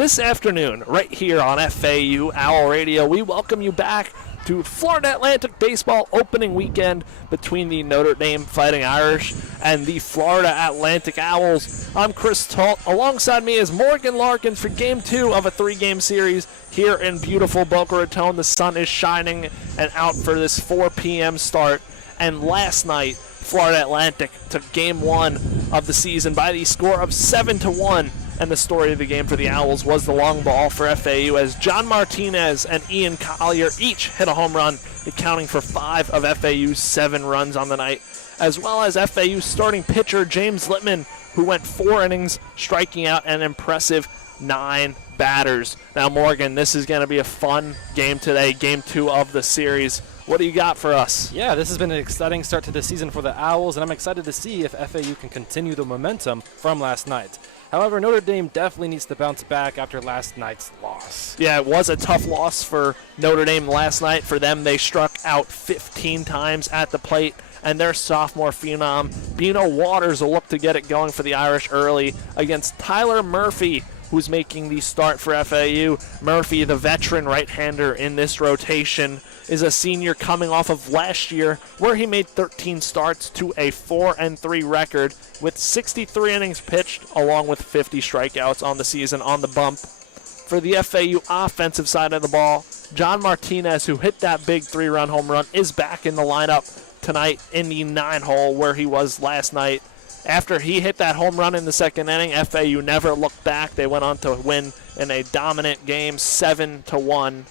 this afternoon right here on FAU Owl Radio. We welcome you back to Florida Atlantic baseball opening weekend between the Notre Dame Fighting Irish and the Florida Atlantic Owls. I'm Chris Talt. Alongside me is Morgan Larkins for Game 2 of a 3-game series here in beautiful Boca Raton. The sun is shining and out for this 4 p.m. start. And last night, Florida Atlantic took Game 1 of the season by the score of 7-1. And the story of the game for the Owls was the long ball for FAU as John Martinez and Ian Collier each hit a home run, accounting for 5 of FAU's 7 runs on the night, as well as FAU starting pitcher James Littman, who went 4 innings, striking out an impressive 9 batters. Now, Morgan, this is going to be a fun game today, Game 2 of the series. What do you got for us? Yeah, this has been an exciting start to the season for the Owls, and I'm excited to see if FAU can continue the momentum from last night. However, Notre Dame definitely needs to bounce back after last night's loss. Yeah, it was a tough loss for Notre Dame last night. For them, they struck out 15 times at the plate, and their sophomore phenom, Bino Waters, will look to get it going for the Irish early against Tyler Murphy, who's making the start for FAU. Murphy, the veteran right-hander in this rotation, is a senior coming off of last year where he made 13 starts to a 4-3 record with 63 innings pitched along with 50 strikeouts on the season on the bump. For the FAU offensive side of the ball, John Martinez, who hit that big 3-run home run, is back in the lineup tonight in the 9-hole where he was last night. After he hit that home run in the second inning, FAU never looked back. They went on to win in a dominant game, 7-1.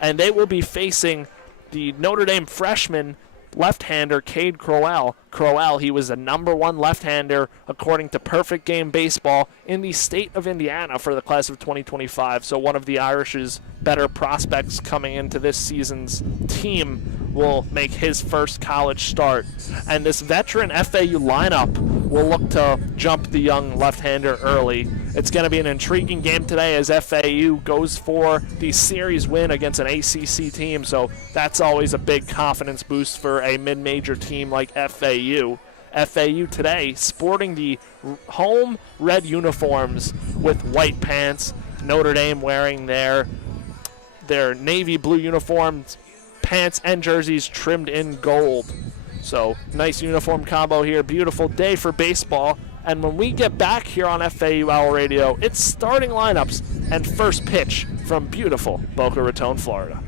And they will be facing the Notre Dame freshman left-hander, Cade Crowell. Crowell, he was the #1 left-hander according to Perfect Game Baseball in the state of Indiana for the class of 2025. So one of the Irish's better prospects coming into this season's team will make his first college start. And this veteran FAU lineup will look to jump the young left-hander early. It's going to be an intriguing game today as FAU goes for the series win against an ACC team, so that's always a big confidence boost for a mid-major team like FAU. FAU today sporting the home red uniforms with white pants. Notre Dame wearing their navy blue uniforms, pants and jerseys trimmed in gold. So nice uniform combo here. Beautiful day for baseball. And when we get back here on FAU Owl Radio, it's starting lineups and first pitch from beautiful Boca Raton, Florida.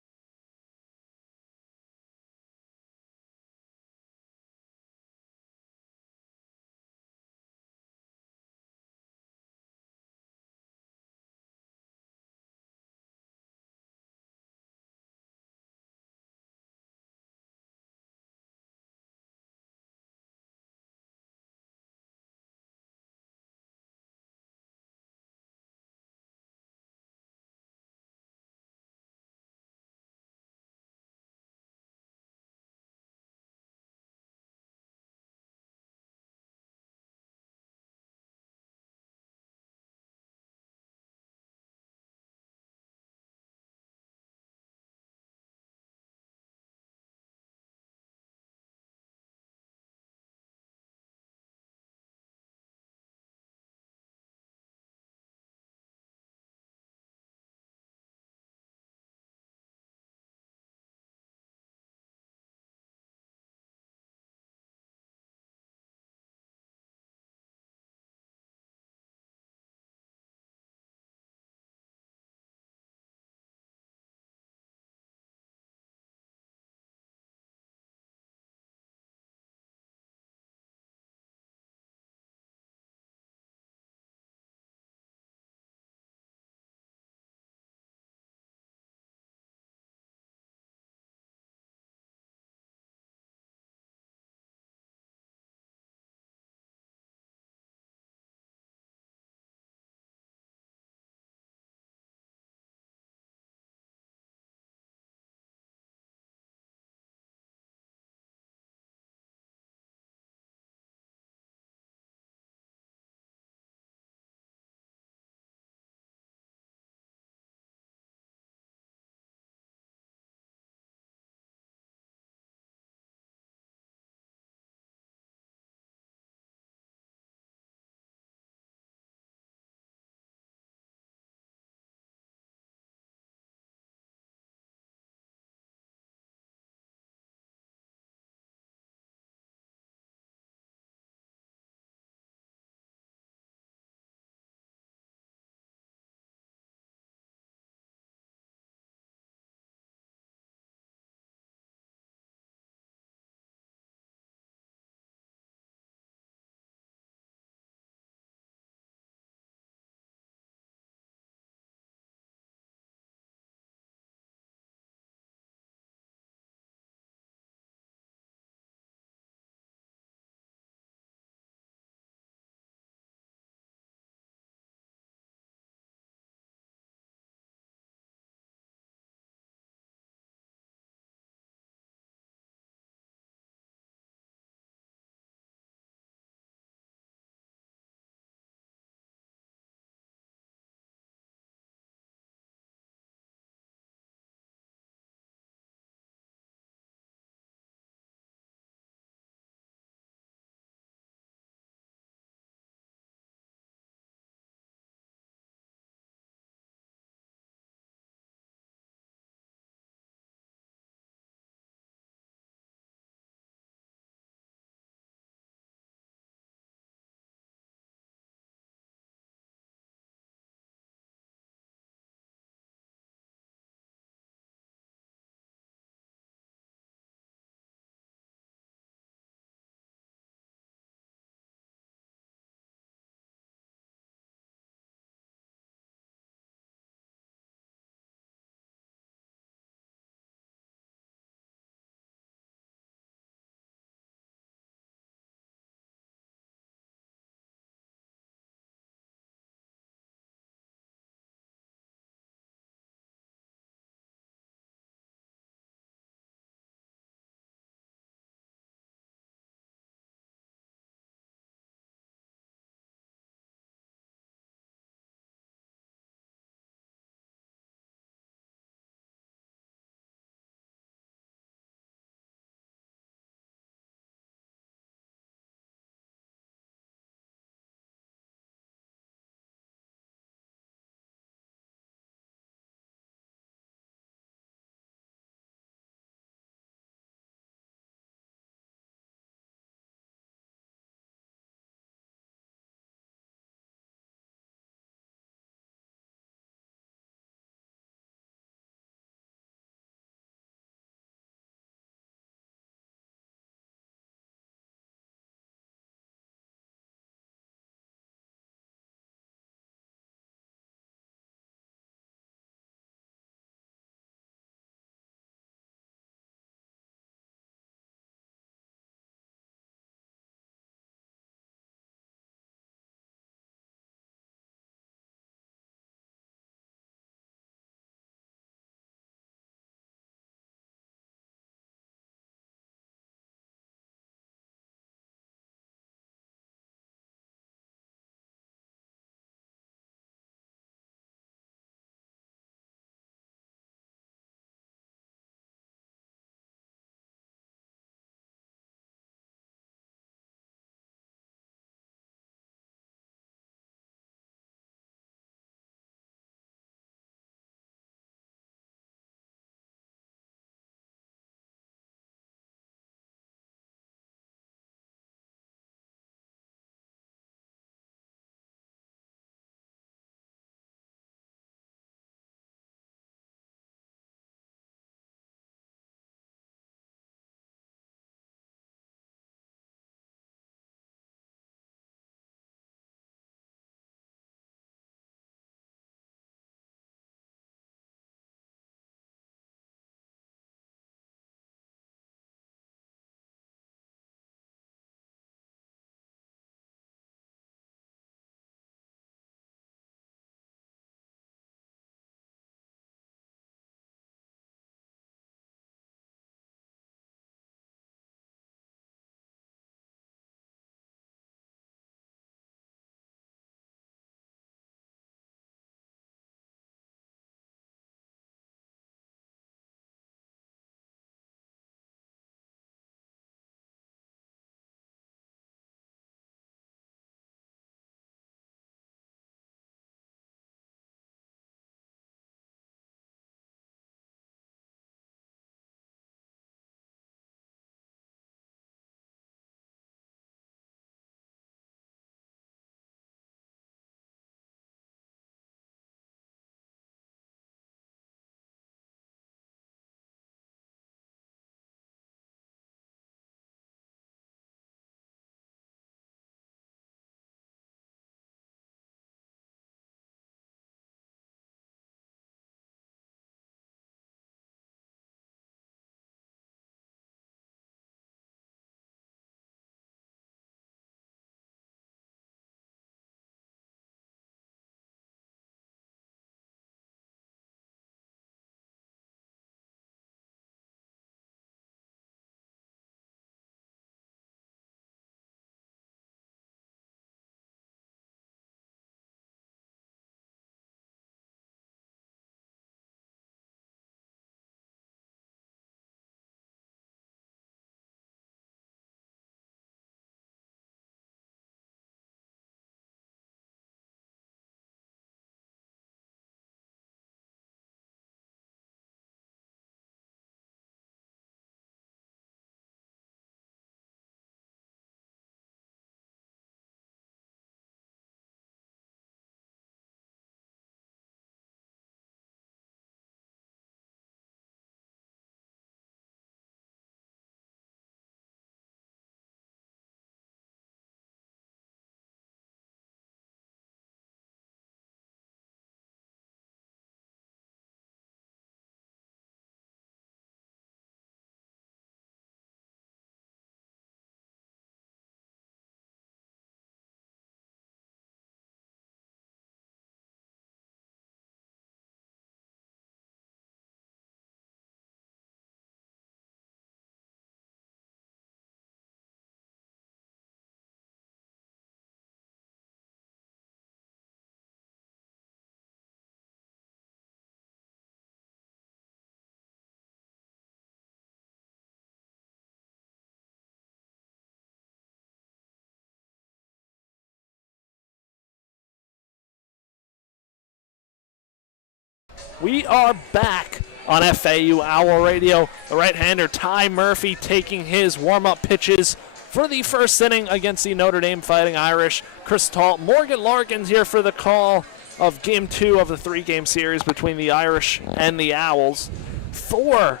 We are back on FAU Owl Radio. The right-hander Ty Murphy taking his warm-up pitches for the first inning against the Notre Dame Fighting Irish. Chris Talt, Morgan Larkins here for the call of Game 2 of the 3-game series between the Irish and the Owls. For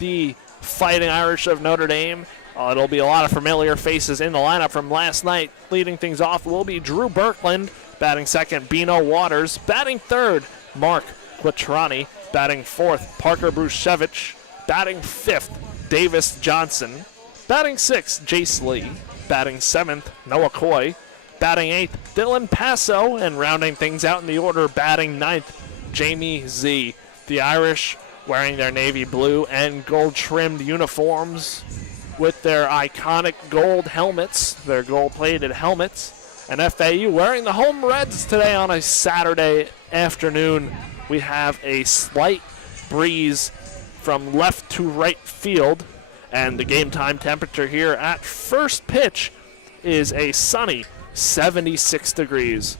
the Fighting Irish of Notre Dame, it'll be a lot of familiar faces in the lineup from last night. Leading things off will be Drew Birkland, batting second, Bino Waters, batting third, Mark Quattrani, batting fourth, Parker Brushevich, batting fifth, Davis Johnson, batting sixth, Jace Lee, batting seventh, Noah Coy, batting eighth, Dylan Passo, and rounding things out in the order, batting ninth, Jamie Z. The Irish wearing their navy blue and gold-trimmed uniforms with their iconic gold helmets, their gold-plated helmets, and FAU wearing the home reds today on a Saturday afternoon. We have a slight breeze from left to right field, and the game time temperature here at first pitch is a sunny 76 degrees.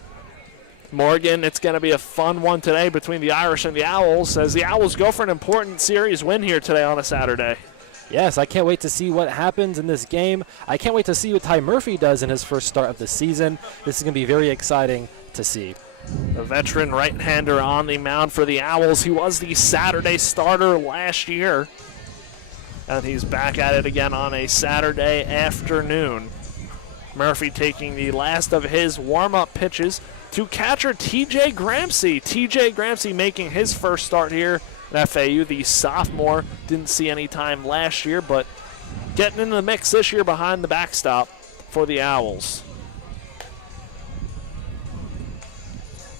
Morgan, it's going to be a fun one today between the Irish and the Owls as the Owls go for an important series win here today on a Saturday. Yes, I can't wait to see what happens in this game. I can't wait to see what Ty Murphy does in his first start of the season. This is going to be very exciting to see. The veteran right-hander on the mound for the Owls. He was the Saturday starter last year, and he's back at it again on a Saturday afternoon. Murphy taking the last of his warm-up pitches to catcher TJ Gramsci. TJ Gramsci making his first start here at FAU. The sophomore didn't see any time last year, but getting into the mix this year behind the backstop for the Owls.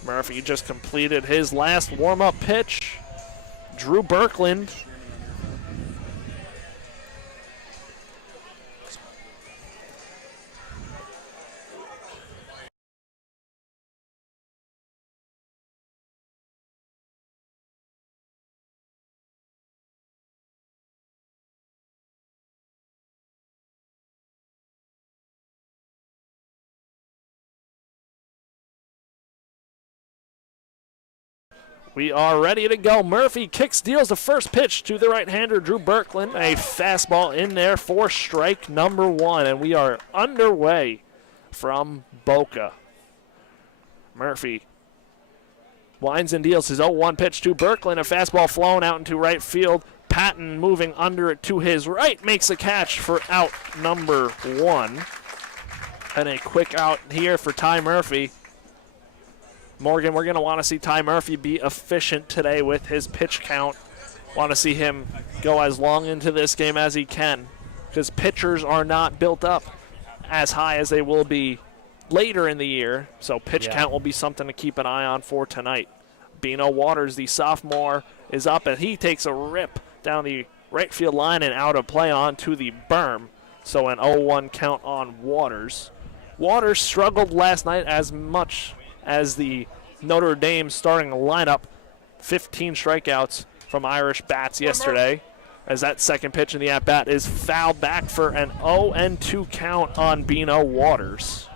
Murphy just completed his last warm-up pitch. Drew Birkland. We are ready to go. Murphy kicks, deals the first pitch to the right-hander, Drew Birkland. A fastball in there for strike number one, and we are underway from Boca. Murphy winds and deals his 0-1 pitch to Birkland. A fastball flown out into right field. Patton moving under it to his right makes a catch for out number one. And a quick out here for Ty Murphy. Morgan, we're going to want to see Ty Murphy be efficient today with his pitch count. Want to see him go as long into this game as he can, because pitchers are not built up as high as they will be later in the year. So pitch count will be something to keep an eye on for tonight. Bino Waters, the sophomore, is up, and he takes a rip down the right field line and out of play on to the berm. So an 0-1 count on Waters. Waters struggled last night as much as the Notre Dame starting lineup. 15 strikeouts from Irish bats yesterday, as that second pitch in the at-bat is fouled back for an 0-2 count on Bino Waters.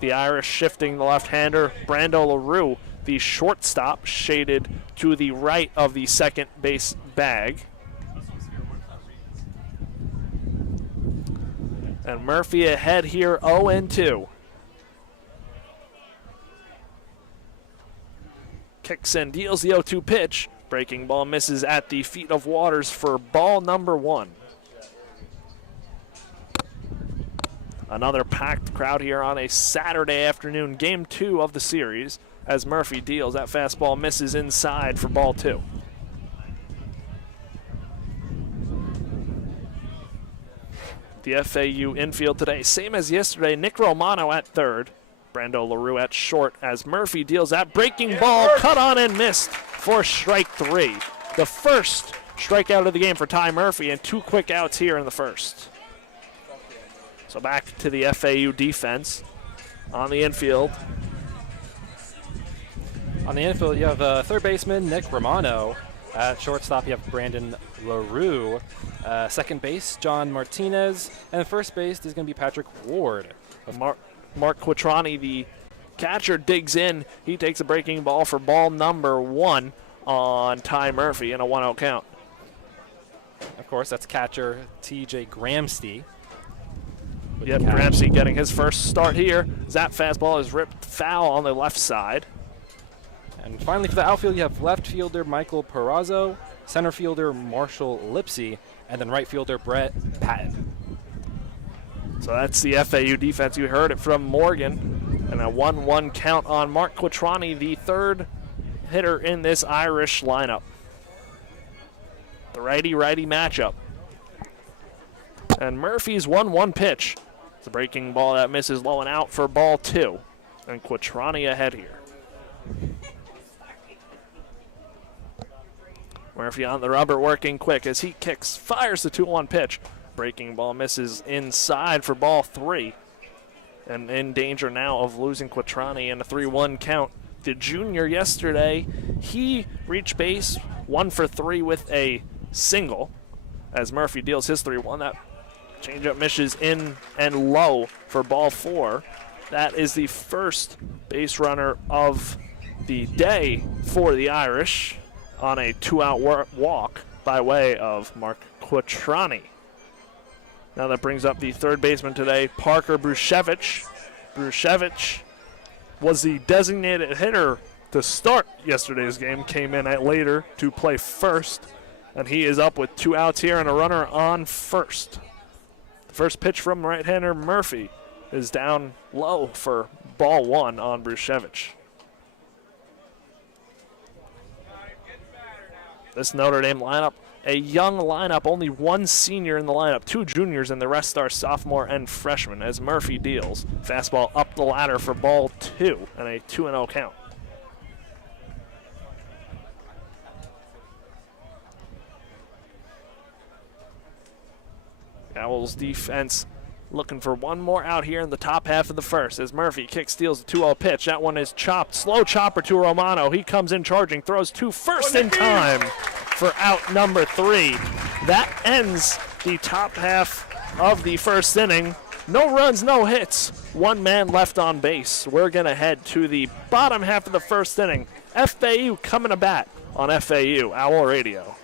The Irish shifting the left-hander, Brando LaRue, the shortstop, shaded to the right of the second base bag. And Murphy ahead here, 0-2. Kicks and deals the 0-2 pitch. Breaking ball misses at the feet of Waters for ball number one. Another packed crowd here on a Saturday afternoon, game 2 of the series, as Murphy deals. That fastball misses inside for ball 2. The FAU infield today, same as yesterday. Nick Romano at third. Brando LaRue at short as Murphy deals that breaking ball, cut on and missed for strike 3. The first strikeout of the game for Ty Murphy, and 2 quick outs here in the first. So back to the FAU defense on the infield. On the infield, you have third baseman Nick Romano. At shortstop, you have Brandon LaRue. Second base, John Martinez. And first base is going to be Patrick Ward. Mark Quattrani, the catcher, digs in. He takes a breaking ball for ball number 1. on Ty Murphy in a 1-0 count. Of course, that's catcher T.J. Gramsty. Yep, Gramsci getting his first start here. That fastball is ripped foul on the left side. And finally for the outfield, you have left fielder Michael Perazzo, center fielder Marshall Lipsy, and then right fielder Brett Patton. So that's the FAU defense. You heard it from Morgan. And a 1-1 count on Mark Quattrani, the third hitter in this Irish lineup. The righty-righty matchup. And Murphy's 1-1 pitch. It's a breaking ball that misses low and out for ball 2. And Quattrani ahead here. Murphy on the rubber working quick as he kicks, fires the 2-1 pitch. Breaking ball misses inside for ball 3. And in danger now of losing Quattrani in a 3-1 count. The junior yesterday, he reached base 1 for 3 with a single as Murphy deals his 3-1. That changeup misses in and low for ball 4. That is the first base runner of the day for the Irish on a 2-out walk by way of Mark Quattrani. Now that brings up the third baseman today, Parker Brushevich. Brushevich was the designated hitter to start yesterday's game, came in at later to play first, and he is up with 2 outs here and a runner on first. The first pitch from right-hander Murphy is down low for ball 1 on Brushevich. This Notre Dame lineup, a young lineup, only 1 senior in the lineup, 2 juniors, and the rest are sophomore and freshmen as Murphy deals. Fastball up the ladder for ball 2 and a 2-0 count. Owls defense looking for one more out here in the top half of the first as Murphy kick steals the 2-0 pitch. That one is chopped. Slow chopper to Romano. He comes in charging, throws 2 first in time for out number 3. That ends the top half of the first inning. No runs, no hits. 1 man left on base. We're going to head to the bottom half of the first inning. FAU coming to bat on FAU Owl Radio.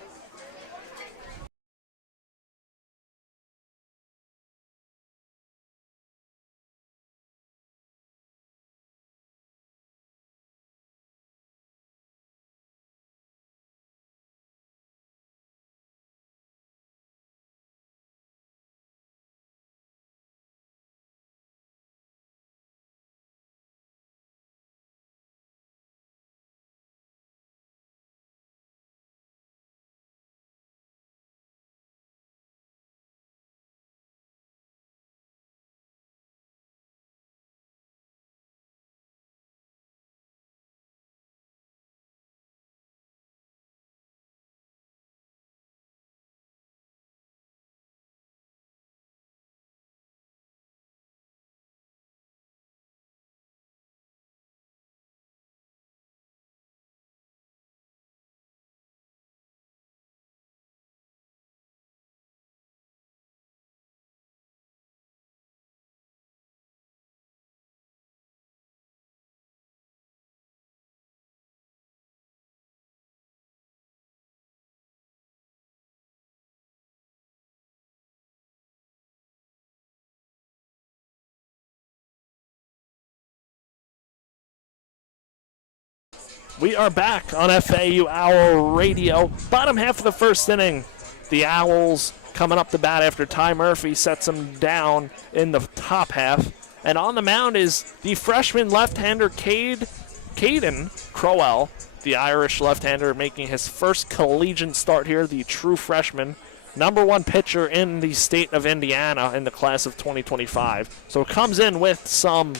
We are back on FAU Owl Radio. Bottom half of the first inning. The Owls coming up to bat after Ty Murphy sets them down in the top half. And on the mound is the freshman left-hander Caden Crowell, the Irish left-hander making his first collegiate start here, the true freshman. Number 1 pitcher in the state of Indiana in the class of 2025. So comes in with some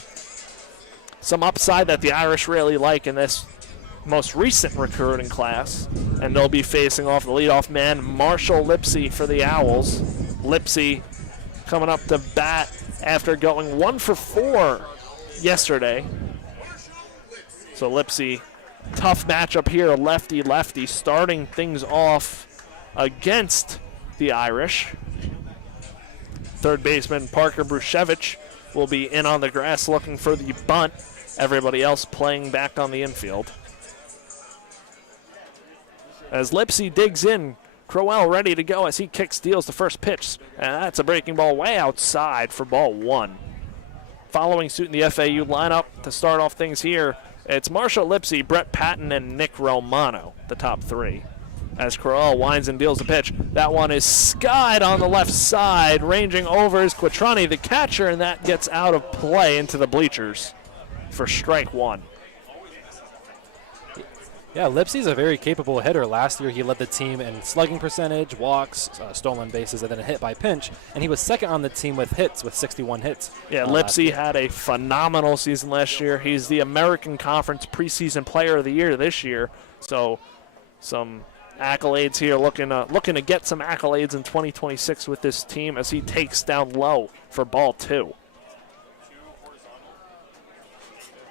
upside that the Irish really like in this most recent recruiting class, and they'll be facing off the leadoff man, Marshall Lipsy for the Owls. Lipsy coming up to bat after going 1 for 4 yesterday. So Lipsy, tough matchup here, lefty-lefty, starting things off against the Irish. Third baseman Parker Brushevich will be in on the grass looking for the bunt. Everybody else playing back on the infield. As Lipsy digs in, Crowell ready to go as he kicks, deals the first pitch. And that's a breaking ball way outside for ball one. Following suit in the FAU lineup to start off things here, it's Marshall Lipsy, Brett Patton, and Nick Romano, the top three. As Crowell winds and deals the pitch, that one is skied on the left side. Ranging over is Quattrani, the catcher, and that gets out of play into the bleachers for strike one. Yeah, Lipsy's a very capable hitter. Last year he led the team in slugging percentage, walks, stolen bases, and then a hit by pinch. And he was second on the team with hits, with 61 hits. Yeah, Lipsy had a phenomenal season last year. He's the American Conference preseason player of the year this year. So some accolades here, looking to get some accolades in 2026 with this team as he takes down low for ball two.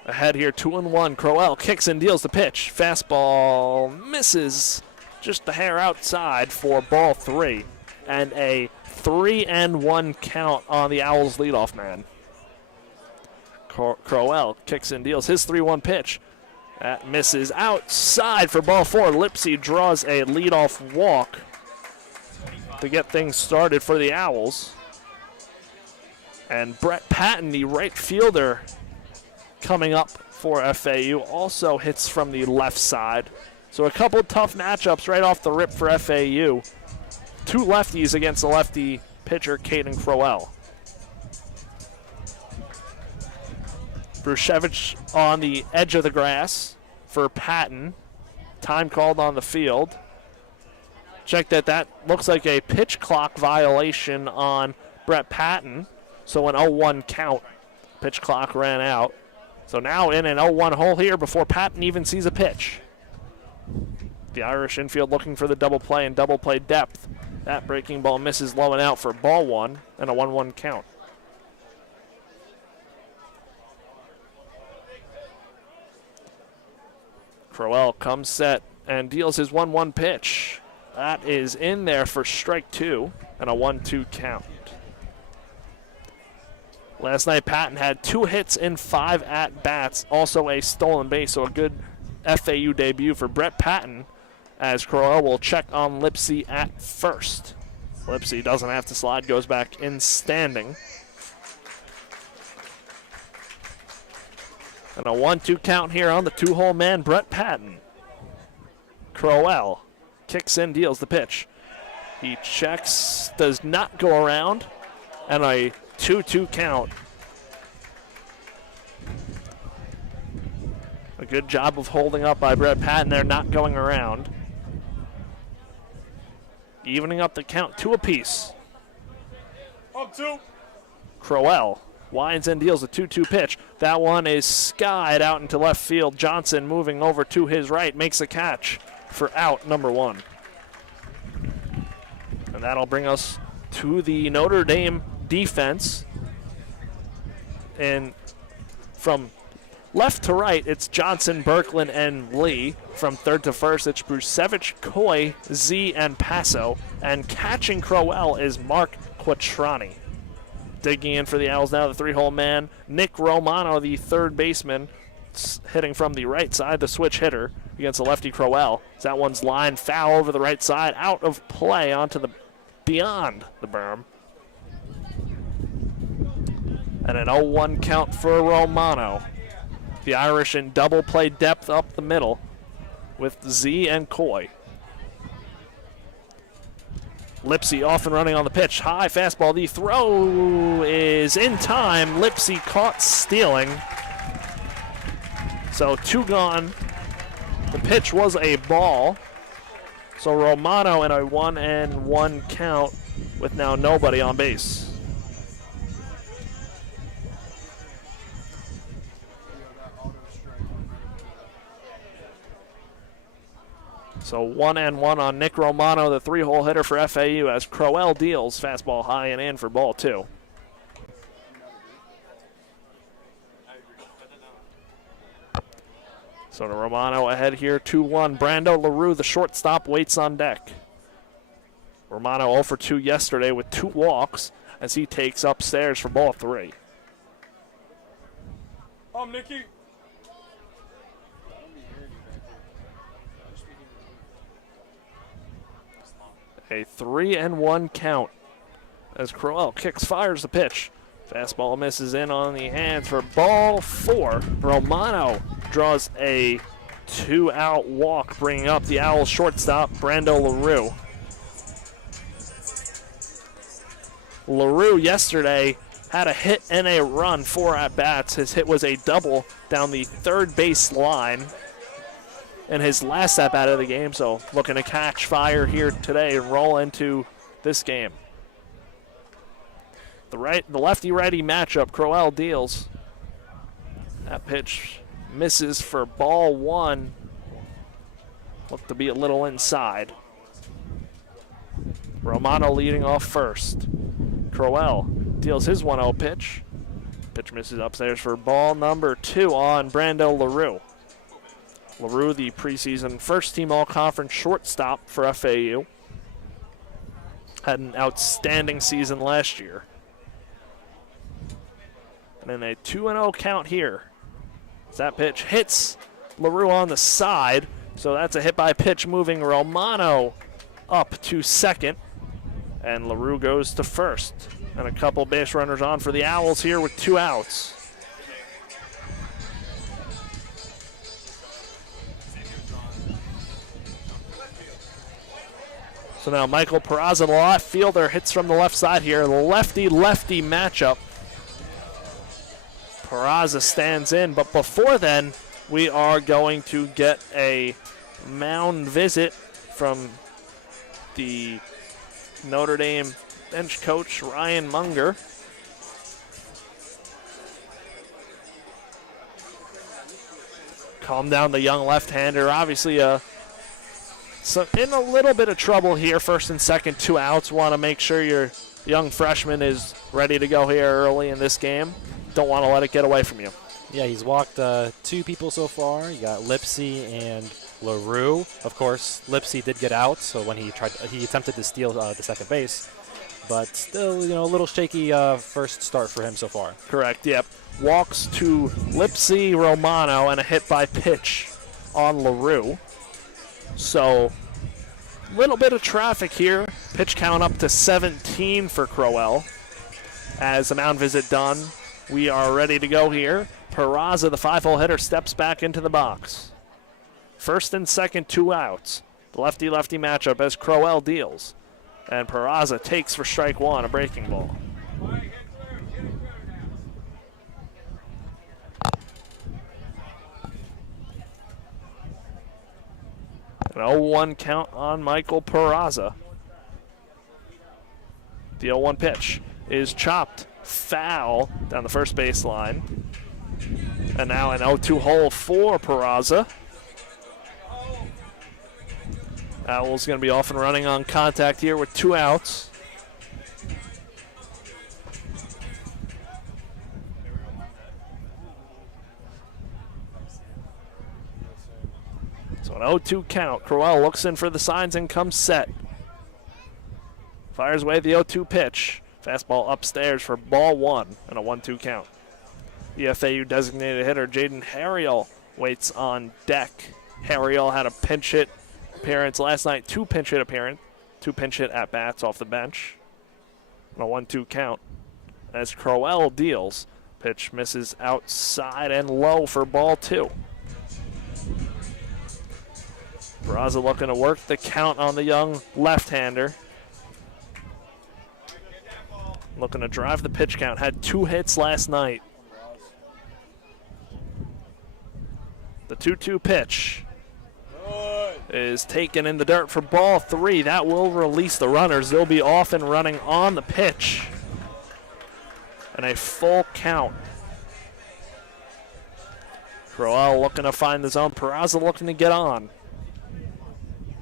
Ahead here, 2-1. Crowell kicks and deals the pitch. Fastball misses just the hair outside for ball three. And a 3-1 count on the Owls leadoff man. Crowell kicks and deals his 3-1 pitch. That misses outside for ball four. Lipsy draws a leadoff walk to get things started for the Owls. And Brett Patton, the right fielder, coming up for FAU, also hits from the left side. So a couple tough matchups right off the rip for FAU. Two lefties against the lefty pitcher, Caden Crowell. Brushevich on the edge of the grass for Patton. Time called on the field. Check that looks like a pitch clock violation on Brett Patton. So an 0-1 count. Pitch clock ran out. So now in an 0-1 hole here before Patton even sees a pitch. The Irish infield looking for the double play and double play depth. That breaking ball misses low and out for ball one and a 1-1 count. Crowell comes set and deals his 1-1 pitch. That is in there for strike two and a 1-2 count. Last night, Patton had 2 hits in 5 at-bats, also a stolen base, so a good FAU debut for Brett Patton, as Crowell will check on Lipsy at first. Lipsy doesn't have to slide, goes back in standing. And a 1-2 count here on the 2-hole man, Brett Patton. Crowell kicks in, deals the pitch. He checks, does not go around, and a 2-2 count. A good job of holding up by Brett Patton there, not going around. Evening up the count, 2 apiece. Crowell winds and deals a 2-2 pitch. That one is skied out into left field. Johnson moving over to his right, makes a catch for out number 1. And that'll bring us to the Notre Dame defense. And from left to right, it's Johnson, Berkland, and Lee. From third to first, it's Brusevich, Coy, Z, and Passo. And catching Crowell is Mark Quattrani. Digging in for the Owls now, the 3-hole man, Nick Romano, the third baseman, hitting from the right side, the switch hitter against the lefty Crowell. That one's lined foul over the right side, out of play onto the beyond the berm. And an 0-1 count for Romano. The Irish in double play depth up the middle with Z and Coy. Lipsy off and running on the pitch. High fastball. The throw is in time. Lipsy caught stealing. So 2 gone. The pitch was a ball. So Romano in a 1-1 count with now nobody on base. So 1-1 on Nick Romano, the 3-hole hitter for FAU, as Crowell deals fastball high and in for ball 2. So to Romano ahead here, 2-1. Brando LaRue, the shortstop, waits on deck. Romano 0 for 2 yesterday with 2 walks as he takes upstairs for ball 3. A 3-1 count as Crowell fires the pitch. Fastball misses in on the hands for ball 4. Romano draws a 2-out walk, bringing up the Owls shortstop, Brando LaRue. LaRue yesterday had a hit and a run, 4 at-bats. His hit was a double down the third base line in his last at-bat of the game, so looking to catch fire here today and roll into this game. The lefty-righty matchup, Crowell deals. That pitch misses for ball 1. Looked to be a little inside. Romano leading off first. Crowell deals his 1-0 pitch. Pitch misses upstairs for ball number 2 on Brando LaRue. LaRue, the preseason first-team all-conference shortstop for FAU. Had an outstanding season last year. And then a 2-0 count here. That pitch hits LaRue on the side. So that's a hit by pitch, moving Romano up to second. And LaRue goes to first. And a couple base runners on for the Owls here with 2 outs. So now Michael Peraza, the left fielder, hits from the left side here. The lefty-lefty matchup. Peraza stands in, but before then, we are going to get a mound visit from the Notre Dame bench coach, Ryan Munger. Calm down the young left-hander. Obviously, so in a little bit of trouble here, first and second, 2 outs. Want to make sure your young freshman is ready to go here early in this game. Don't want to let it get away from you. Yeah, he's walked 2 people so far. You got Lipsy and LaRue. Of course, Lipsy did get out, so when he attempted to steal the second base, but still, a little shaky first start for him so far. Correct. Yep. Walks to Lipsy, Romano, and a hit by pitch on LaRue. So, little bit of traffic here. Pitch count up to 17 for Crowell. As the mound visit done, we are ready to go here. Peraza, the 5-hole hitter, steps back into the box. First and second, 2 outs. The lefty-lefty matchup as Crowell deals. And Peraza takes for strike 1, a breaking ball. An 0-1 count on Michael Peraza. The 0-1 pitch is chopped foul down the first baseline. And now an 0-2 hole for Peraza. Owls going to be off and running on contact here with 2 outs. So an 0-2 count. Crowell looks in for the signs and comes set. Fires away the 0-2 pitch. Fastball upstairs for ball 1 and a 1-2 count. The FAU designated hitter Jaden Harriel waits on deck. Harriel had a pinch hit appearance last night, 2 pinch hit at-bats off the bench. And a 1-2 count as Crowell deals. Pitch misses outside and low for ball 2. Peraza looking to work the count on the young left-hander. Looking to drive the pitch count. Had 2 hits last night. The 2-2 pitch is taken in the dirt for ball 3. That will release the runners. They'll be off and running on the pitch. And a full count. Crowell looking to find the zone. Peraza looking to get on.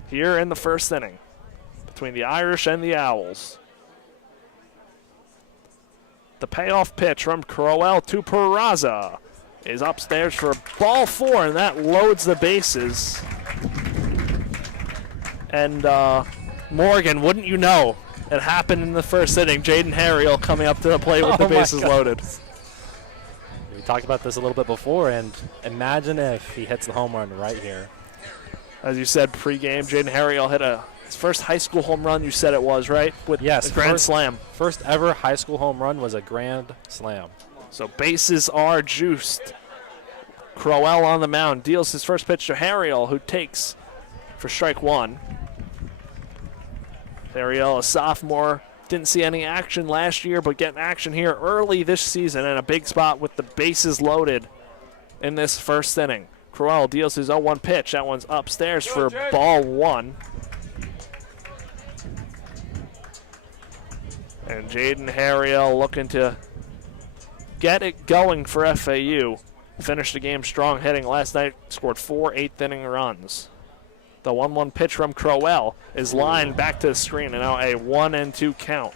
Here in the first inning between the Irish and the Owls. The payoff pitch from Crowell to Peraza is upstairs for ball 4, and that loads the bases. And Morgan, wouldn't you know, it happened in the first inning. Jaden Harriel coming up to the plate with the bases loaded. We talked about this a little bit before, and imagine if he hits the home run right here. As you said pregame, Jaden Harriel hit a His first high school home run, you said it was, right? With Yes, a grand slam. First ever high school home run was a grand slam. So bases are juiced. Crowell on the mound deals his first pitch to Harriel, who takes for strike one. Harriel, a sophomore, didn't see any action last year, but getting action here early this season in a big spot with the bases loaded in this first inning. Crowell deals his 0-1 pitch. That one's upstairs for ball one. And Jaden Harriel looking to get it going for FAU. Finished the game strong heading last night, scored 4 eighth-inning runs. The 1-1 pitch from Crowell is lined back to the screen, and now a 1-2 count.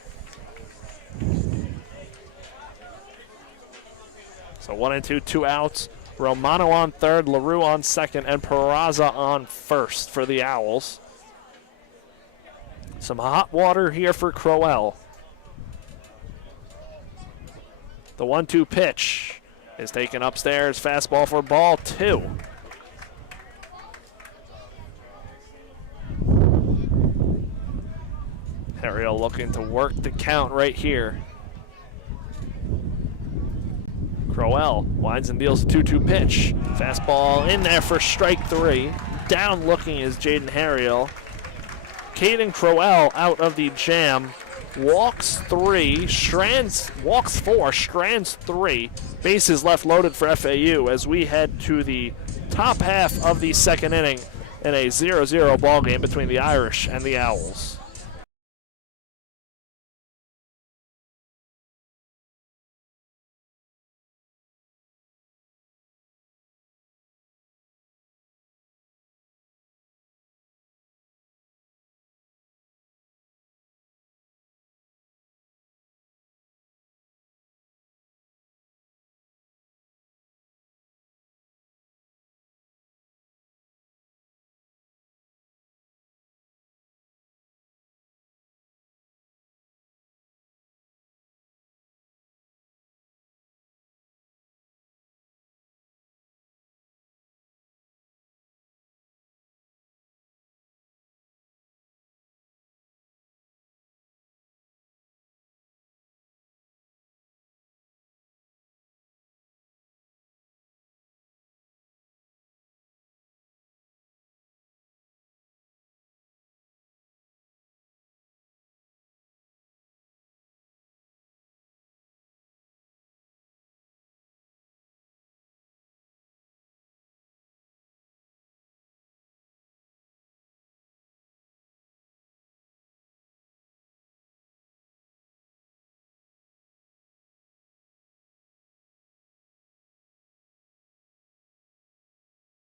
So 1-2, 2 outs. Romano on third, LaRue on second, and Peraza on first for the Owls. Some hot water here for Crowell. The 1-2 pitch is taken upstairs. Fastball for ball two. Harriel looking to work the count right here. Crowell winds and deals a 2-2 pitch. Fastball in there for strike three. Down looking is Jaden Harriel. Caden Crowell out of the jam. Walks three, walks four, strands three. Bases left loaded for FAU as we head to the top half of the second inning in a 0-0 ball game between the Irish and the Owls.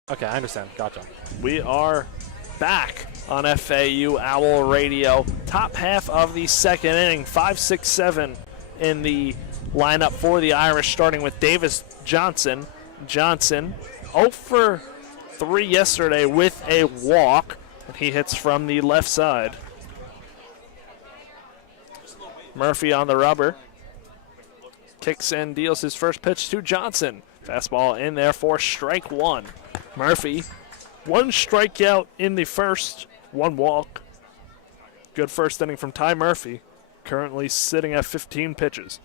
Okay, I understand. Gotcha. We are back on FAU Owl Radio. Top half of the second inning, 5, 6, 7 in the lineup for the Irish, starting with Davis Johnson. Johnson 0 for 3 yesterday with a walk, and he hits from the left side. Murphy on the rubber. Kicks and deals his first pitch to Johnson. Fastball in there for strike one. Murphy, 1 strikeout in the first, 1 walk. Good first inning from Ty Murphy, currently sitting at 15 pitches.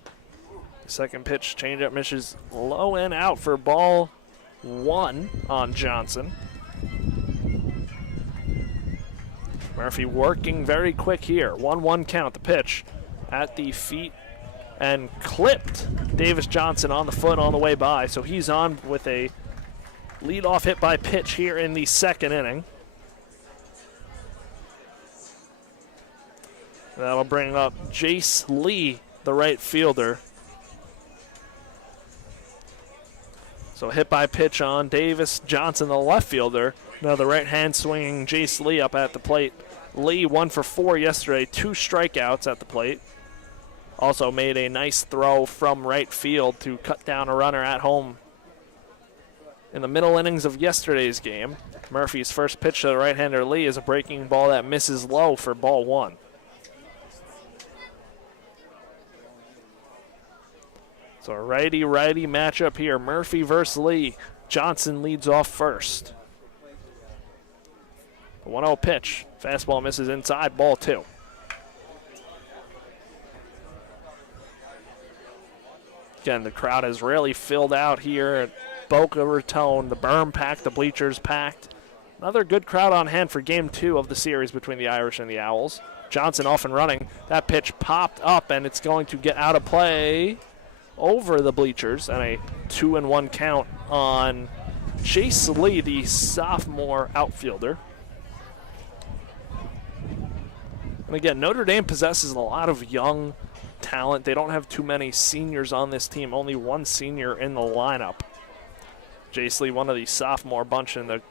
Second pitch, changeup misses low and out for ball 1 on Johnson. Murphy working very quick here. 1-1 count, the pitch at the feet and clipped Davis Johnson on the foot on the way by. So he's on with a leadoff hit by pitch here in the second inning. That'll bring up Jace Lee, the right fielder. So hit by pitch on Davis Johnson, the left fielder. Now the right hand swinging Jace Lee up at the plate. Lee 1 for 4 yesterday, 2 strikeouts at the plate. Also made a nice throw from right field to cut down a runner at home in the middle innings of yesterday's game. Murphy's first pitch to the right-hander Lee is a breaking ball that misses low for ball 1. So a righty-righty matchup here. Murphy versus Lee. Johnson leads off first. 1-0 pitch. Fastball misses inside, ball 2. Again, the crowd has really filled out here at Boca Raton. The berm packed, the bleachers packed. Another good crowd on hand for game 2 of the series between the Irish and the Owls. Johnson off and running. That pitch popped up, and it's going to get out of play over the bleachers, and a 2-1 count on Jace Lee, the sophomore outfielder. And again, Notre Dame possesses a lot of young talent. They don't have too many seniors on this team, only one senior in the lineup. Jace Lee, one of the sophomore bunch in the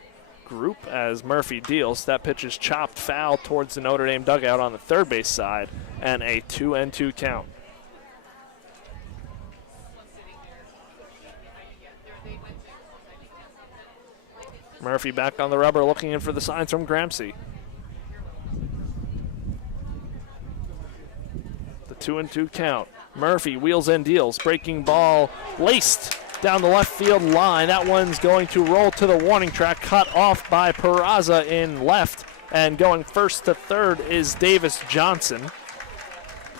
group, as Murphy deals. That pitch is chopped foul towards the Notre Dame dugout on the third base side, and a 2-2 count. Murphy back on the rubber, looking in for the signs from Gramsci. The 2-2 count. Murphy wheels in, deals. Breaking ball laced down the left field line. That one's going to roll to the warning track, cut off by Peraza in left. And going first to third is Davis Johnson.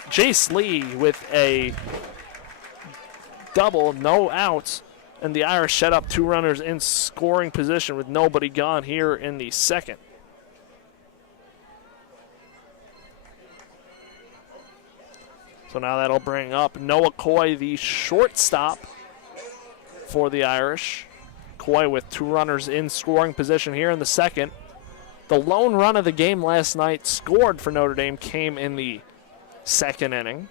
Jace Lee with a double, no outs. And the Irish set up 2 runners in scoring position with nobody gone here in the second. So now that'll bring up Noah Coy, the shortstop for the Irish. Coy with 2 runners in scoring position here in the second. The lone run of the game last night scored for Notre Dame came in the second inning.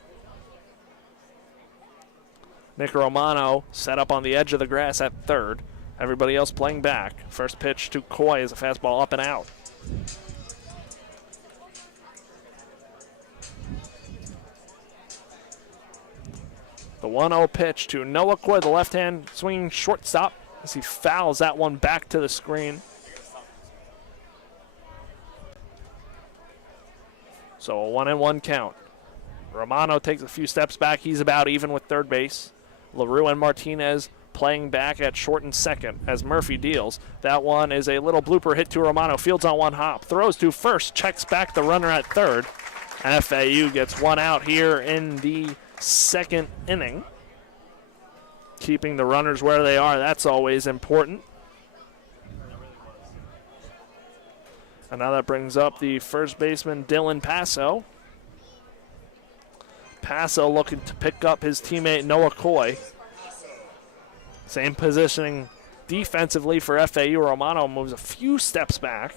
Nick Romano set up on the edge of the grass at third. Everybody else playing back. First pitch to Coy is a fastball up and out. The 1-0 pitch to Noah Coy, the left-hand swinging shortstop, as he fouls that one back to the screen. So a 1-1 count. Romano takes a few steps back. He's about even with third base. LaRue and Martinez playing back at short and second as Murphy deals. That one is a little blooper hit to Romano. Fields on one hop. Throws to first. Checks back the runner at third. FAU gets 1 out here in the second inning. Keeping the runners where they are. That's always important. And now that brings up the first baseman, Dylan Passo. Passo looking to pick up his teammate Noah Coy. Same positioning defensively for FAU. Romano moves a few steps back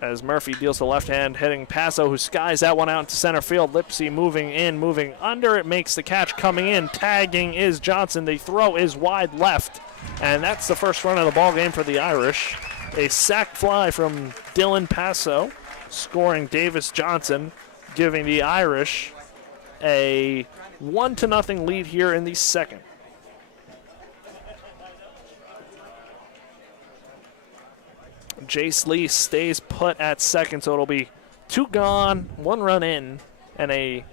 as Murphy deals the left hand, hitting Passo, who skies that one out into center field. Lipsy moving in, moving under. It makes the catch coming in. Tagging is Johnson. The throw is wide left. And that's the first run of the ball game for the Irish. A sac fly from Dylan Passo, scoring Davis Johnson, giving the Irish a 1-0 lead here in the second. Jace Lee stays put at second, so it'll be 2 gone, 1 run in, and a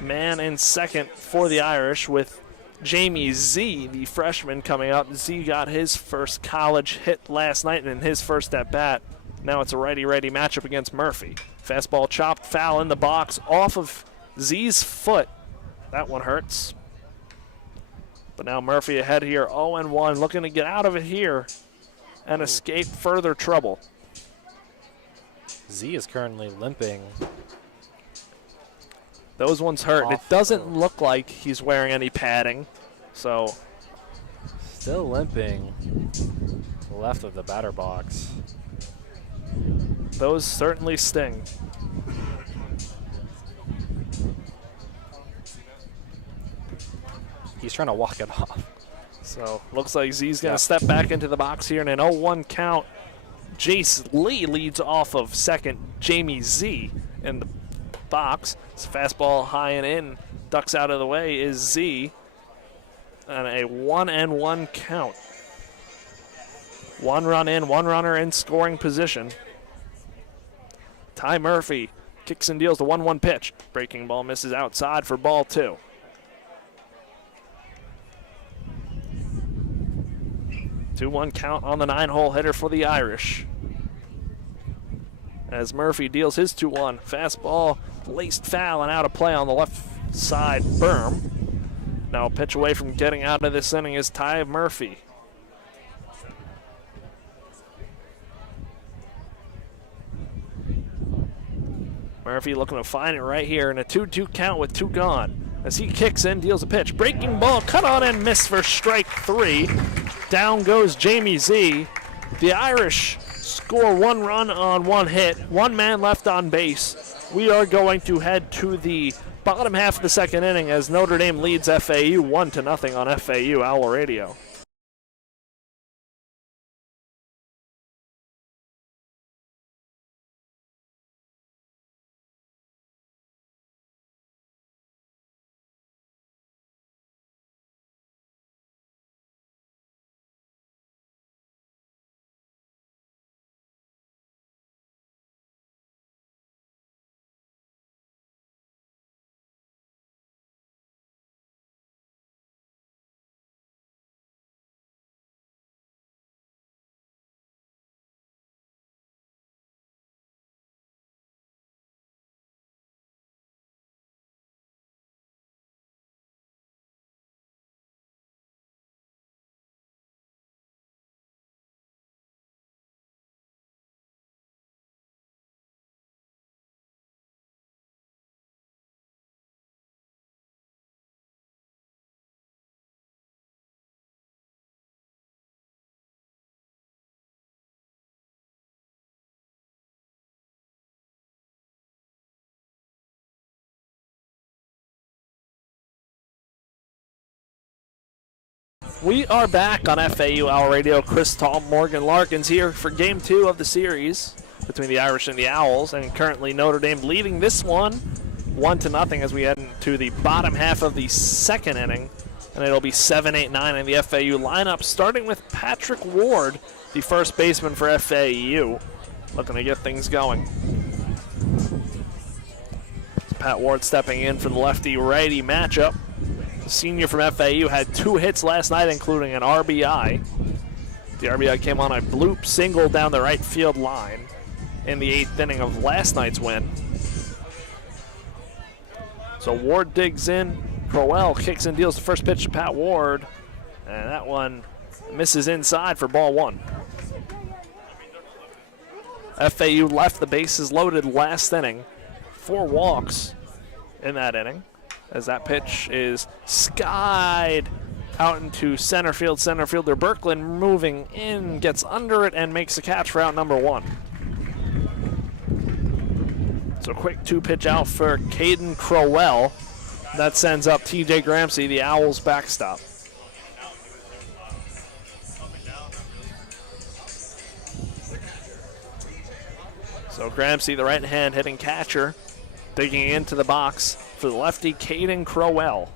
man in second for the Irish with Jamie Z, the freshman, coming up. Z got his first college hit last night in his first at bat. Now it's a righty-righty matchup against Murphy. Fastball chopped foul in the box off of Z's foot. That one hurts. But now Murphy ahead here, 0-1, looking to get out of it here and escape further trouble. Z is currently limping. Those ones hurt. It doesn't look like he's wearing any padding, so. Still limping left of the batter box. Those certainly sting. He's trying to walk it off. So looks like Z's going to step back into the box here in an 0-1 count. Jace Lee leads off of second. Jamie Z in the box. It's a fastball high and in. Ducks out of the way is Z. And a 1-1 count. 1 run in, 1 runner in scoring position. Ty Murphy kicks and deals the 1-1 pitch. Breaking ball misses outside for ball 2. 2-1 count on the 9-hole hitter for the Irish. as Murphy deals his 2-1. Fastball, laced foul and out of play on the left side berm. Now a pitch away from getting out of this inning is Ty Murphy. Murphy looking to find it right here in a 2-2 count with 2 gone. As he kicks in, deals a pitch. Breaking ball, cut on and miss for strike 3. Down goes Jamie Z. The Irish score 1 run on 1 hit. 1 man left on base. We are going to head to the bottom half of the 2nd inning as Notre Dame leads FAU 1-0 on FAU Owl Radio. We are back on FAU Owl Radio. Chris Talt, Morgan Larkins here for Game 2 of the series between the Irish and the Owls, and currently Notre Dame leading this one 1-0 as we head into the bottom half of the 2nd inning, and it'll be 7-8-9 in the FAU lineup, starting with Patrick Ward, the first baseman for FAU, looking to get things going. Pat Ward stepping in for the lefty-righty matchup. The senior from FAU had 2 hits last night, including an RBI. The RBI came on a bloop single down the right field line in the 8th inning of last night's win. So Ward digs in. Crowell kicks and deals the first pitch to Pat Ward, and that one misses inside for ball 1. FAU left the bases loaded last inning. 4 walks in that inning, as that pitch is skied out into center field. Center fielder Berkland moving in, gets under it, and makes a catch for out number 1. So quick 2-pitch out for Caden Crowell. That sends up TJ Gramsci, the Owls' backstop. So Gramsci, the right-hand hitting catcher, digging into the box for the lefty Caden Crowell.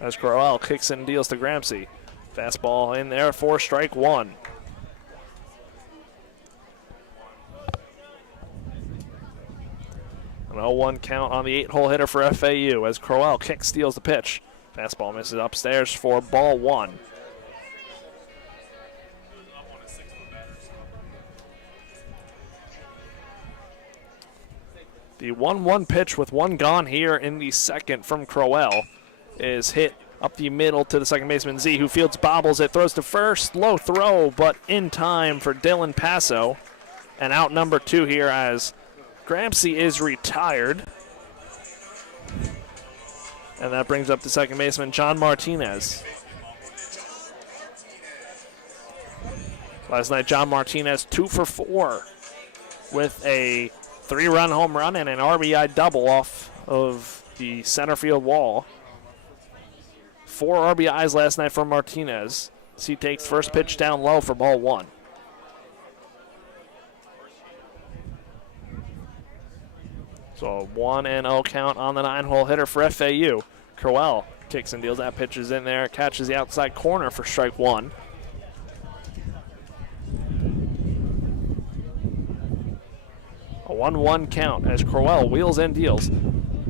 As Crowell kicks and deals to Gramsci. Fastball in there for strike 1. An 0-1 count on the 8-hole hitter for FAU as Crowell kicks, steals the pitch. Fastball misses upstairs for ball 1. The 1-1 pitch with 1 gone here in the 2nd from Crowell is hit up the middle to the second baseman Z, who fields bobbles it, throws to first, low throw, but in time for Dylan Passo. And out number 2 here as Gramsci is retired. And that brings up the second baseman, John Martinez. Last night, John Martinez 2 for 4 with a 3-run home run and an RBI double off of the center field wall. 4 RBIs last night from Martinez. As he takes first pitch down low for ball 1. So a 1-0 count on the 9-hole hitter for FAU. Crowell kicks and deals. That pitch is in there, catches the outside corner for strike 1. A 1-1 count as Crowell wheels and deals.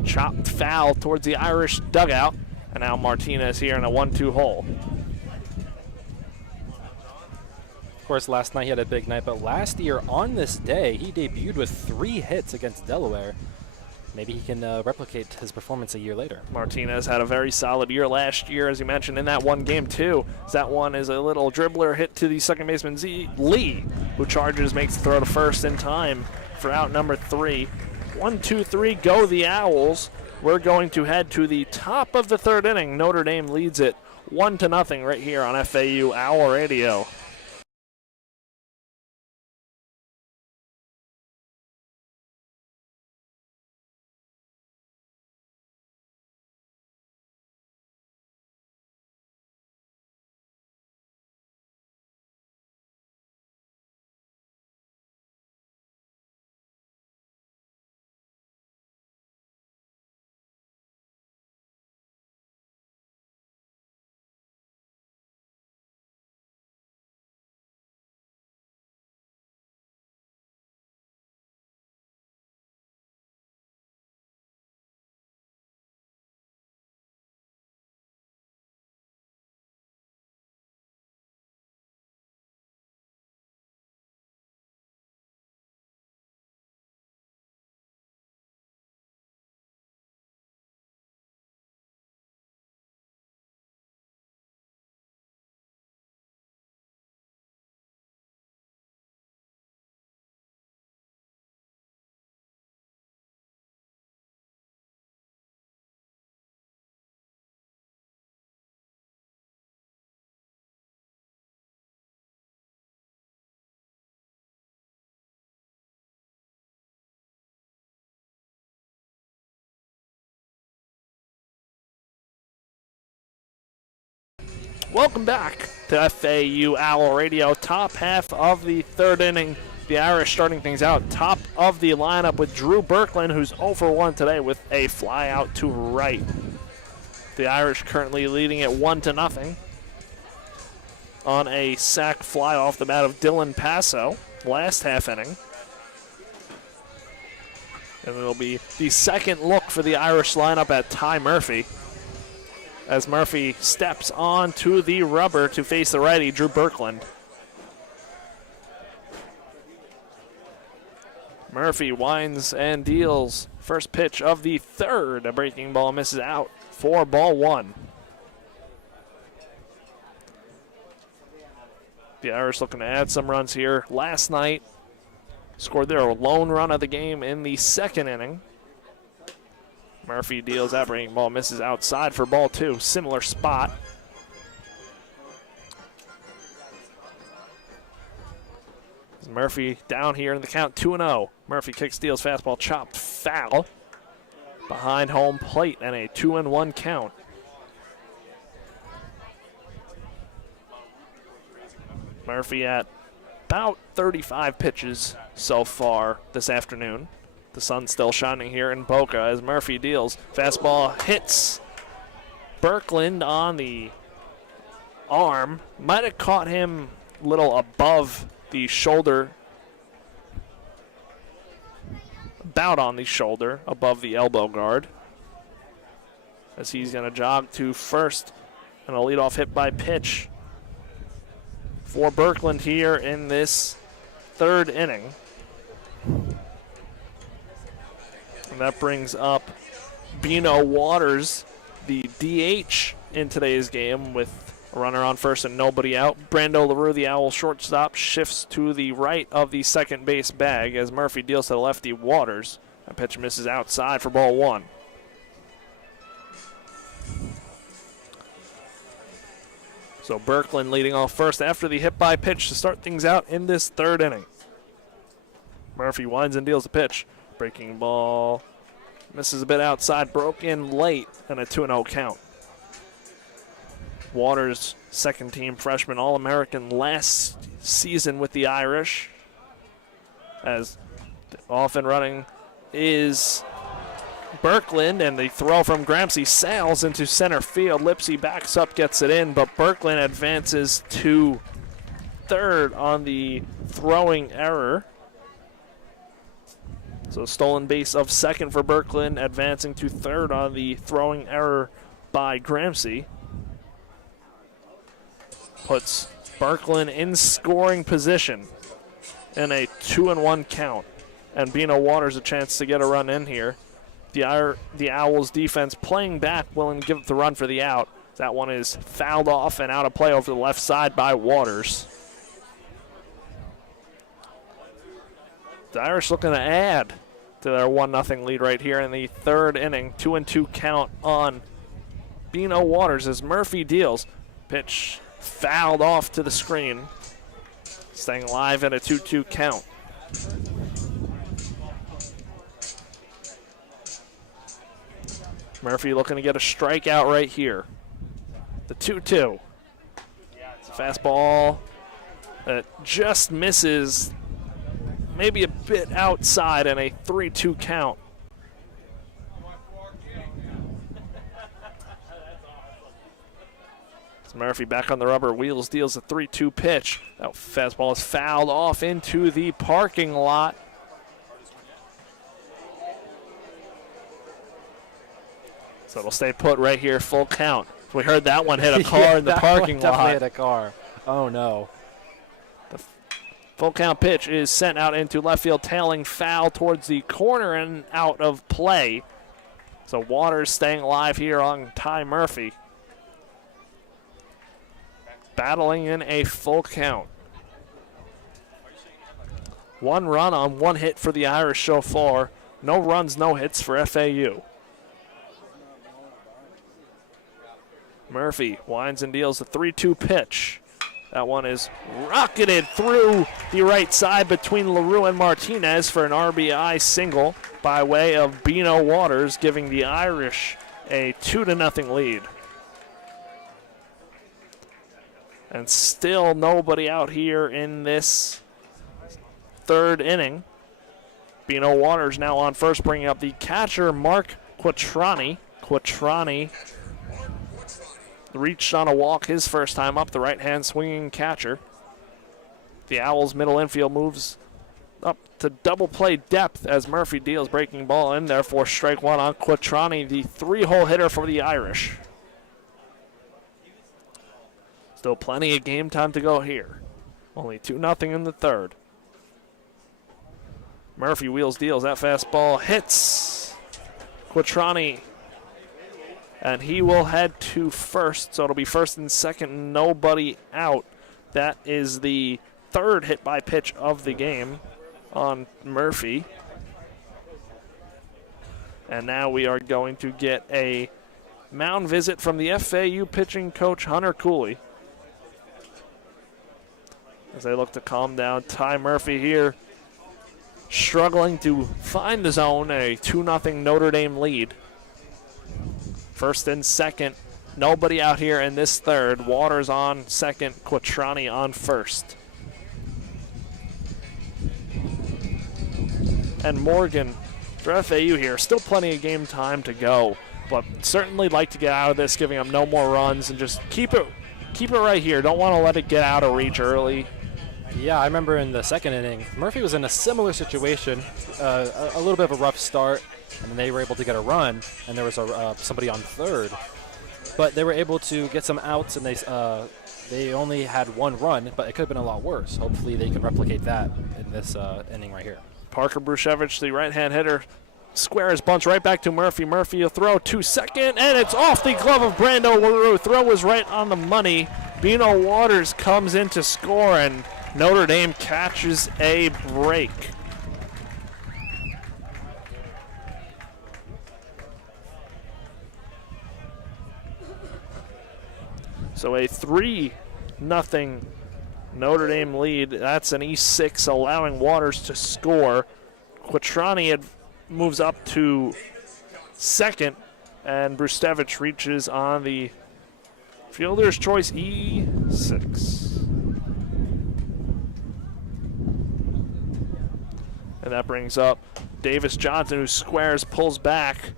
Chopped foul towards the Irish dugout. And now Martinez here in a 1-2 hole. course, last night he had a big night, but last year on this day, he debuted with 3 hits against Delaware. Maybe he can replicate his performance a year later. Martinez had a very solid year last year, as you mentioned, in that one game, too. That one is a little dribbler hit to the second baseman, Lee, who charges, makes the throw to first in time for out number 3. 1, 2, 3, go the Owls. We're going to head to the top of the third inning. Notre Dame leads it 1-0 right here on FAU Owl Radio. Welcome back to FAU Owl Radio. Top half of the third inning. The Irish starting things out. Top of the lineup with Drew Berkland, who's 0 for 1 today with a fly out to right. The Irish currently leading it 1-0 on a sac fly off the bat of Dylan Passo last half inning. And it'll be the second look for the Irish lineup at Ty Murphy, as Murphy steps on to the rubber to face the righty, Drew Berkland. Murphy winds and deals. First pitch of the third. A breaking ball misses out for ball 1. The Irish looking to add some runs here. Last night, scored their lone run of the game in the second inning. Murphy deals that breaking ball, misses outside for ball 2. Similar spot. Murphy down here in the count, 2-0. Murphy kicks, steals, fastball chopped foul behind home plate, and a 2-1 count. Murphy at about 35 pitches so far this afternoon. The sun's still shining here in Boca as Murphy deals. Fastball hits Berkland on the arm. Might have caught him a little above the shoulder, about on the shoulder, above the elbow guard, as he's going to jog to first, and a leadoff hit by pitch for Berkland here in this third inning. And that brings up Bino Waters, the DH in today's game, with a runner on first and nobody out. Brando LaRue, the Owl shortstop, shifts to the right of the second base bag as Murphy deals to the lefty Waters. That pitch misses outside for ball 1. So Berkland leading off first after the hit by pitch to start things out in this third inning. Murphy winds and deals the pitch. Breaking ball misses a bit outside, broke in late, and a 2-0 count. Waters, second team freshman All-American last season with the Irish. As off and running is Berkland, and the throw from Gramsci sails into center field. Lipsy backs up, gets it in, but Berkland advances to third on the throwing error. So stolen base of second for Berkland, advancing to third on the throwing error by Gramsci. Puts Barklin in scoring position in a 2-1 count. And Bino Waters a chance to get a run in here. The Owls defense playing back, willing to give up the run for the out. That one is fouled off and out of play over the left side by Waters. The Irish looking to add to their 1-0 lead right here in the third inning. 2-2 count on Bino Waters as Murphy deals. Pitch fouled off to the screen. Staying live at a 2-2 count. Murphy looking to get a strikeout right here. The 2-2. Fastball that just misses, maybe a bit outside, and a 3-2 count. So Murphy back on the rubber, wheels, deals a 3-2 pitch. That fastball is fouled off into the parking lot. So it'll stay put right here, full count. We heard that one hit a car in the parking lot. Definitely hit a car. Oh, no. The full count pitch is sent out into left field, tailing foul towards the corner and out of play. So Waters staying alive here on Ty Murphy. Battling in a full count. 1 run on 1 hit for the Irish so far. No runs, no hits for FAU. Murphy winds and deals a 3-2 pitch. That one is rocketed through the right side between LaRue and Martinez for an RBI single by way of Bino Waters, giving the Irish a 2-0 lead. And still nobody out here in this third inning. Bino Waters now on first, bringing up the catcher, Mark Quattrani. Quattrani reached on a walk his first time up, the right-hand swinging catcher. The Owls' middle infield moves up to double play depth as Murphy deals breaking ball in there for strike one on Quattrani, the 3-hole hitter for the Irish. Still plenty of game time to go here. Only 2-0 in the third. Murphy wheels, deals, that fastball hits Quattrani, and he will head to first, so it'll be first and second, nobody out. That is the third hit by pitch of the game on Murphy. And now we are going to get a mound visit from the FAU pitching coach, Hunter Cooley, as they look to calm down Ty Murphy here, struggling to find the zone, a 2-0 Notre Dame lead. First and second, nobody out here in this third. Waters on second, Quattrani on first. And Morgan for FAU here, still plenty of game time to go, but certainly like to get out of this, giving them no more runs and just keep it right here. Don't want to let it get out of reach early. Yeah, I remember in the second inning, Murphy was in a similar situation, a little bit of a rough start, and they were able to get a run, and there was somebody on third. But they were able to get some outs, and they only had 1 run, but it could have been a lot worse. Hopefully they can replicate that in this inning right here. Parker Brushevich, the right-hand hitter, squares, bunts right back to Murphy. Murphy will throw to second, and it's off the glove of Brando LaRue. Throw was right on the money. Bino Waters comes in to score, and Notre Dame catches a break. So a 3-0 Notre Dame lead. That's an E6, allowing Waters to score. Quattrani moves up to second, and Brustevich reaches on the fielder's choice E6. And that brings up Davis Johnson, who squares, pulls back,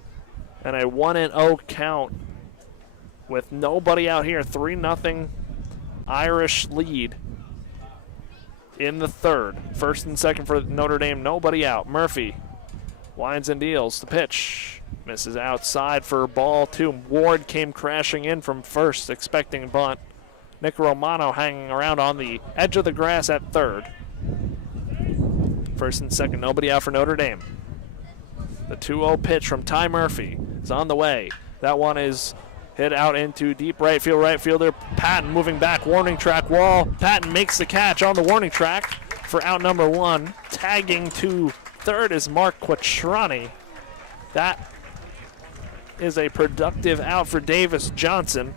and a 1-0 count with nobody out here. 3-0 Irish lead in the third. First and second for Notre Dame, nobody out. Murphy winds and deals. The pitch misses outside for ball 2. Ward came crashing in from first, expecting bunt. Nick Romano hanging around on the edge of the grass at third. First and second, nobody out for Notre Dame. The 2-0 pitch from Ty Murphy is on the way. That one is hit out into deep right field. Right fielder Patton moving back, warning track wall. Patton makes the catch on the warning track for out number one. Tagging to third is Mark Quattrani. That is a productive out for Davis Johnson,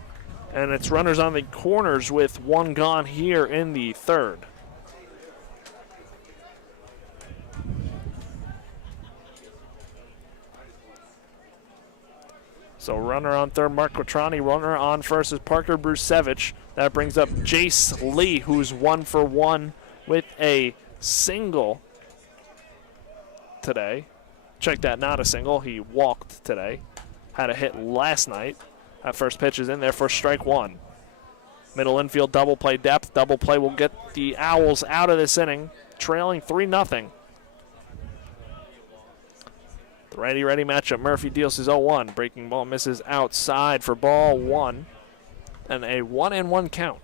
and it's runners on the corners with one gone here in the third. So runner on third, Mark Quattrani. Runner on first is Parker Brusevich. That brings up Jace Lee, who's 1 for 1 with a single today. Check that, not a single. He walked today. Had a hit last night. That first pitch is in there for strike one. Middle infield double play depth. Double play will get the Owls out of this inning, trailing 3-0. The righty-righty matchup. Murphy deals his 0-1. Breaking ball misses outside for ball one. And a 1-1 count.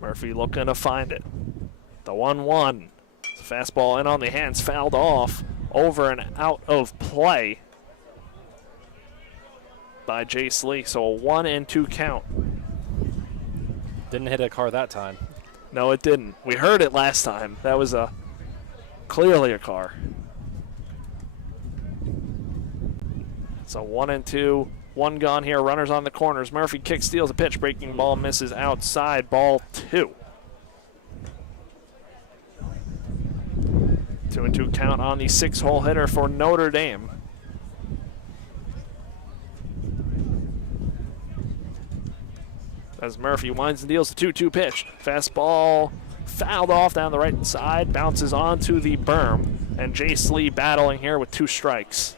Murphy looking to find it. The 1-1. Fastball in on the hands, fouled off, over and out of play by Jace Lee. So a 1-2 count. Didn't hit a car that time. No, it didn't. We heard it last time. That was clearly a car. So 1-2, one gone here. Runners on the corners. Murphy kicks, steals a pitch. Breaking ball misses outside. Ball two. 2-2 count on the 6-hole hitter for Notre Dame. As Murphy winds and deals the 2-2 pitch. Fastball fouled off down the right side, bounces onto the berm, and Jace Lee battling here with 2 strikes.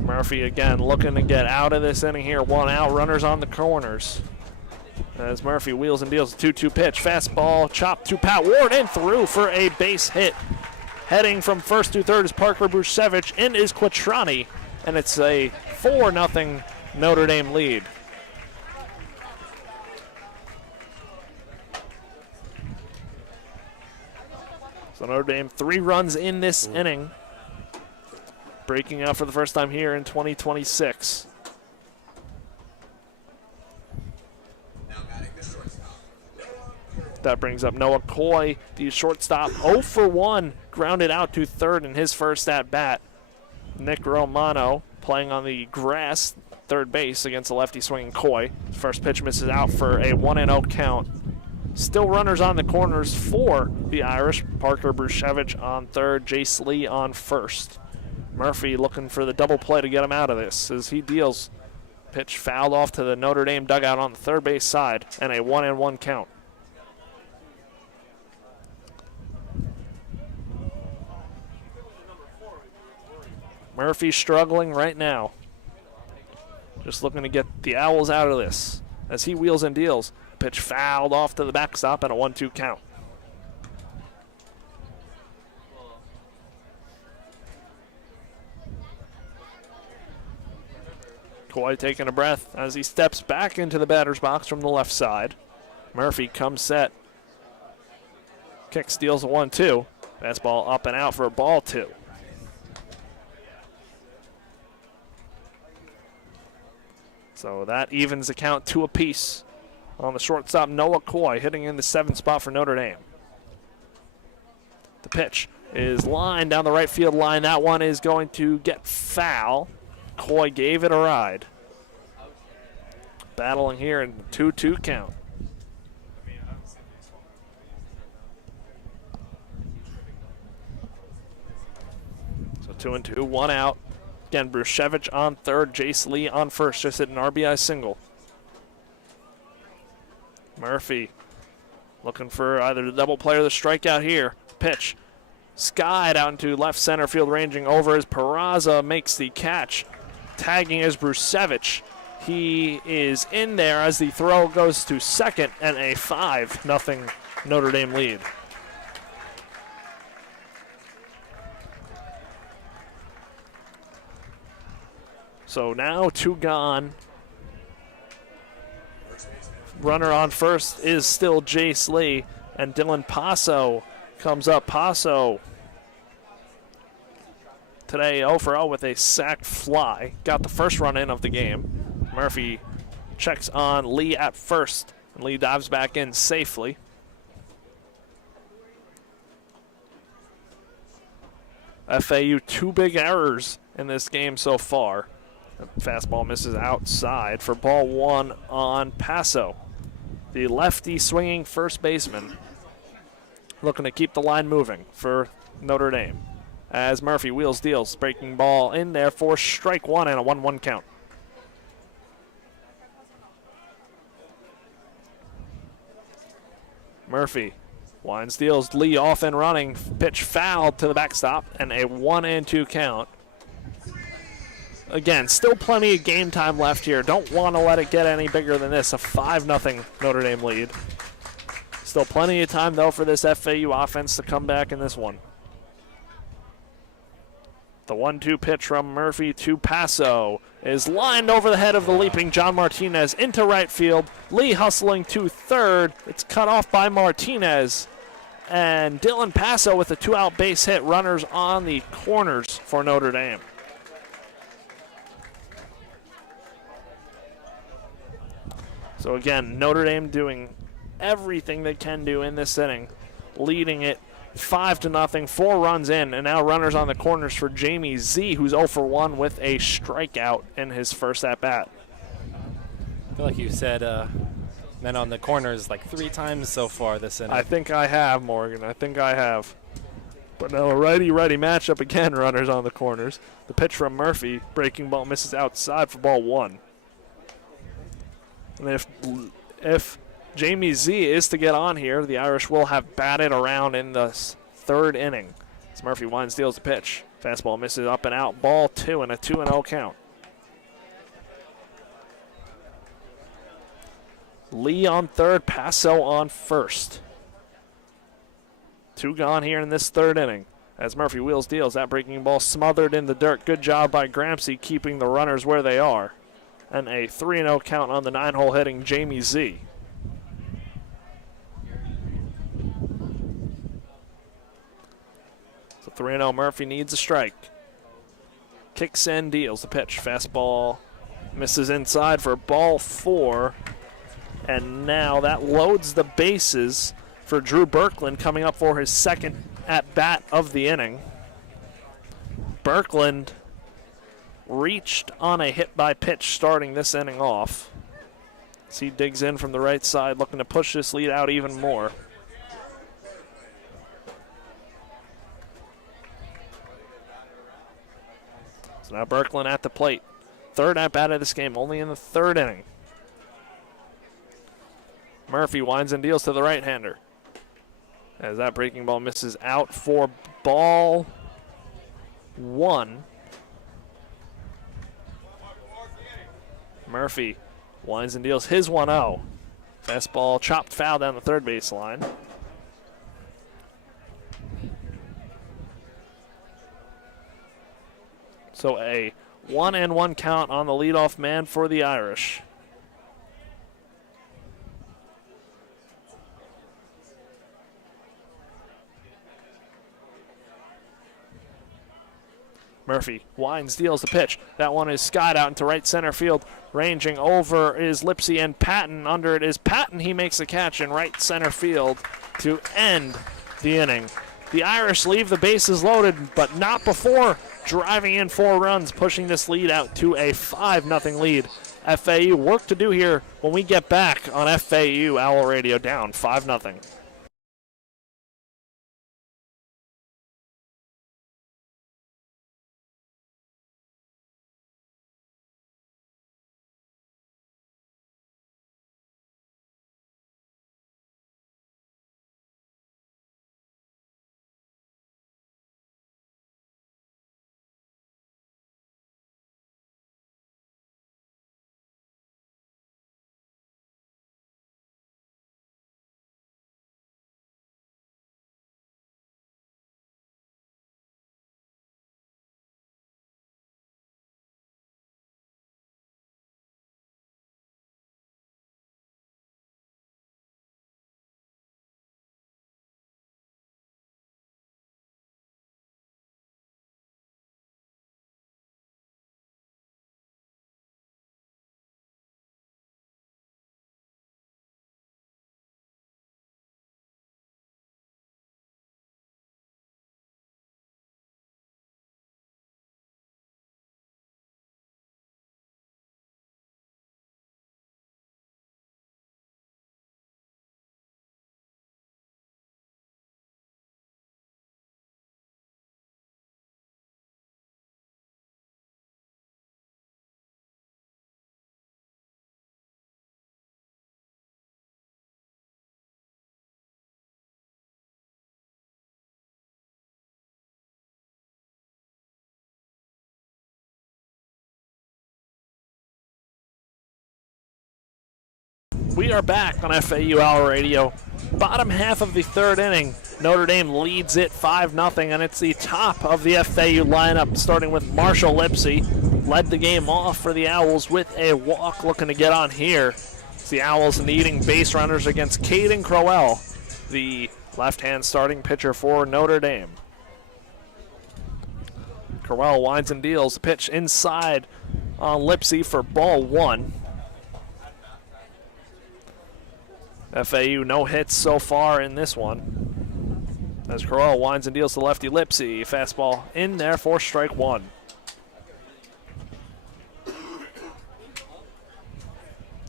Murphy again looking to get out of this inning here. 1 out, runners on the corners. As Murphy wheels and deals a 2-2 pitch. Fastball chopped to Pat Ward and through for a base hit. Heading from first to third is Parker Brusevich. In is Quattrani, and it's a 4-0 Notre Dame lead. So Notre Dame 3 runs in this inning, breaking out for the first time here in 2026. That brings up Noah Coy, the shortstop, 0 for 1, grounded out to third in his first at-bat. Nick Romano playing on the grass, third base against the lefty swinging Coy. First pitch misses out for a 1-0 count. Still runners on the corners for the Irish. Parker Brusevich on third, Jace Lee on first. Murphy looking for the double play to get him out of this as he deals. Pitch fouled off to the Notre Dame dugout on the third base side, and a 1-1 count. Murphy struggling right now. Just looking to get the Owls out of this as he wheels and deals. Pitch fouled off to the backstop and a 1-2 count. Coy taking a breath as he steps back into the batter's box from the left side. Murphy comes set. Kick steals a 1-2. Fastball up and out for a ball 2. So that evens the count 2 apiece on the shortstop, Noah Coy, hitting in the 7th spot for Notre Dame. The pitch is lined down the right field line. That one is going to get foul. Coy gave it a ride. Battling here in 2-2 count. So 2-2, 1 out. Again, Brusevich on third, Jace Lee on first, just hit an RBI single. Murphy looking for either the double play or the strikeout here. Pitch skied out into left center field, ranging over as Peraza makes the catch. Tagging is Brusevich, He is in there as the throw goes to second, and a 5-0 Notre Dame lead. So now 2 gone. Runner on first is still Jace Lee, and Dylan Passo comes up. Passo today 0 for 0 with a sacked fly. Got the first run in of the game. Murphy checks on Lee at first, and Lee dives back in safely. FAU 2 big errors in this game so far. The fastball misses outside for ball 1 on Passo. The lefty swinging first baseman looking to keep the line moving for Notre Dame. As Murphy wheels deals, breaking ball in there for strike 1 and a 1-1 count. Murphy winds deals, Lee off and running, pitch fouled to the backstop, and a 1-2 count. Again, still plenty of game time left here. Don't want to let it get any bigger than this. A 5-0 Notre Dame lead. Still plenty of time, though, for this FAU offense to come back in this one. The 1-2 pitch from Murphy to Passo is lined over the head of the leaping John Martinez into right field. Lee hustling to third. It's cut off by Martinez. And Dylan Passo with a 2-out base hit. Runners on the corners for Notre Dame. So again, Notre Dame doing everything they can do in this inning, leading it 5-0, 4 runs in, and now runners on the corners for Jamie Z, who's 0 for 1 with a strikeout in his first at-bat. I feel like you said men on the corners like 3 times so far this inning. I think I have, Morgan. I think I have. But no, a righty-righty matchup again, runners on the corners. The pitch from Murphy, breaking ball misses outside for ball 1. And if Jamie Z is to get on here, the Irish will have batted around in the 3rd inning. As Murphy winds, deals the pitch. Fastball misses up and out. Ball 2 and a 2-0 count. Lee on third, Passo on first. 2 gone here in this 3rd inning. As Murphy wheels deals, that breaking ball smothered in the dirt. Good job by Gramsci keeping the runners where they are. And a 3-0 count on the 9-hole hitting Jamie Z. So 3-0, Murphy needs a strike. Kicks in, deals the pitch. Fastball misses inside for ball 4. And now that loads the bases for Drew Birkland coming up for his 2nd at-bat of the inning. Birkland reached on a hit-by-pitch starting this inning off. As he digs in from the right side, looking to push this lead out even more. So now Birkland at the plate. 3rd at-bat of this game, only in the 3rd inning. Murphy winds and deals to the right-hander. As that breaking ball misses out for ball 1. Murphy winds and deals his 1-0. Fastball chopped foul down the 3rd baseline. So a 1-1 count on the leadoff man for the Irish. Murphy winds, deals the pitch. That one is skied out into right center field. Ranging over is Lipsy and Patton. Under it is Patton. He makes the catch in right center field to end the inning. The Irish leave the bases loaded, but not before driving in 4 runs, pushing this lead out to a 5-0 lead. FAU work to do here when we get back on FAU Owl Radio down 5-0. We are back on FAU Owl Radio. Bottom half of the third inning. Notre Dame leads it 5-0, and it's the top of the FAU lineup, starting with Marshall Lipsy. Led the game off for the Owls with a walk, looking to get on here. It's the Owls needing base runners against Caden Crowell, the left-hand starting pitcher for Notre Dame. Crowell winds and deals. Pitch inside on Lipsy for ball 1. FAU no hits so far in this one. As Crowell winds and deals to lefty Lipsy. Fastball in there for strike 1.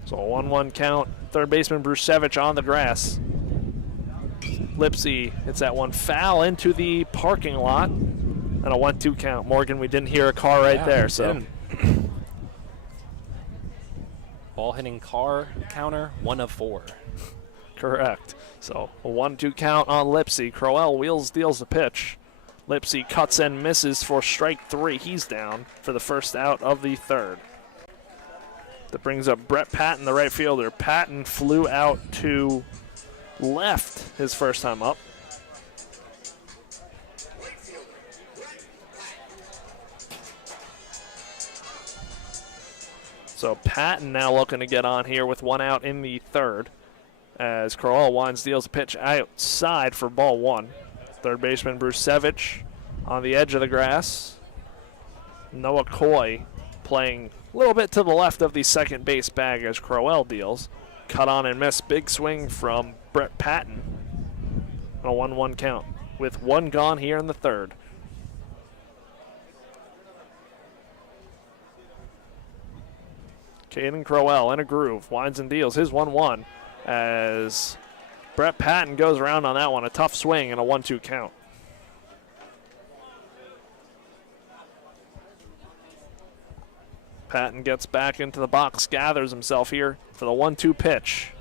So a 1-1 count. Third baseman Brusevich on the grass. Lipsy hits that one foul into the parking lot. And a 1-2 count. Morgan, we didn't hear a car right there. So ball hitting car counter, 1 of 4. Correct. So a 1-2 count on Lipsy. Crowell wheels, deals the pitch. Lipsy cuts and misses for strike 3. He's down for the first out of the third. That brings up Brett Patton, the right fielder. Patton flew out to left his first time up. So Patton now looking to get on here with 1 out in the third. As Crowell winds, deals a pitch outside for ball 1. Third baseman Brusevich on the edge of the grass. Noah Coy playing a little bit to the left of the second base bag as Crowell deals. Cut on and miss. Big swing from Brett Patton. A 1-1 count with 1 gone here in the third. Caden Crowell in a groove. Winds and deals his 1-1. As Brett Patton goes around on that one. A tough swing and a 1-2 count. Patton gets back into the box, gathers himself here for the 1-2 pitch.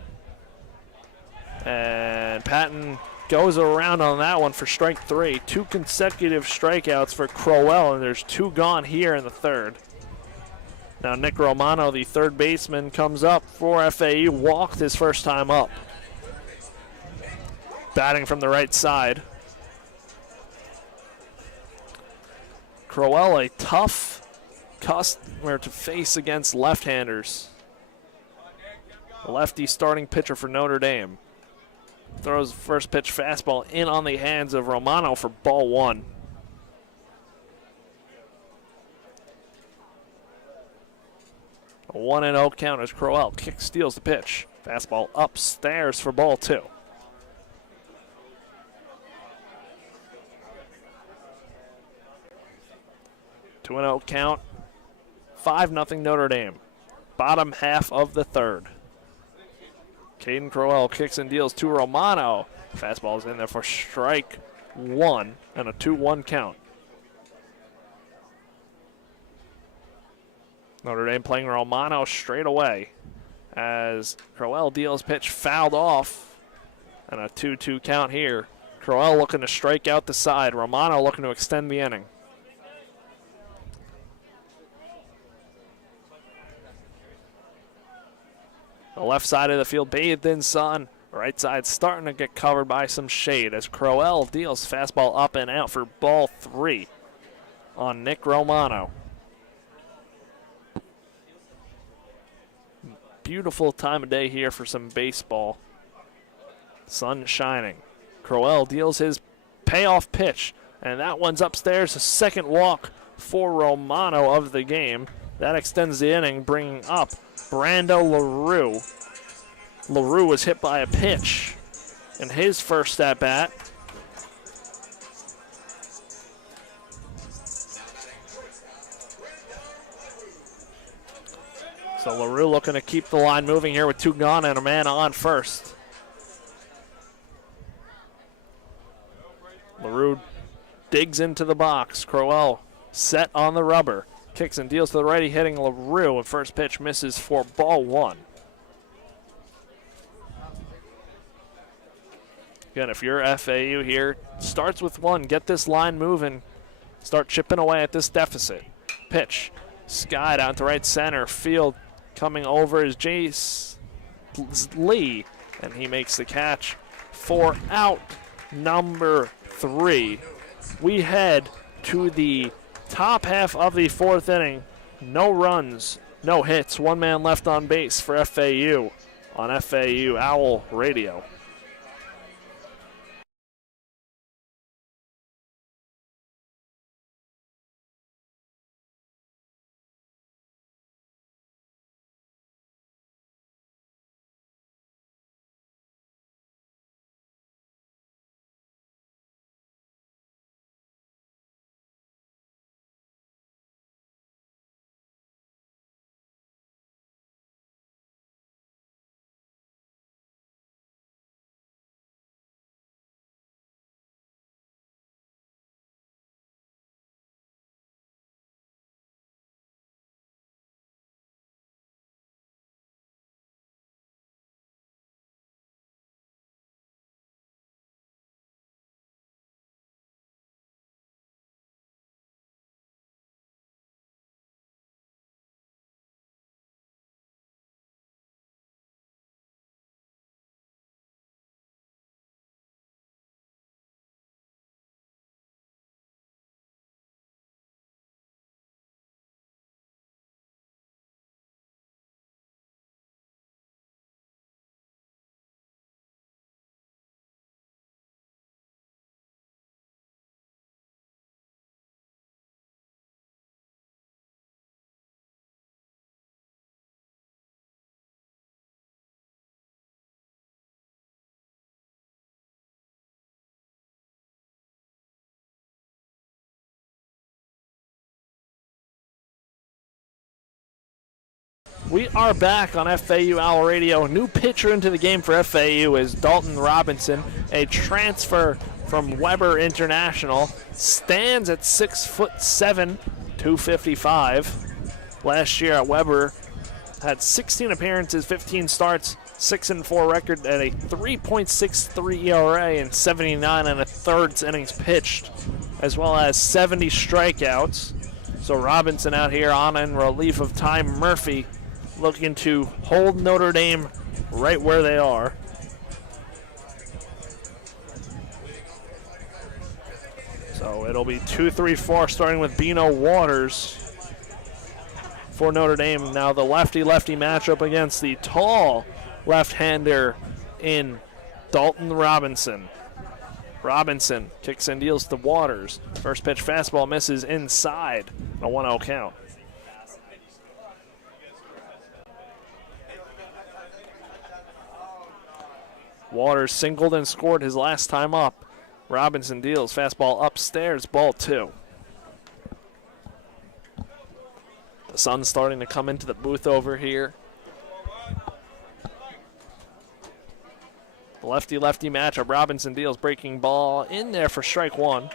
And Patton goes around on that one for strike 3. 2 consecutive strikeouts for Crowell, and there's 2 gone here in the third. Now Nick Romano, the third baseman, comes up for FAU, walked his first time up. Batting from the right side. Crowell, a tough customer to face against left-handers. The lefty starting pitcher for Notre Dame. Throws first pitch fastball in on the hands of Romano for ball 1. A 1-0 count as Crowell steals the pitch. Fastball upstairs for ball 2. Two 2-0 count. 5-0 Notre Dame. Bottom half of the third. Caden Crowell kicks and deals to Romano. Fastball's in there for strike 1 and a 2-1 count. Notre Dame playing Romano straight away as Crowell deals pitch fouled off and a 2-2 count here. Crowell looking to strike out the side. Romano looking to extend the inning. The left side of the field bathed in sun. Right side starting to get covered by some shade as Crowell deals fastball up and out for ball 3 on Nick Romano. Beautiful time of day here for some baseball. Sun shining. Crowell deals his payoff pitch, and that one's upstairs. A second walk for Romano of the game. That extends the inning, bringing up Brando LaRue. LaRue was hit by a pitch in his first at-bat. So LaRue looking to keep the line moving here with 2 gone and a man on first. LaRue digs into the box. Crowell set on the rubber. Kicks and deals to the righty, hitting LaRue, and first pitch misses for ball 1. Again, if you're FAU here, starts with 1. Get this line moving. Start chipping away at this deficit. Pitch. Skied out to right center field. Coming over is Jace. Lee, and he makes the catch for out number 3. We head to the top half of the 4th inning. No runs, no hits, 1 man left on base for FAU on FAU Owl Radio. We are back on FAU Owl Radio. New pitcher into the game for FAU is Dalton Robinson, a transfer from Weber International. Stands at 6'7", 255. Last year at Weber, had 16 appearances, 15 starts, 6-4 record at a 3.63 ERA and 79 1/3 innings pitched, as well as 70 strikeouts. So Robinson out here on in relief of Ty Murphy, looking to hold Notre Dame right where they are. So it'll be 2-3-4 starting with Bino Waters for Notre Dame. Now the lefty-lefty matchup against the tall left-hander in Dalton Robinson. Robinson kicks and deals to Waters. First pitch fastball misses inside. A 1-0 count. Waters singled and scored his last time up. Robinson deals fastball upstairs, ball 2. The sun's starting to come into the booth over here. Lefty-lefty matchup. Robinson deals breaking ball in there for strike 1.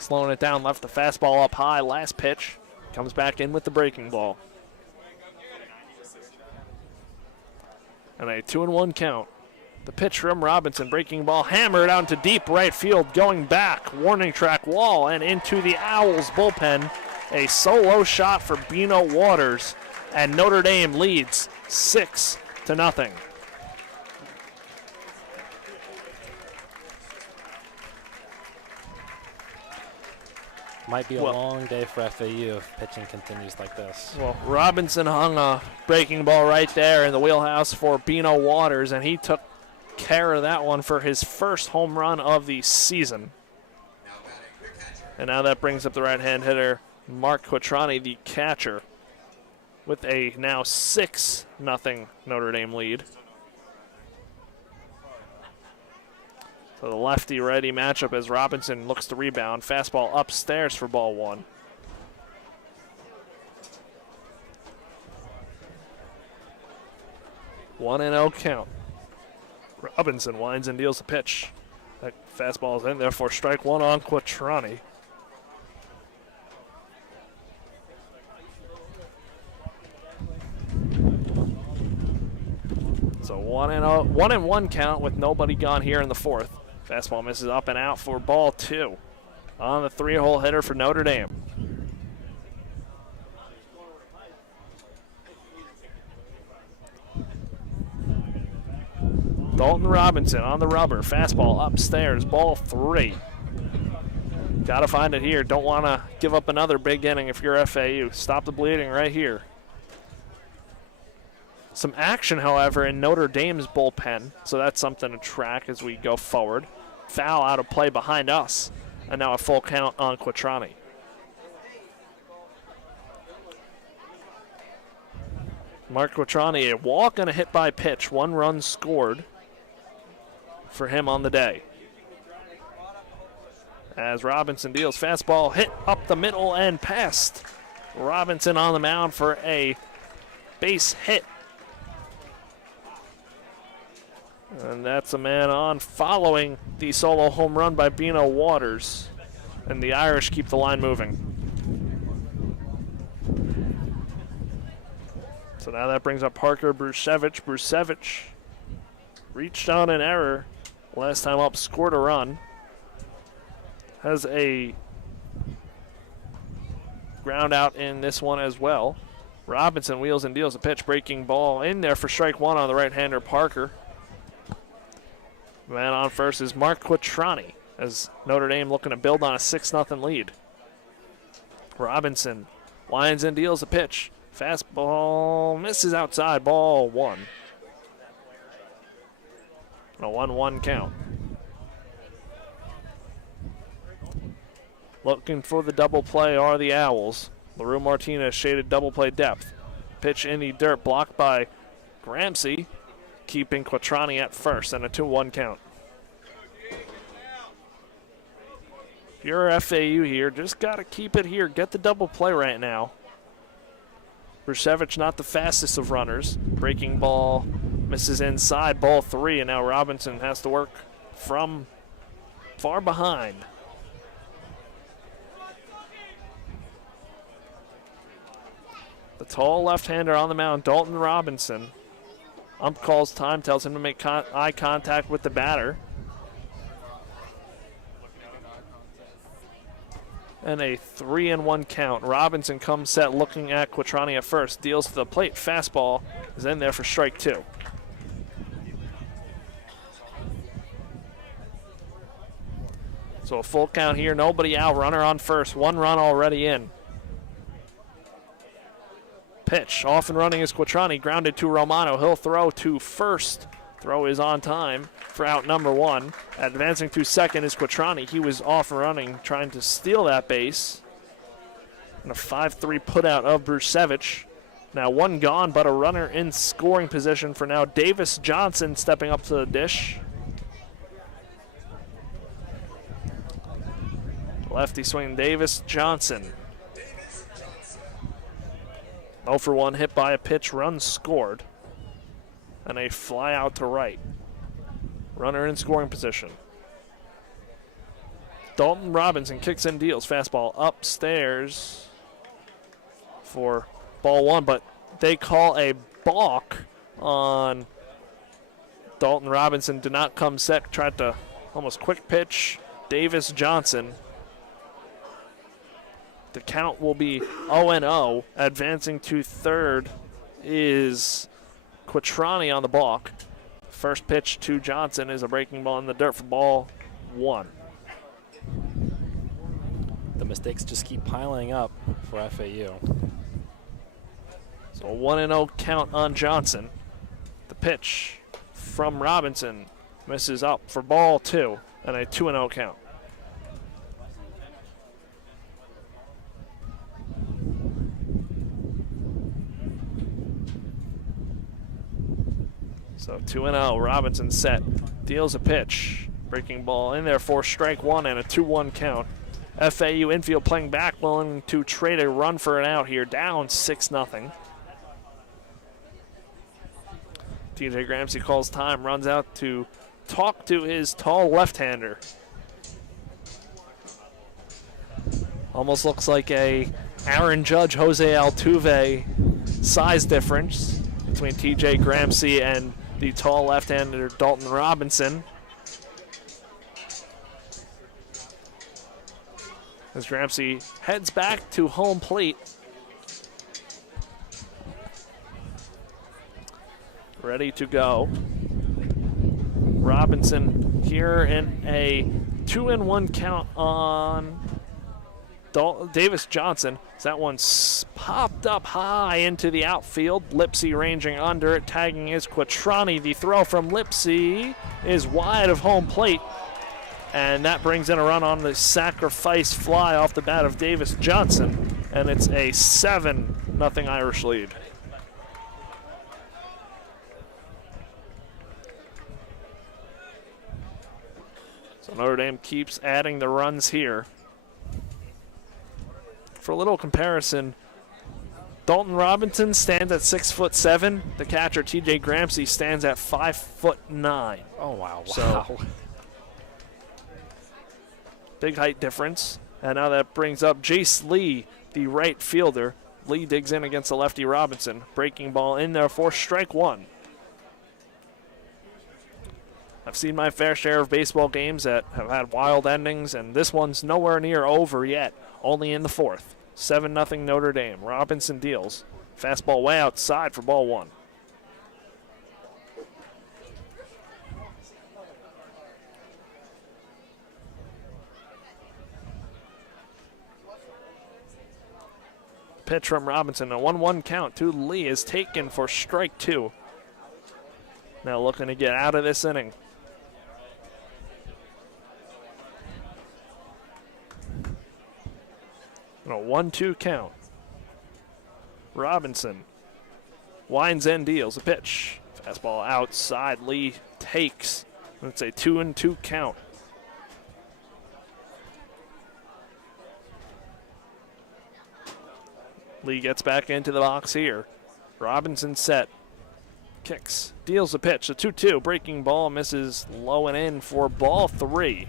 Slowing it down, left the fastball up high. Last pitch. Comes back in with the breaking ball. And a 2-1 count. The pitch from Robinson, breaking ball hammered out into deep right field, going back, warning track wall, and into the Owls bullpen. A solo shot for Bino Waters, and Notre Dame leads 6-0. Might be a long day for FAU if pitching continues like this. Well, Robinson hung a breaking ball right there in the wheelhouse for Bino Waters, and he took care of that one for his first home run of the season. And now that brings up the right-hand hitter, Mark Quattrani, the catcher, with a now 6-0 Notre Dame lead. So the lefty-righty matchup as Robinson looks to rebound. Fastball upstairs for ball 1. One and 0 count. Robinson winds and deals the pitch. That fastball is in there for strike 1 on Quattrani. So 1-1 count with nobody gone here in the 4th. Fastball misses up and out for ball 2 on the 3-hole hitter for Notre Dame. Dalton Robinson on the rubber. Fastball upstairs. Ball 3. Got to find it here. Don't want to give up another big inning if you're FAU. Stop the bleeding right here. Some action, however, in Notre Dame's bullpen, so that's something to track as we go forward. Foul out of play behind us, and now a full count on Quattrani. Mark Quattrani, a walk and a hit by pitch. 1 run scored for him on the day. As Robinson deals fastball, hit up the middle and past. Robinson on the mound for a base hit. And that's a man on following the solo home run by Bino Waters. And the Irish keep the line moving. So now that brings up Parker Brusevich. Brusevich reached on an error. Last time up, scored a run. Has a ground out in this one as well. Robinson wheels and deals a pitch. Breaking ball in there for strike 1 on the right-hander Parker. Man on first is Mark Quattrani as Notre Dame looking to build on a 6-0 lead. Robinson winds and deals a pitch. Fastball misses outside, ball 1. A 1-1 count. Looking for the double play are the Owls. LaRue Martinez shaded double play depth. Pitch in the dirt blocked by Gramsci, keeping Quattrani at first, and a 2-1 count. If you're FAU here, just got to keep it here. Get the double play right now. Brusevich not the fastest of runners. Breaking ball misses inside, ball 3, and now Robinson has to work from far behind. The tall left-hander on the mound, Dalton Robinson. Ump calls time, tells him to make eye contact with the batter. And a 3-1 count. Robinson comes set looking at Quattrani at first. Deals to the plate. Fastball is in there for strike 2. So a full count here. Nobody out. Runner on first. 1 run already in. Pitch. Off and running is Quattrani. Grounded to Romano. He'll throw to first. Throw is on time for out number 1. Advancing to second is Quattrani. He was off and running, trying to steal that base. And a 5-3 putout of Brusevich. Now 1 gone, but a runner in scoring position for now. Davis Johnson stepping up to the dish. Lefty swing, Davis Johnson. 0 for 1 hit by a pitch, run scored. And a fly out to right. Runner in scoring position. Dalton Robinson kicks and deals. Fastball upstairs for ball 1, but they call a balk on Dalton Robinson. Did not come set. Tried to almost quick pitch Davis Johnson. The count will be 0-0. Advancing to third is Quattrani on the balk. First pitch to Johnson is a breaking ball in the dirt for ball 1. The mistakes just keep piling up for FAU. So a 1-0 count on Johnson. The pitch from Robinson misses up for ball 2 and a 2-0 count. So 2-0, Robinson set, deals a pitch. Breaking ball in there for strike 1 and a 2-1 count. FAU infield playing back, willing to trade a run for an out here, down 6-0. TJ Gramsci calls time, runs out to talk to his tall left-hander. Almost looks like a Aaron Judge, Jose Altuve size difference between TJ Gramsci and the tall left-hander Dalton Robinson. As Gramsci heads back to home plate. Ready to go. Robinson here in a 2-1 count on Davis Johnson. That one's popped up high into the outfield. Lipsy ranging under it. Tagging is Quattrani. The throw from Lipsy is wide of home plate. And that brings in a run on the sacrifice fly off the bat of Davis Johnson. And it's a 7-0 Irish lead. So Notre Dame keeps adding the runs here. For a little comparison, Dalton Robinson stands at 6'7". The catcher, TJ Gramsci, stands at 5'9". Oh, wow. So, big height difference. And now that brings up Jace Lee, the right fielder. Lee digs in against the lefty Robinson. Breaking ball in there for strike one. I've seen my fair share of baseball games that have had wild endings, and this one's nowhere near over yet, only in the fourth. 7-0 Notre Dame. Robinson deals. Fastball way outside for ball one. Pitch from Robinson, a 1-1 count to Lee is taken for strike two. Now looking to get out of this inning. A 1-2 count. Robinson winds and deals a pitch. Fastball outside. Lee takes. It's a 2-2 count. Lee gets back into the box here. Robinson set. Kicks. Deals a pitch. A 2-2. Breaking ball misses low and in for ball three.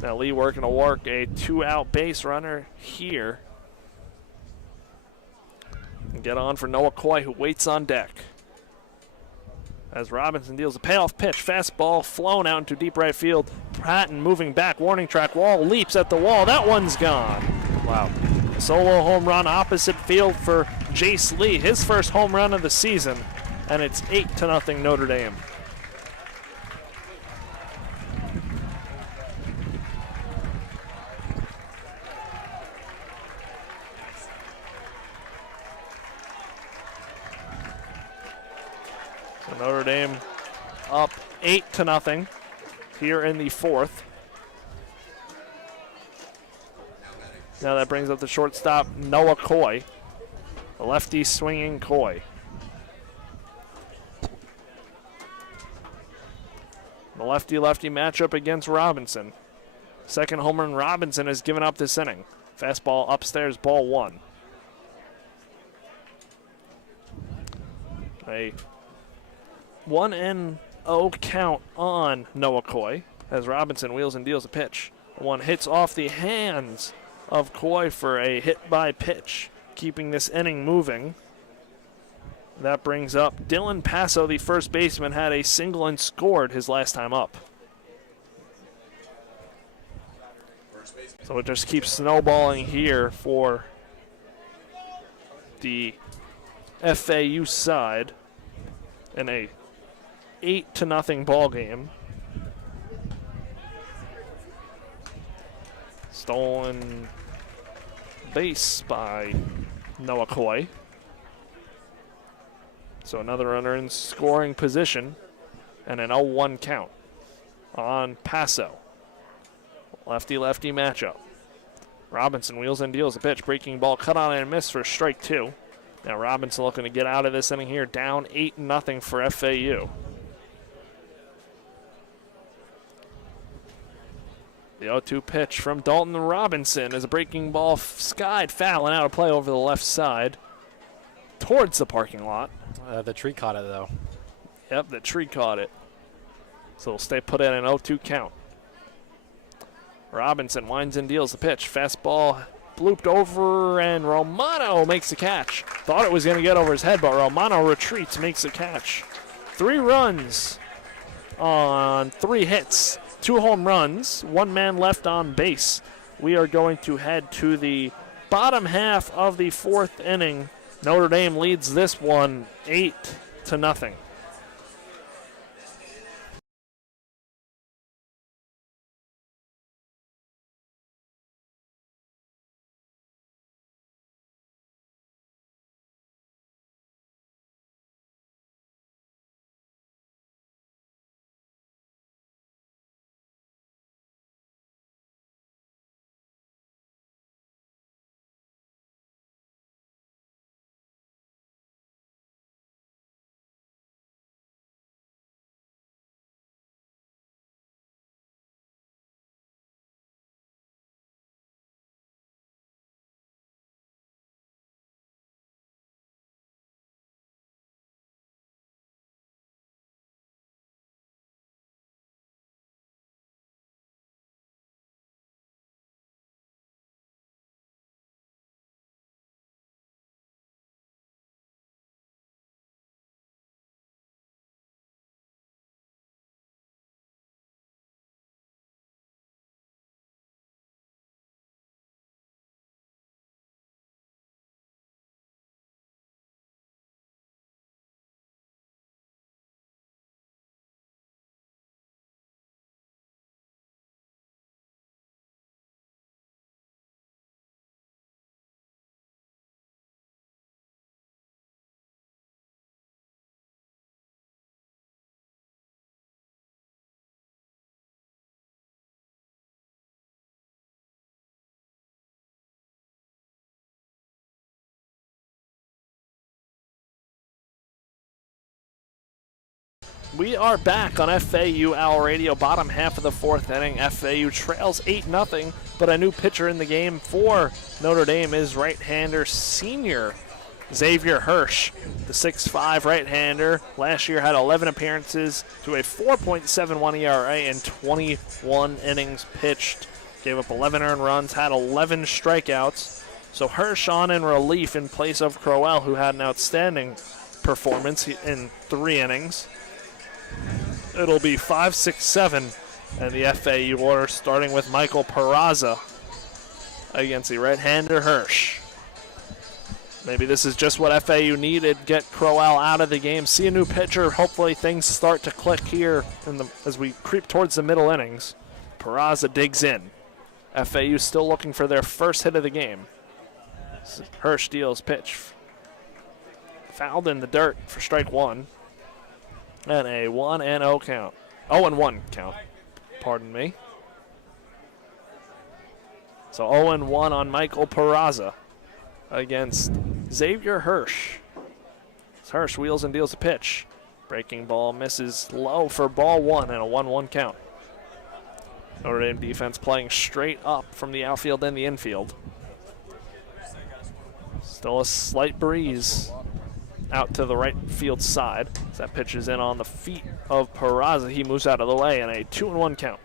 Now Lee working to work a 2-out base runner here. And get on for Noah Coy, who waits on deck. As Robinson deals a payoff pitch. Fastball flown out into deep right field. Patton moving back. Warning track wall. Leaps at the wall. That one's gone. Wow. A solo home run opposite field for Jace Lee. His first home run of the season. And it's 8-0 Notre Dame. Notre Dame up 8-0 here in the fourth. Now that brings up the shortstop, Noah Coy. The lefty swinging Coy. The lefty-lefty matchup against Robinson. Second homer run Robinson has given up this inning. Fastball upstairs, ball one. A 1-0 count on Noah Coy as Robinson wheels and deals a pitch. One hits off the hands of Coy for a hit by pitch, keeping this inning moving. That brings up Dylan Passo, the first baseman, had a single and scored his last time up. So it just keeps snowballing here for the FAU side in a 8-0 ball game. Stolen base by Noah Coy. So another runner in scoring position and an 0-1 count on Passo. Lefty-lefty matchup. Robinson wheels and deals a pitch. Breaking ball cut on and miss for strike two. Now Robinson looking to get out of this inning here, down 8-0 for FAU. The 0-2 pitch from Dalton Robinson is a breaking ball skied foul and out of play over the left side towards the parking lot. The tree caught it, though. Yep, the tree caught it. So we'll stay put in an 0-2 count. Robinson winds and deals the pitch. Fastball blooped over, and Romano makes the catch. Thought it was going to get over his head, but Romano retreats, makes the catch. 3 runs on 3 hits. 2 home runs, 1 man left on base. We are going to head to the bottom half of the 4th inning. Notre Dame leads this one 8-0. We are back on FAU Owl Radio, bottom half of the fourth inning. FAU trails 8-0, but a new pitcher in the game for Notre Dame is right-hander senior Xavier Hirsch, the 6'5 right-hander. Last year had 11 appearances to a 4.71 ERA and 21 innings pitched. Gave up 11 earned runs, had 11 strikeouts. So Hirsch on in relief in place of Crowell, who had an outstanding performance in 3 innings. It'll be 5, 6, 7, and the FAU order starting with Michael Peraza against the right-hander Hirsch. Maybe this is just what FAU needed, get Crowell out of the game, see a new pitcher. Hopefully things start to click here as we creep towards the middle innings. Peraza digs in. FAU still looking for their first hit of the game. Hirsch deals pitch. Fouled in the dirt for strike 1. And a 1-0 count. 0-1 count. Pardon me. So 0-1 on Michael Peraza against Xavier Hirsch. Hirsch wheels and deals a pitch. Breaking ball misses low for ball 1 and a 1-1 count. Notre Dame defense playing straight up from the outfield and the infield. Still a slight breeze out to the right field side. As that pitch is in on the feet of Peraza. He moves out of the way and a 2-1 count.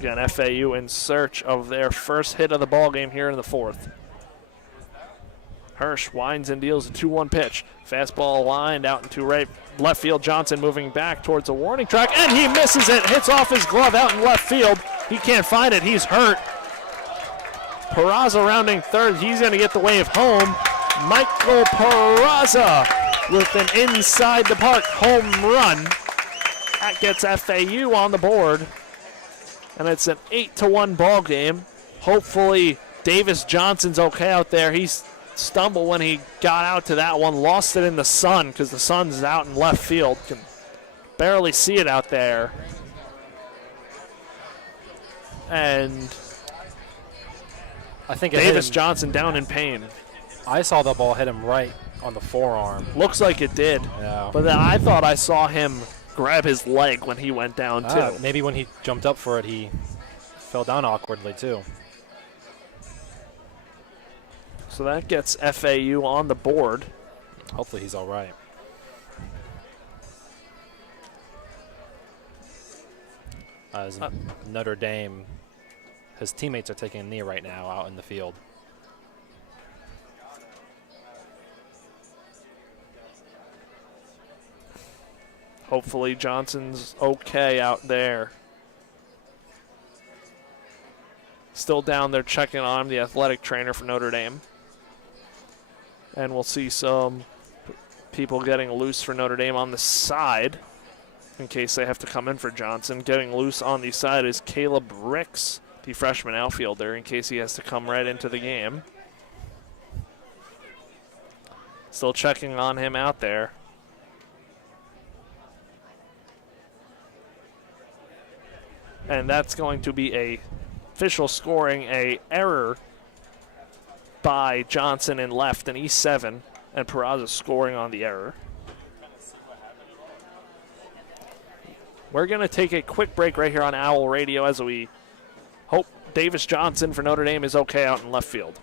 Again, FAU in search of their first hit of the ball game here in the fourth. Hirsch winds and deals a 2-1 pitch. Fastball lined out into left field. Johnson moving back towards the warning track, and he misses it. Hits off his glove out in left field. He can't find it. He's hurt. Peraza rounding third. He's going to get the wave home. Michael Peraza with an inside the park home run. That gets FAU on the board. And it's an 8-1 ball game. Hopefully Davis Johnson's okay out there. He stumbled when he got out to that one. Lost it in the sun because the sun's out in left field. Can barely see it out there. And I think it Davis Johnson down in pain. I saw the ball hit him right on the forearm. Looks like it did. Yeah. But then I thought I saw him grab his leg when he went down too. Maybe when he jumped up for it, he fell down awkwardly too. So that gets FAU on the board. Hopefully he's all right. As Notre Dame, his teammates are taking a knee right now out in the field. Hopefully Johnson's okay out there. Still down there checking on him, the athletic trainer for Notre Dame. And we'll see some people getting loose for Notre Dame on the side in case they have to come in for Johnson. Getting loose on the side is Caleb Ricks, the freshman outfielder, in case he has to come right into the game. Still checking on him out there. And that's going to be a official scoring a error by Johnson in left in E7, and Peraza scoring on the error. We're going to take a quick break right here on Owl Radio as we hope Davis Johnson for Notre Dame is okay out in left field.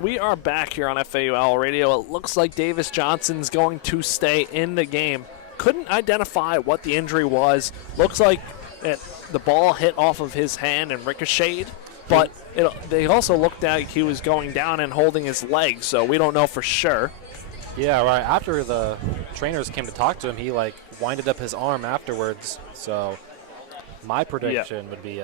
We are back here on FAUL Radio. It looks like Davis Johnson's going to stay in the game. Couldn't identify what the injury was. Looks like the ball hit off of his hand and ricocheted, but they also looked like he was going down and holding his leg, so we don't know for sure. Yeah, right. After the trainers came to talk to him, he winded up his arm afterwards. So my prediction would be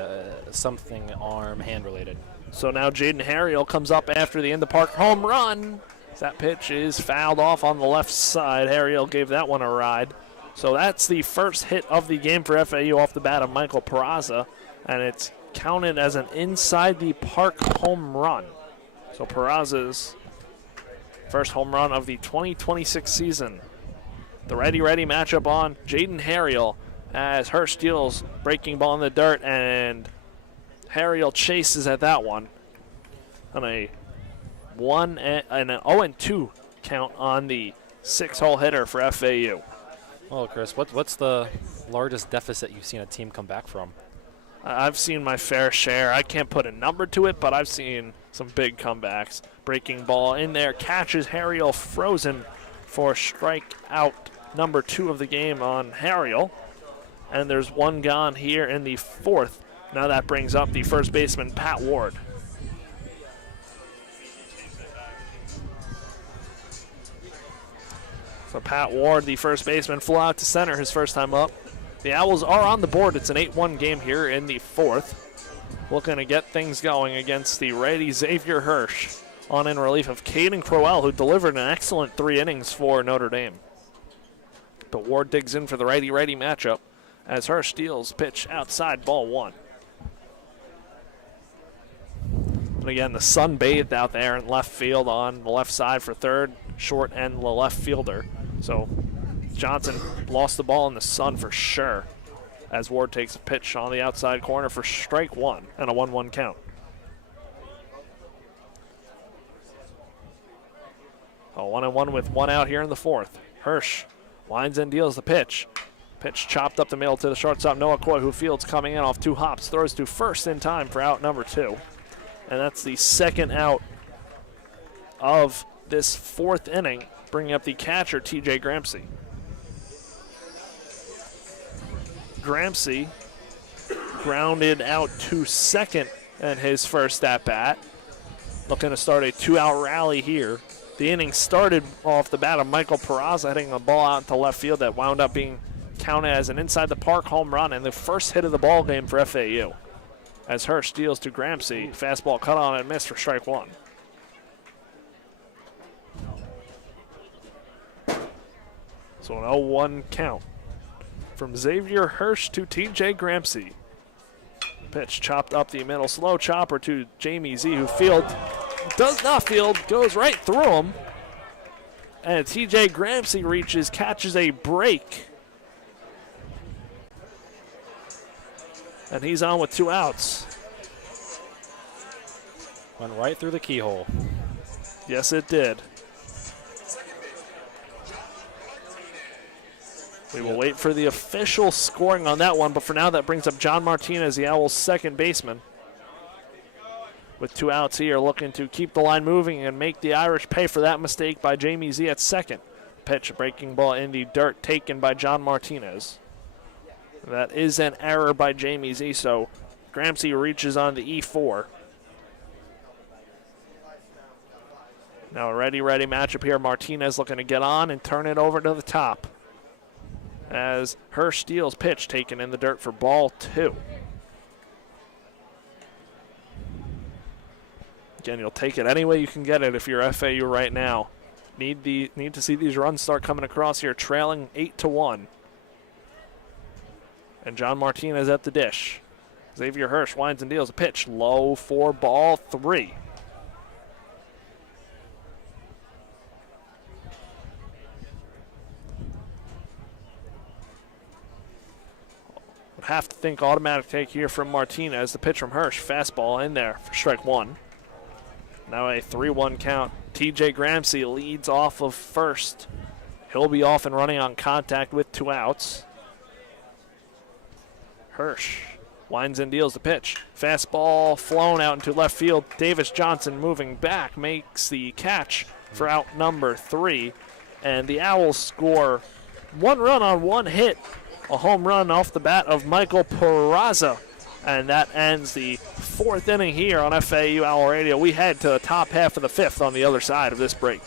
something hand related. So now Jaden Harriel comes up after the in-the-park home run. That pitch is fouled off on the left side. Harriel gave that one a ride. So that's the first hit of the game for FAU off the bat of Michael Peraza, and it's counted as an inside-the-park home run. So Peraza's first home run of the 2026 season. The righty-righty matchup on Jaden Harriel as Hirsch steals breaking ball in the dirt, and Harriel chases at that one on a 0-2 count on the 6-hole hitter for FAU. Well, Chris, what's the largest deficit you've seen a team come back from? I've seen my fair share. I can't put a number to it, but I've seen some big comebacks. Breaking ball in there, catches Harriel frozen for strikeout number 2 of the game on Harriel. And there's one gone here in the 4th. Now that brings up the first baseman, Pat Ward. So Pat Ward, the first baseman, flew out to center his first time up. The Owls are on the board. It's an 8-1 game here in the 4th. Looking to get things going against the righty Xavier Hirsch on in relief of Caden Crowell, who delivered an excellent 3 innings for Notre Dame. But Ward digs in for the righty-righty matchup as Hirsch steals pitch outside, ball 1. And again, the sun bathed out there in left field on the left side for third, short, and the left fielder. So Johnson lost the ball in the sun for sure as Ward takes a pitch on the outside corner for strike 1 and a 1-1 count. A 1-1 with 1 out here in the 4th. Hirsch winds and deals the pitch. Pitch chopped up the middle to the shortstop, Noah Coy, who fields coming in off 2 hops, throws to first in time for out number 2. And that's the second out of this 4th inning, bringing up the catcher, TJ Gramsci. Gramsci grounded out to second in his first at-bat. Looking to start a 2-out rally here. The inning started off the bat of Michael Peraza hitting a ball out to left field that wound up being counted as an inside-the-park home run and the first hit of the ball game for FAU. As Hirsch steals to Gramsci, fastball cut on and missed for strike 1. So an 0-1 count from Xavier Hirsch to TJ Gramsci. Pitch chopped up the middle, slow chopper to Jamie Z, who does not field, goes right through him. And TJ Gramsci reaches, catches a break. And he's on with 2 outs. Went right through the keyhole. Yes, it did. We will wait for the official scoring on that one, but for now that brings up John Martinez, the Owls' second baseman. With 2 outs here, looking to keep the line moving and make the Irish pay for that mistake by Jamie Z at second. Pitch, breaking ball in the dirt, taken by John Martinez. That is an error by Jamie Z, so Gramsci reaches on the E4. Now a ready matchup here. Martinez looking to get on and turn it over to the top. As Hirsch steals pitch, taken in the dirt for ball 2. Again, you'll take it any way you can get it if you're FAU right now. Need to see these runs start coming across here, trailing 8-1. And John Martinez at the dish. Xavier Hirsch winds and deals a pitch, low for ball 3. Would have to think automatic take here from Martinez. The pitch from Hirsch, fastball in there for strike 1. Now a 3-1 count. TJ Gramsci leads off of first. He'll be off and running on contact with 2 outs. Hirsch Winds and deals the pitch. Fastball flown out into left field. Davis Johnson moving back makes the catch for out number 3. And the Owls score 1 run on 1 hit. A home run off the bat of Michael Peraza. And that ends the 4th inning here on FAU Owl Radio. We head to the top half of the 5th on the other side of this break.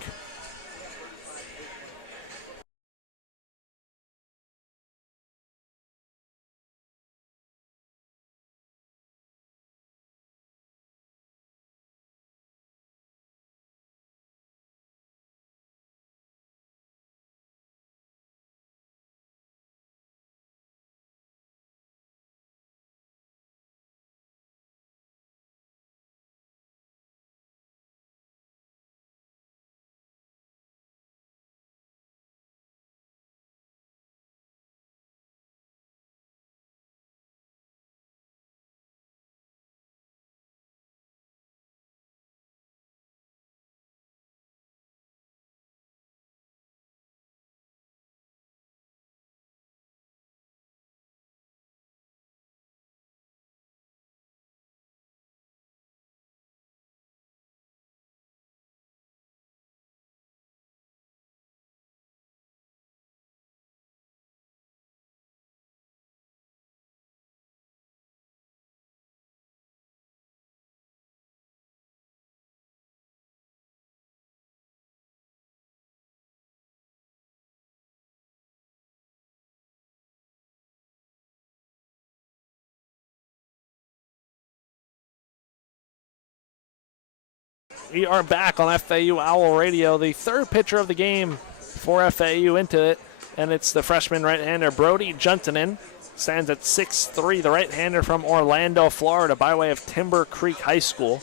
We are back on FAU Owl Radio. The 3rd pitcher of the game for FAU into it, and it's the freshman right-hander Brody Juntanen. Stands at 6'3", the right-hander from Orlando, Florida, by way of Timber Creek High School.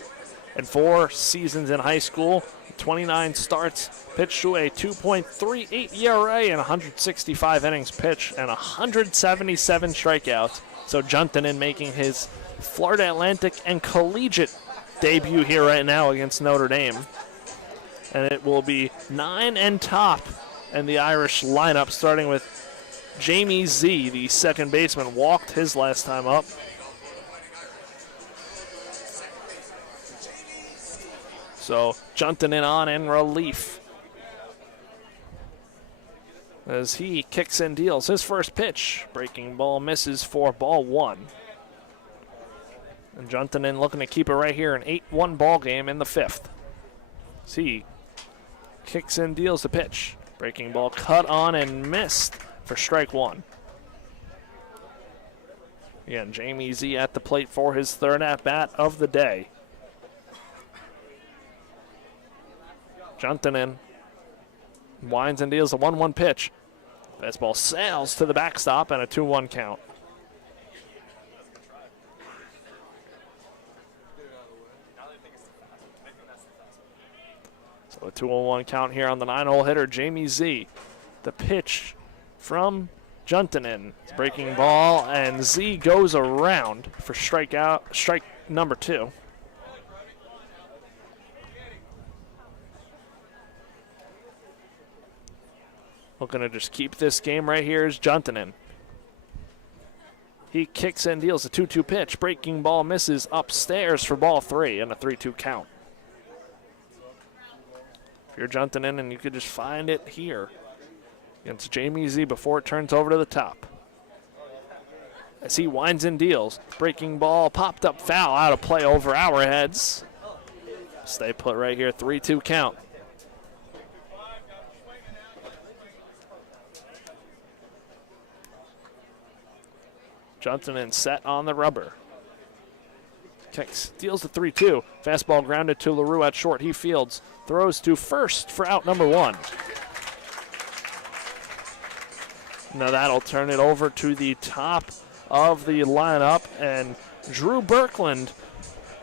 And 4 seasons in high school, 29 starts, pitched to a 2.38 ERA and 165 innings pitched and 177 strikeouts. So Juntanen making his Florida Atlantic and collegiate debut here right now against Notre Dame. And it will be 9 and top in the Irish lineup, starting with Jamie Z, the second baseman, walked his last time up. So Juntanen on in relief as he kicks and deals his first pitch. Breaking ball misses for ball 1. And Juntanen looking to keep it right here, an 8-1 ball game in the 5th. As he kicks and deals the pitch. Breaking ball cut on and missed for strike 1. Again, Jamie Z at the plate for his 3rd at-bat of the day. Juntanen winds and deals a 1-1 pitch. Fastball sails to the backstop and a 2-1 count. So a 2-1 count here on the 9-hole hitter, Jamie Z. The pitch from Juntanen. Breaking ball, and Z goes around for strike number 2. Looking to just keep this game right here is Juntanen. He kicks and deals a 2-2 pitch. Breaking ball misses upstairs for ball 3 and a 3-2 count. If you're Juntanen, and you could just find it here against Jamie Z before it turns over to the top. As he winds and deals. Breaking ball popped up foul, out of play over our heads. Stay put right here, 3-2 count. Juntanen set on the rubber. Kicks, deals the 3-2. Fastball grounded to LaRue at short. He fields, throws to first for out number 1. Now that'll turn it over to the top of the lineup, and Drew Birkland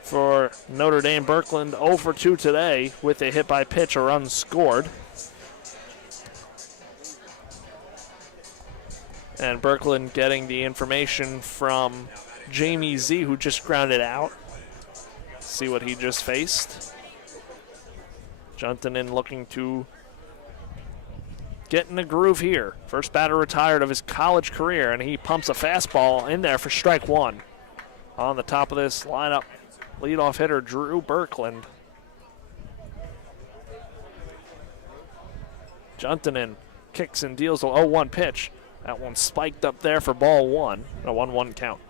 for Notre Dame. Birkland 0 for 2 today with a hit by pitch, a run scored. And Birkland getting the information from Jamie Z, who just grounded out. See what he just faced. Juntanen looking to get in the groove here. First batter retired of his college career, and he pumps a fastball in there for strike 1. On the top of this lineup, leadoff hitter Drew Birkland. Juntanen kicks and deals a 0-1 pitch. That one spiked up there for ball one, a 1-1 count.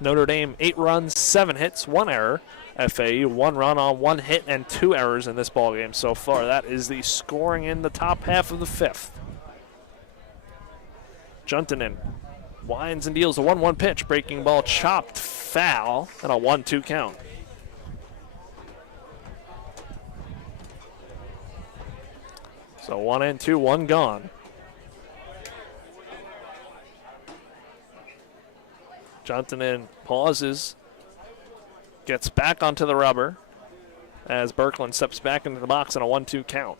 Notre Dame 8 runs, 7 hits, 1 error. FAU 1 run on 1 hit and 2 errors in this ball game so far. That is the scoring in the top half of the 5th. Juntanen winds and deals a 1-1 pitch. Breaking ball chopped foul and a 1-2 count. So 1-2, 1 gone. Juntanen pauses, gets back onto the rubber as Birkland steps back into the box on a 1-2 count.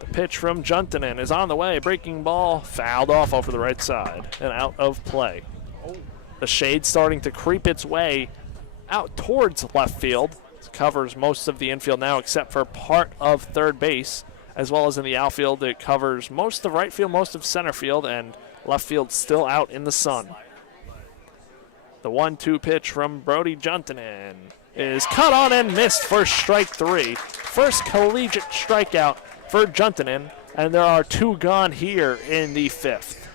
The pitch from Juntanen is on the way. Breaking ball fouled off over the right side and out of play. The shade starting to creep its way out towards left field. It covers most of the infield now except for part of third base, as well as in the outfield. It covers most of right field, most of center field, and left field still out in the sun. The 1-2 pitch from Brody Juntanen is cut on and missed for strike 3. First collegiate strikeout for Juntanen, and there are 2 gone here in the 5th.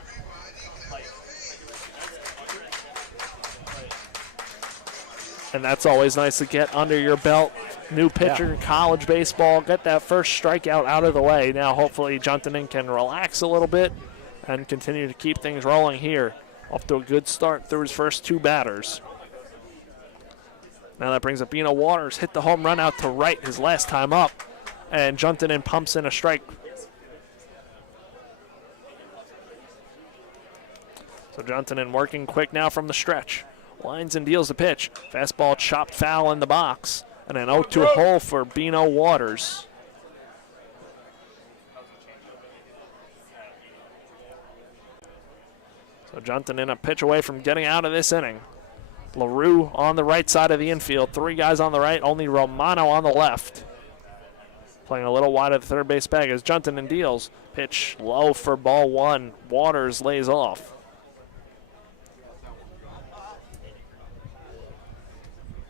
And that's always nice to get under your belt. New pitcher in college baseball, get that first strikeout out of the way. Now hopefully Juntanen can relax a little bit and continue to keep things rolling here. Off to a good start through his first 2 batters. Now that brings up Bino Waters, hit the home run out to right his last time up, and Juntanen pumps in a strike. So Juntanen working quick now from the stretch. Lines and deals the pitch. Fastball chopped foul in the box, and an 0-2 hole for Bino Waters. So Juntanen a pitch away from getting out of this inning. LaRue on the right side of the infield. 3 guys on the right, only Romano on the left. Playing a little wide of the third base bag as Juntanen deals. Pitch low for ball 1. Waters lays off.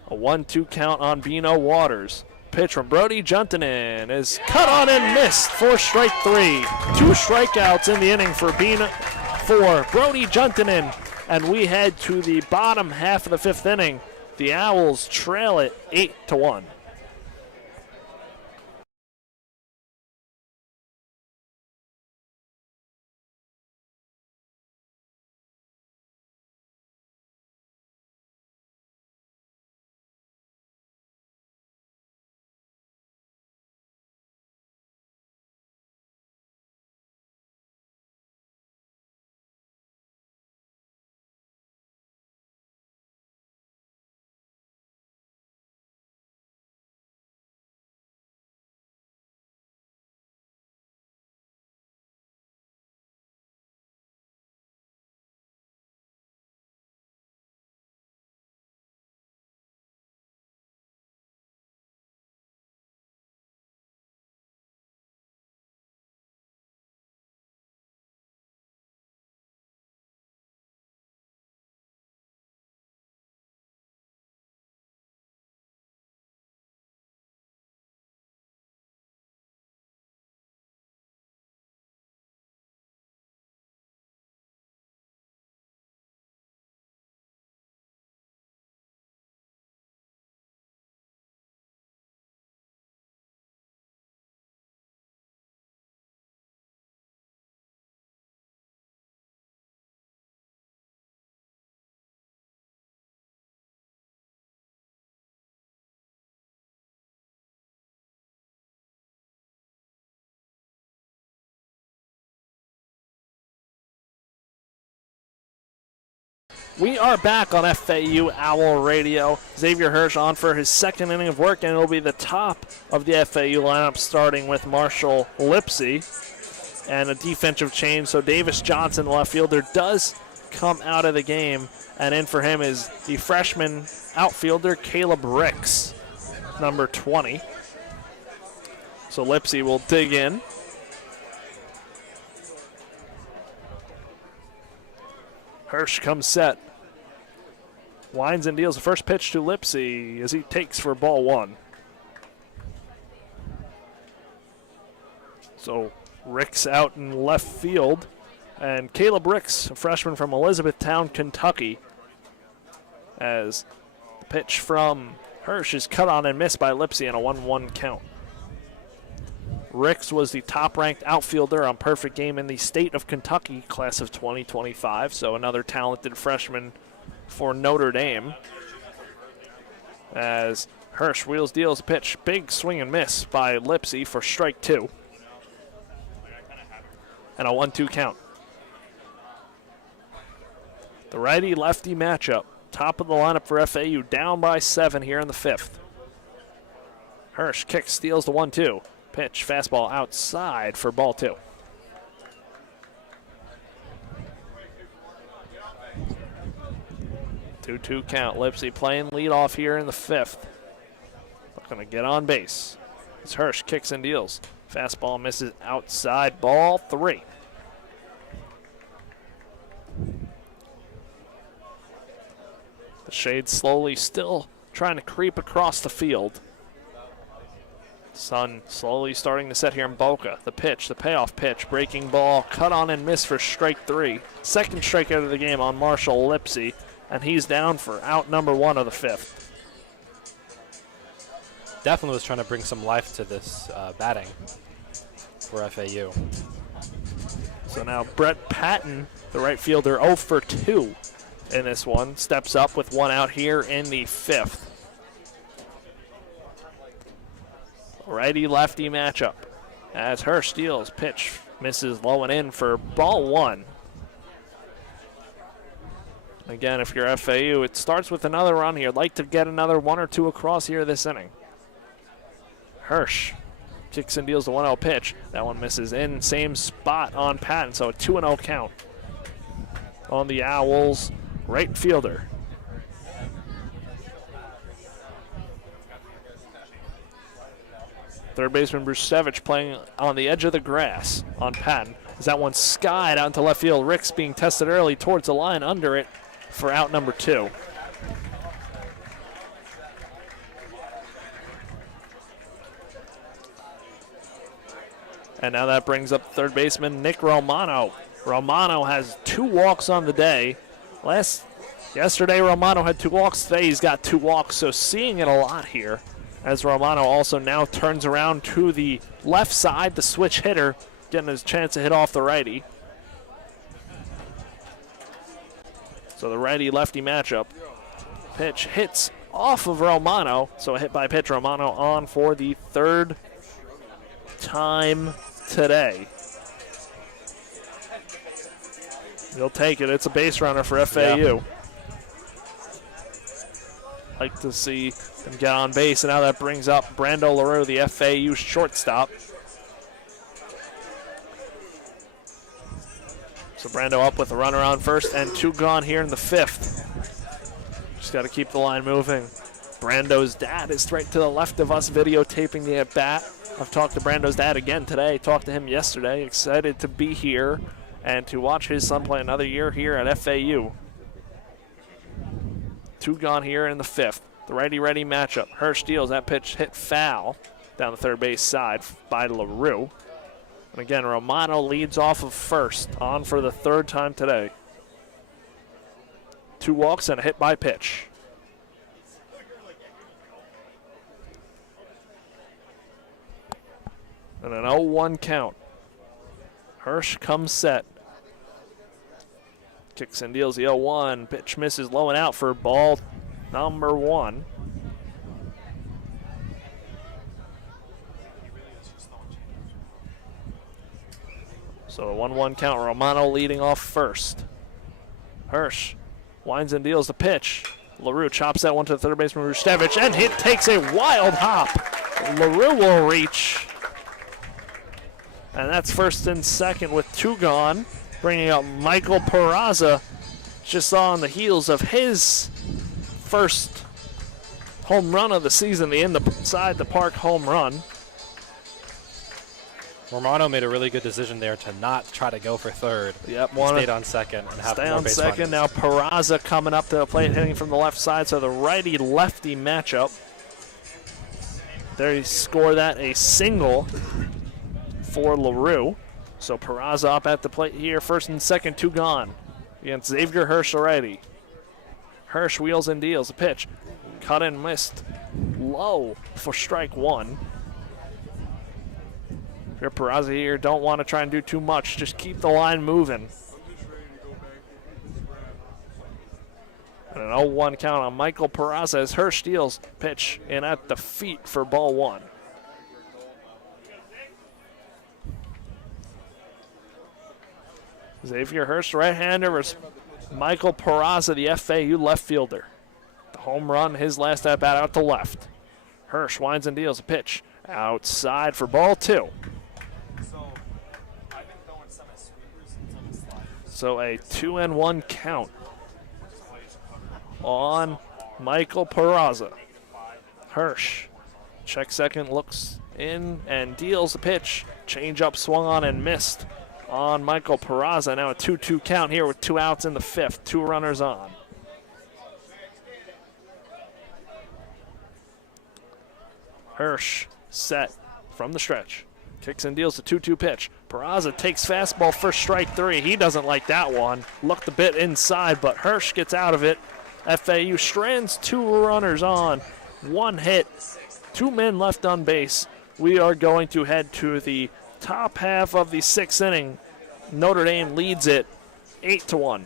A 1-2 count on Bino Waters. Pitch from Brody Juntanen is cut on and missed for strike 3. 2 strikeouts in the inning for Brody Juntanen, and we head to the bottom half of the 5th inning. The Owls trail it 8-1. We are back on FAU Owl Radio. Xavier Hirsch on for his 2nd inning of work, and it'll be the top of the FAU lineup starting with Marshall Lipsy. And a defensive change, so Davis Johnson, the left fielder, does come out of the game. And in for him is the freshman outfielder, Caleb Ricks, number 20. So Lipsy will dig in. Hirsch comes set. Winds and deals the first pitch to Lipsy as he takes for ball one. So Ricks out in left field. And Caleb Ricks, a freshman from Elizabethtown, Kentucky, as the pitch from Hirsch is cut on and missed by Lipsy in a 1-1 count. Ricks was the top-ranked outfielder on perfect game in the state of Kentucky, class of 2025, so another talented freshman for Notre Dame. As Hirsch wheels deals a pitch, big swing and miss by Lipsy for strike two. And a 1-2 count. The righty-lefty matchup. Top of the lineup for FAU, down by 7 here in the 5th. Hirsch kicks, steals the 1-2. Pitch, fastball outside for ball 2. Two count. Lipsy playing leadoff here in the 5th. Looking to get on base. As Hirsch kicks and deals. Fastball misses outside, ball 3. The shade slowly still trying to creep across the field. Sun slowly starting to set here in Boca. The pitch, the payoff pitch, breaking ball, cut on and miss for strike 3. Second strikeout of the game on Marshall Lipsy, and he's down for out number 1 of the 5th. Definitely was trying to bring some life to this batting for FAU. So now Brett Patton, the right fielder, 0 for 2 in this one, steps up with 1 out here in the 5th. Righty-lefty matchup as Hirsch steals, pitch misses low and in for ball 1. Again, if you're FAU, it starts with another run here. I'd like to get another 1 or 2 across here this inning. Hirsch kicks and deals the 1-0 pitch. That one misses in, same spot on Patton, so a 2-0 count on the Owls right fielder. Third baseman Brusevich playing on the edge of the grass on Patton. As that one skied out into left field. Ricks being tested early towards the line under it for out number 2. And now that brings up third baseman Nick Romano. Romano has 2 walks on the day. Yesterday Romano had 2 walks. Today he's got 2 walks, so seeing it a lot here. As Romano also now turns around to the left side, the switch hitter, getting his chance to hit off the righty. So the righty-lefty matchup. Pitch hits off of Romano, so a hit by pitch. Romano on for the 3rd time today. He'll take it. It's a base runner for FAU. Yeah. Like to see them get on base, and now that brings up Brando LaRue, the FAU shortstop. So Brando up with a runner on first and 2 gone here in the 5th. Just got to keep the line moving. Brando's dad is right to the left of us videotaping the at-bat. I've talked to Brando's dad again today. Talked to him yesterday. Excited to be here and to watch his son play another year here at FAU. 2 gone here in the 5th. The righty-righty matchup. Hirsch deals. That pitch hit foul down the third base side by LaRue. And again, Romano leads off of first, on for the 3rd time today. 2 walks and a hit by pitch. And an 0-1 count. Hirsch comes set. Kicks and deals the 0-1. Pitch misses low and out for ball number 1. So a 1-1 count. Romano leading off first. Hirsch winds and deals the pitch. LaRue chops that one to the third baseman Brusevich, and takes a wild hop. LaRue will reach. And that's first and second with 2 gone. Bringing up Michael Peraza, just on the heels of his first home run of the season, the inside the park home run. Romano made a really good decision there to not try to go for third. Yep, He stayed on second and have stay more on base second. runners. Now Peraza coming up to the plate, hitting from the left side, so the righty-lefty matchup. There he scored that a single for LaRue. So Peraza up at the plate here, first and second, 2 gone against Xavier Hirsch already. Hirsch wheels and deals a pitch. Cut and missed. Low for strike 1. Here, Peraza here, don't want to try and do too much. Just keep the line moving. And an 0-1 count on Michael Peraza as Hirsch steals pitch in at the feet for ball 1. Xavier Hirsch, right-hander, versus Michael Peraza, the FAU left fielder. The home run, his last at-bat out to left. Hirsch winds and deals a pitch outside for ball 2. So a 2-1 count on Michael Peraza. Hirsch, check second, looks in and deals a pitch. Change up swung on and missed on Michael Peraza. Now a 2-2 count here with 2 outs in the 5th, 2 runners on. Hirsch set from the stretch. Kicks and deals a 2-2 pitch. Peraza takes fastball for strike 3. He doesn't like that one. Looked a bit inside, but Hirsch gets out of it. FAU strands 2 runners on. 1 hit. 2 men left on base. We are going to head to the top half of the 6th inning. Notre Dame leads it 8-1.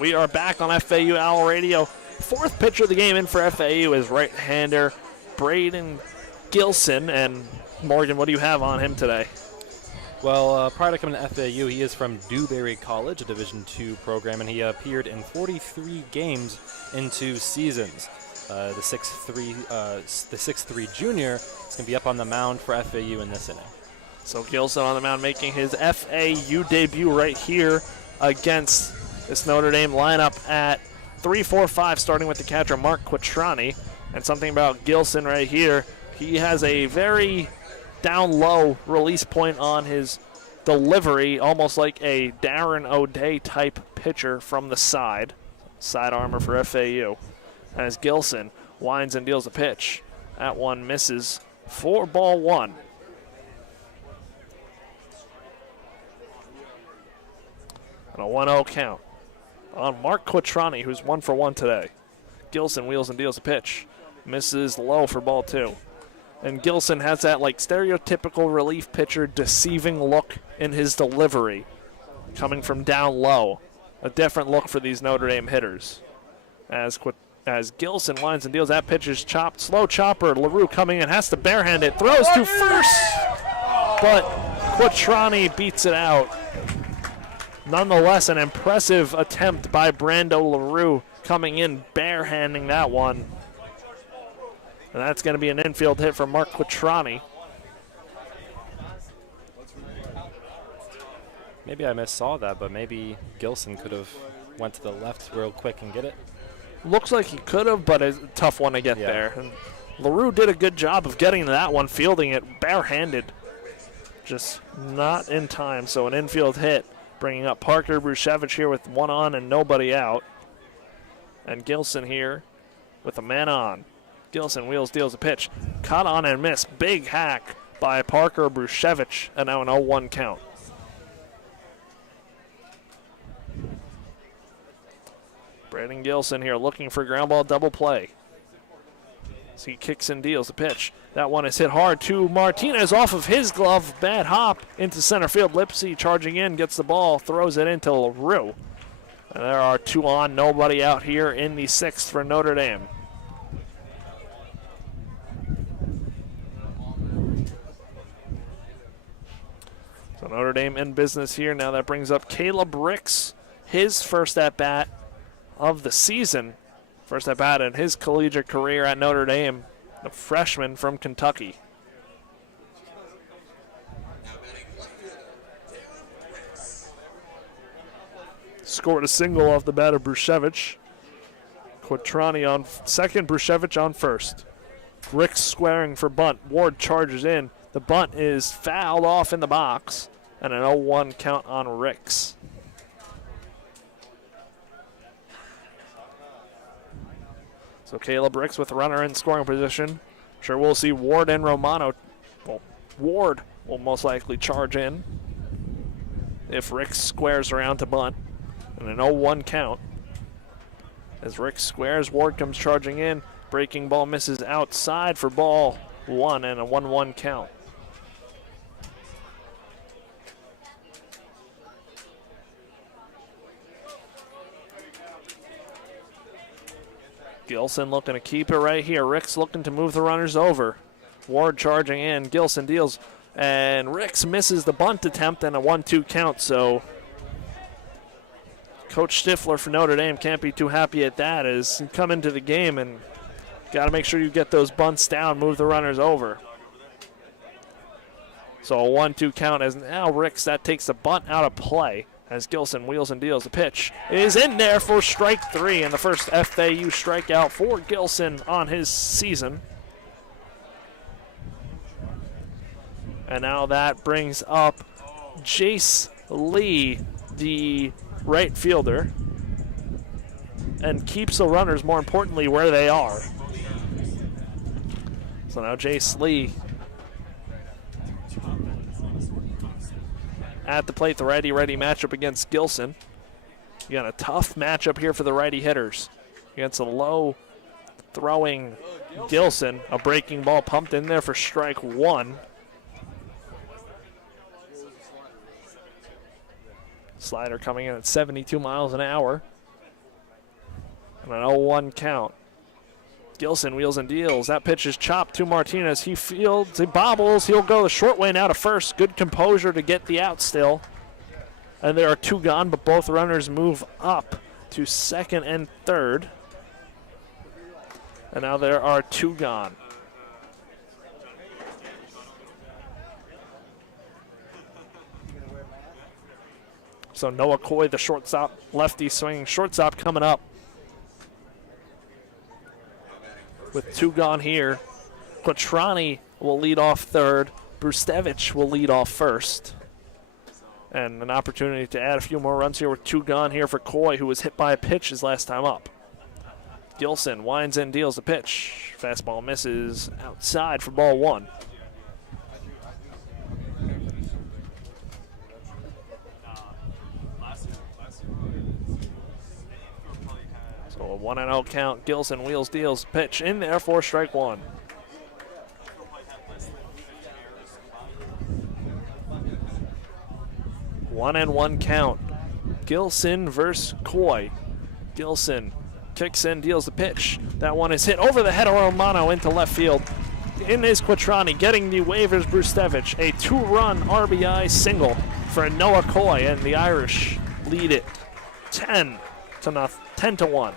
We are back on FAU Owl Radio. 4th pitcher of the game in for FAU is right-hander Braden Gilson. And Morgan, what do you have on him today? Well, prior to coming to FAU, he is from Dewberry College, a Division II program, and he appeared in 43 games in 2 seasons. The 6'3" junior is going to be up on the mound for FAU in this inning. So Gilson on the mound making his FAU debut right here against this Notre Dame lineup at 3-4-5, starting with the catcher Mark Quattrani. And something about Gilson right here, he has a very down low release point on his delivery, almost like a Darren O'Day type pitcher from the side armor for FAU. As Gilson winds and deals a pitch. That one misses for ball 1. And a 1-0 count on Mark Quattrani, who's 1 for 1 today. Gilson wheels and deals a pitch. Misses low for ball 2. And Gilson has that like stereotypical relief pitcher deceiving look in his delivery, coming from down low. A different look for these Notre Dame hitters. As Gilson winds and deals, that pitch is chopped. Slow chopper, LaRue coming in, has to barehand it, throws to first, but Quattrani beats it out. Nonetheless, an impressive attempt by Brando LaRue coming in, barehanding that one. And that's going to be an infield hit from Mark Quattrani. Maybe I missaw that, but maybe Gilson could have went to the left real quick and get it. Looks like he could have, but it's a tough one to get there. And LaRue did a good job of getting that one, fielding it barehanded. Just not in time, so an infield hit, bringing up Parker Brushevich here with one on and nobody out. And Gilson here with a man on. Gilson wheels, deals a pitch. Caught on and missed. Big hack by Parker Brushevich, and now an 0-1 count. Brandon Gilson here looking for ground ball double play. So he kicks and deals a pitch. That one is hit hard to Martinez off of his glove. Bad hop into center field. Lipsy charging in, gets the ball, throws it into LaRue. And there are 2 on, nobody out here in the 6th for Notre Dame. So Notre Dame in business here. Now that brings up Caleb Ricks, his first at-bat of the season. First at-bat in his collegiate career at Notre Dame, the freshman from Kentucky. Scored a single off the bat of Brushevich. Quattrani on second, Brushevich on first. Ricks squaring for bunt. Ward charges in. The bunt is fouled off in the box, and an 0-1 count on Ricks. So Caleb Ricks with a runner in scoring position. Sure, we'll see Ward and Romano. Well, Ward will most likely charge in if Ricks squares around to bunt. And an 0-1 count. As Ricks squares, Ward comes charging in. Breaking ball misses outside for ball 1 and a 1-1 count. Gilson looking to keep it right here. Ricks looking to move the runners over. Ward charging in. Gilson deals. And Ricks misses the bunt attempt and a 1-2 count. So Coach Stifler for Notre Dame can't be too happy at that, as you come into the game and got to make sure you get those bunts down, move the runners over. So a 1-2 count as now Ricks, that takes the bunt out of play as Gilson wheels and deals. The pitch is in there for strike 3, and the first FAU strikeout for Gilson on his season. And now that brings up Jace Lee, the right fielder, and keeps the runners, more importantly, where they are. So now Jace Lee at the plate, the righty-righty matchup against Gilson. You got a tough matchup here for the righty hitters against a low-throwing Gilson. A breaking ball pumped in there for strike 1. Slider coming in at 72 miles an hour. And an 0-1 count. Gilson wheels and deals. That pitch is chopped to Martinez. He fields, he bobbles. He'll go the short way now to first. Good composure to get the out still. And there are 2 gone, but both runners move up to second and third. And now there are 2 gone. So Noah Coy, the shortstop, lefty swinging shortstop, coming up. With 2 gone here, Quattrani will lead off third. Brustevich will lead off first. And an opportunity to add a few more runs here with 2 gone here for Coy, who was hit by a pitch his last time up. Gilson winds in, deals the pitch. Fastball misses outside for ball 1. So a 1-0 count. Gilson wheels, deals, pitch in there for strike 1. One and 1 count. Gilson versus Coy. Gilson kicks in, deals the pitch. That one is hit over the head of Romano into left field. In is Quattrani, getting the waivers. Brustevich, a 2-run RBI single for Noah Coy, and the Irish lead it 10 to 1.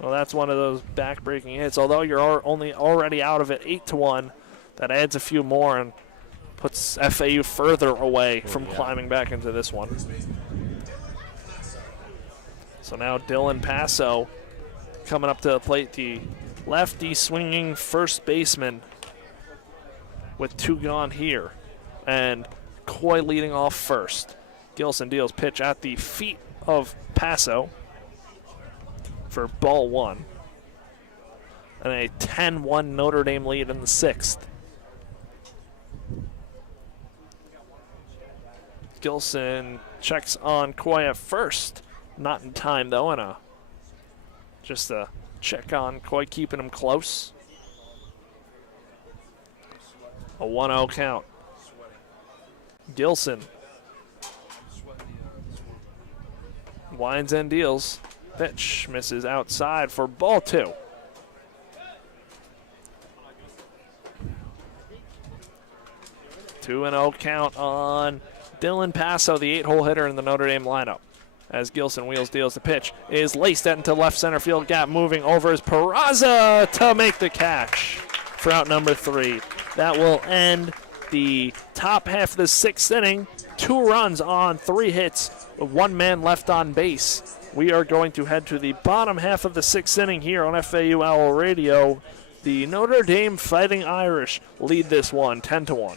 Well, that's one of those back-breaking hits. Although you're only already out of it 8 to 1, that adds a few more, and puts FAU further away from climbing back into this one. So now Dylan Passo coming up to the plate, the lefty swinging first baseman with 2 gone here. And Coy leading off first. Gilson deals pitch at the feet of Passo for ball 1. And a 10-1 Notre Dame lead in the 6th. Gilson checks on Coy at first. Not in time, though, and just a check on Coy, keeping him close. A 1-0 count. Gilson winds and deals. Pitch misses outside for ball 2. Two and 0 count on Dylan Passo, the 8-hole hitter in the Notre Dame lineup. As Gilson wheels, deals the pitch, is laced into left center field gap, moving over is Peraza to make the catch for out number 3. That will end the top half of the 6th inning. 2 runs on 3 hits with 1 man left on base. We are going to head to the bottom half of the 6th inning here on FAU Owl Radio. The Notre Dame Fighting Irish lead this one 10-1.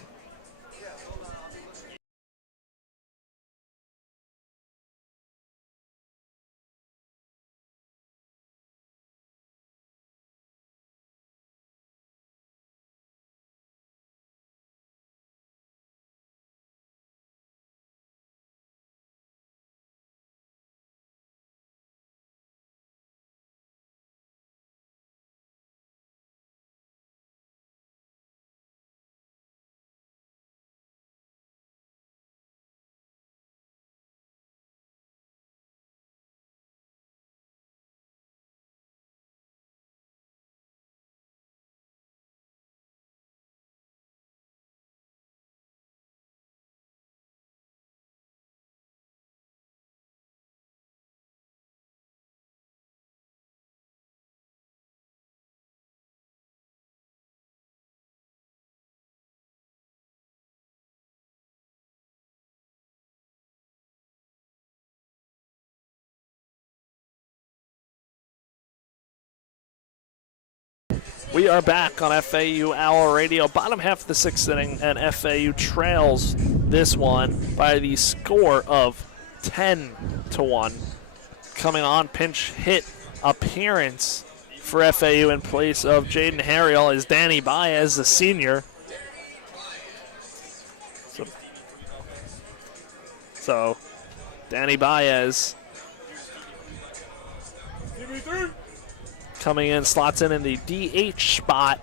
We are back on FAU Owl Radio, bottom half of the 6th inning, and FAU trails this one by the score of 10-1. Coming on, pinch hit appearance for FAU in place of Jaden Harriel is Danny Baez, the senior. So Danny Baez coming in, slots in the DH spot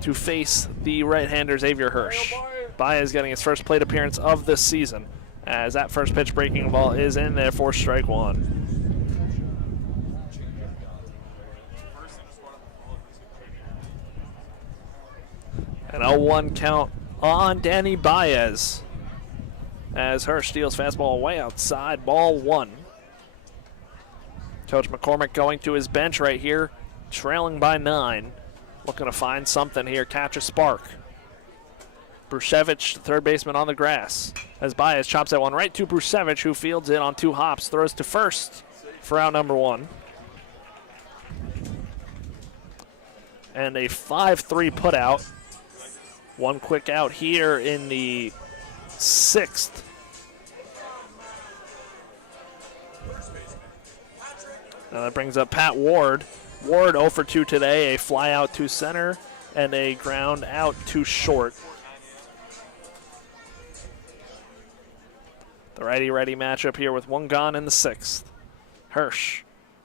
to face the right-hander Xavier Hirsch. Baez getting his first plate appearance of this season, as that first pitch breaking ball is in there for strike 1. An 0-1 count on Danny Baez as Hirsch steals fastball way outside, ball 1. Coach McCormick going to his bench right here, trailing by 9. Looking to find something here, catch a spark. Brushevich, the third baseman, on the grass. As Baez chops that one right to Brushevich, who fields it on 2 hops, throws to first for out number 1. And a 5-3 putout. 1 quick out here in the 6th. Now that brings up Pat Ward. Ward 0 for 2 today, a fly out to center and a ground out to short. The righty-righty matchup here with 1 gone in the 6th. Hirsch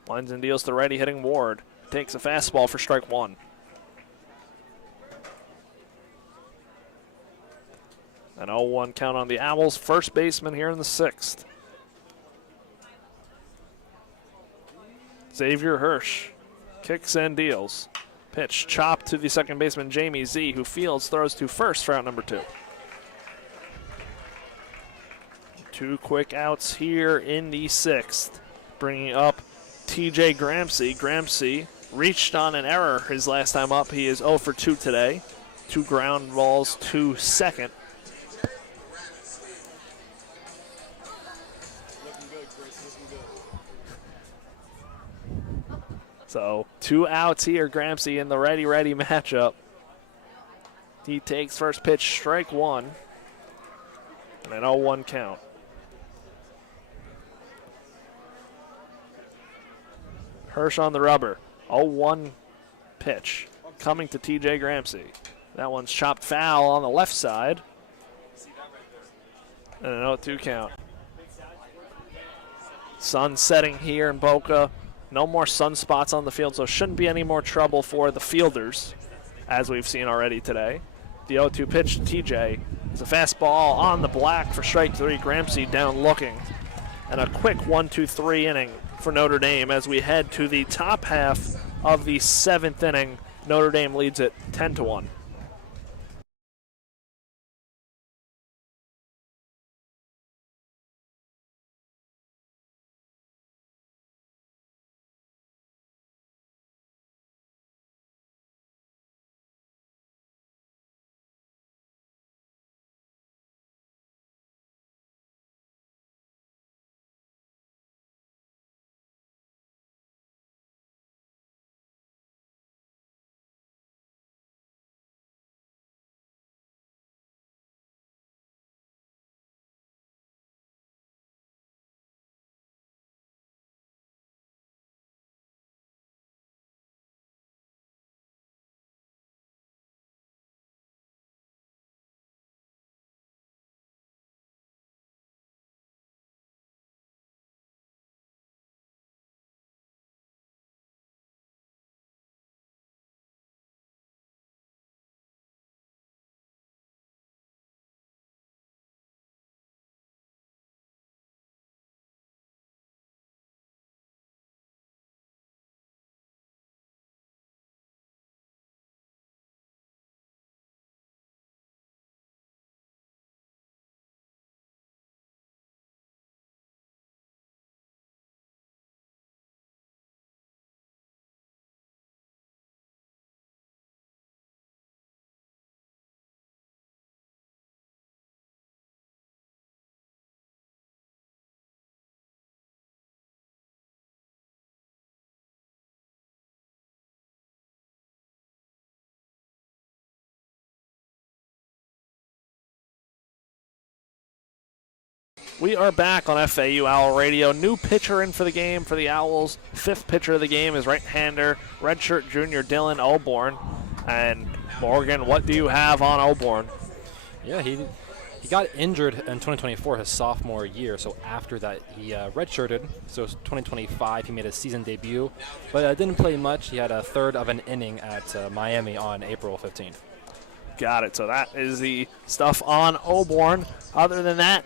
lines and deals to righty hitting Ward. Takes a fastball for strike 1. An 0-1 count on the Owls, first baseman here in the 6th. Xavier Hirsch kicks and deals. Pitch chopped to the second baseman, Jamie Z, who fields, throws to first for out number 2. 2 quick outs here in the 6th. Bringing up TJ Gramsci. Gramsci reached on an error his last time up. He is 0 for 2 today. 2 ground balls to second. So 2 outs here, Gramsci in the ready matchup. He takes first pitch, strike 1, and an 0-1 count. Hirsch on the rubber, 0-1 pitch coming to TJ Gramsci. That one's chopped foul on the left side, and an 0-2 count. Sun setting here in Boca. No more sunspots on the field, so shouldn't be any more trouble for the fielders, as we've seen already today. The 0-2 pitch to TJ is a fastball on the black for strike 3. Gramsci down looking. And a quick 1-2-3 inning for Notre Dame as we head to the top half of the 7th inning. Notre Dame leads it 10-1. We are back on FAU Owl Radio. New pitcher in for the game for the Owls. 5th pitcher of the game is right-hander, redshirt junior Dylan Oborn. And Morgan, what do you have on Oborn? Yeah, he got injured in 2024, his sophomore year. So after that, he redshirted. So 2025, he made his season debut, but didn't play much. He had a third of an inning at Miami on April 15th. Got it. So that is the stuff on Oborn. Other than that,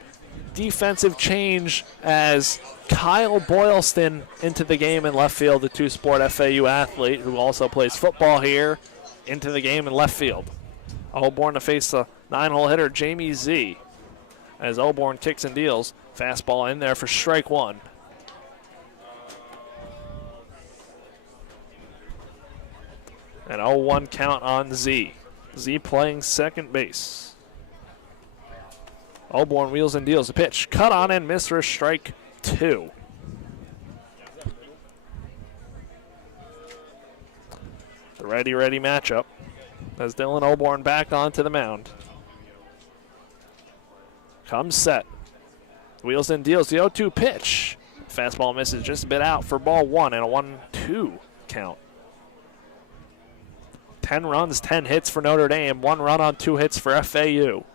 defensive change as Kyle Boylston into the game in left field, the two-sport FAU athlete who also plays football here, into the game in left field. Oborn to face the 9-hole hitter Jamie Z as Oborn kicks and deals. Fastball in there for strike 1. An 0-1 count on Z. Z playing second base. Oborn wheels and deals. A pitch cut on and missed for strike 2. The ready matchup as Dylan Oborn back onto the mound. Comes set. Wheels and deals. The 0-2 pitch. Fastball misses just a bit out for ball 1 and a 1-2 count. 10 runs, 10 hits for Notre Dame. 1 run on 2 hits for FAU.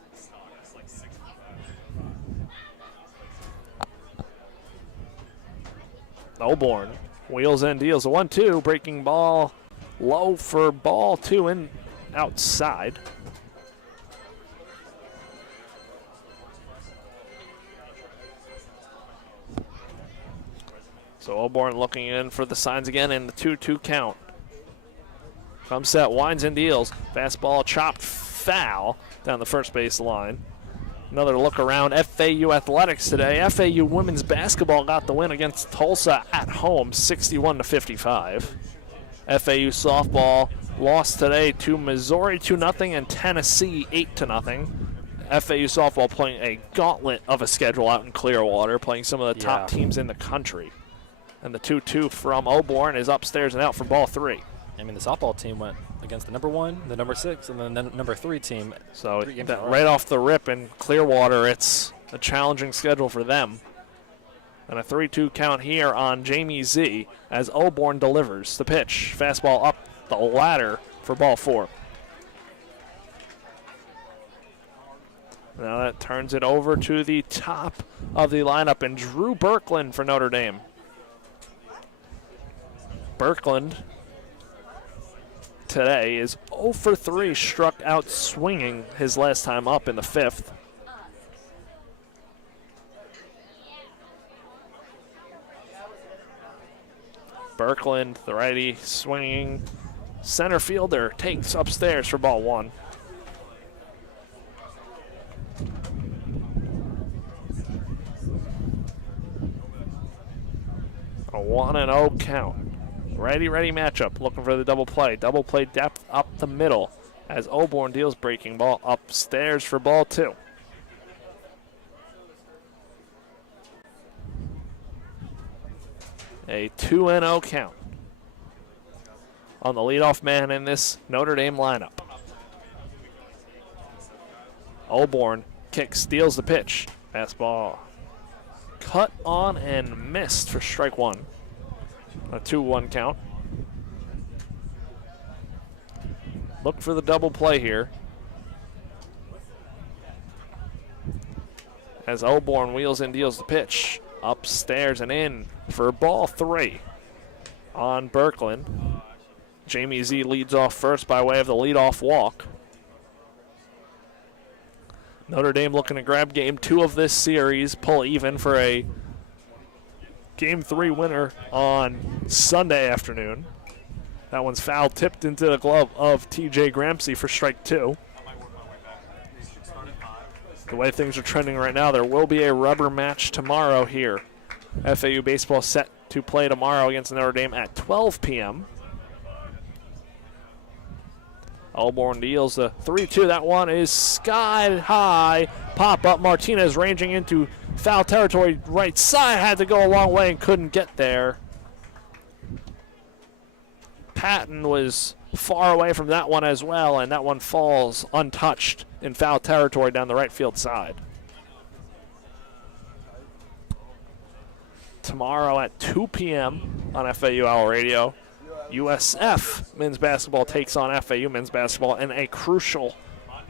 Oborn wheels and deals. A 1-2, breaking ball low for ball 2 and outside. So Oborn looking in for the signs again in the 2-2 count. Comes set, winds and deals. Fastball chopped foul down the first base line. Another look around FAU athletics today. FAU women's basketball got the win against Tulsa at home, 61-55. FAU softball lost today to Missouri 2-0 and Tennessee 8-0. FAU softball playing a gauntlet of a schedule out in Clearwater, playing some of the top teams in the country. And the 2-2 from Auburn is upstairs and out for ball 3. I mean, the softball team went against the number 1, the number 6, and then the number 3 team. So right off the rip in Clearwater, it's a challenging schedule for them. And a 3-2 count here on Jamie Z as Auburn delivers the pitch. Fastball up the ladder for ball 4. Now that turns it over to the top of the lineup, and Drew Birkland for Notre Dame. Birkland today is 0 for 3, struck out swinging his last time up in the 5th. Birkland, the righty, swinging center fielder, takes upstairs for ball 1. A 1-0 count. Righty-righty matchup, looking for the double play. Double play depth up the middle as Auburn deals breaking ball upstairs for ball 2. A 2-0 count on the leadoff man in this Notre Dame lineup. Auburn kicks, steals the pitch. Fastball cut on and missed for strike 1. A 2-1 count. Look for the double play here as Auburn wheels and deals the pitch. Upstairs and in for ball 3 on Birkland. Jamie Z leads off first by way of the leadoff walk. Notre Dame looking to grab game 2 of this series, pull even for a game 3 winner on Sunday afternoon. That one's foul tipped into the glove of TJ Gramsci for strike 2. The way things are trending right now, there will be a rubber match tomorrow here. FAU baseball set to play tomorrow against Notre Dame at 12 p.m. Auburn deals the 3-2. That one is sky high. Pop up. Martinez ranging into foul territory right side. Had to go a long way and couldn't get there. Patton was far away from that one as well, and that one falls untouched in foul territory down the right field side. Tomorrow at 2 p.m. on FAU Owl Radio, USF men's basketball takes on FAU men's basketball in a crucial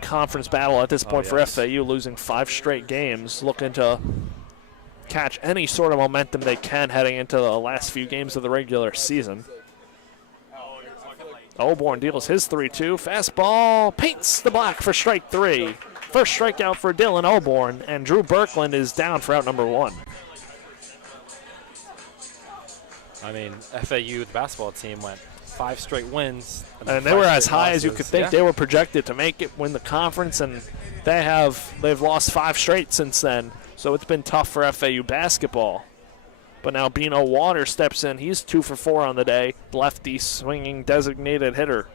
conference battle at this point for FAU, losing 5 straight games, looking to catch any sort of momentum they can heading into the last few games of the regular season. Auburn deals his 3-2. Fastball paints the block for strike 3. First strikeout for Dylan Auburn, and Drew Birkland is down for out number 1. I mean, FAU, the basketball team, went 5 straight wins. And they were as high as you could think. They were projected to make it, win the conference, and they've lost 5 straight since then. So it's been tough for FAU basketball. But now Bino Waters steps in. He's 2 for 4 on the day. Lefty swinging designated hitter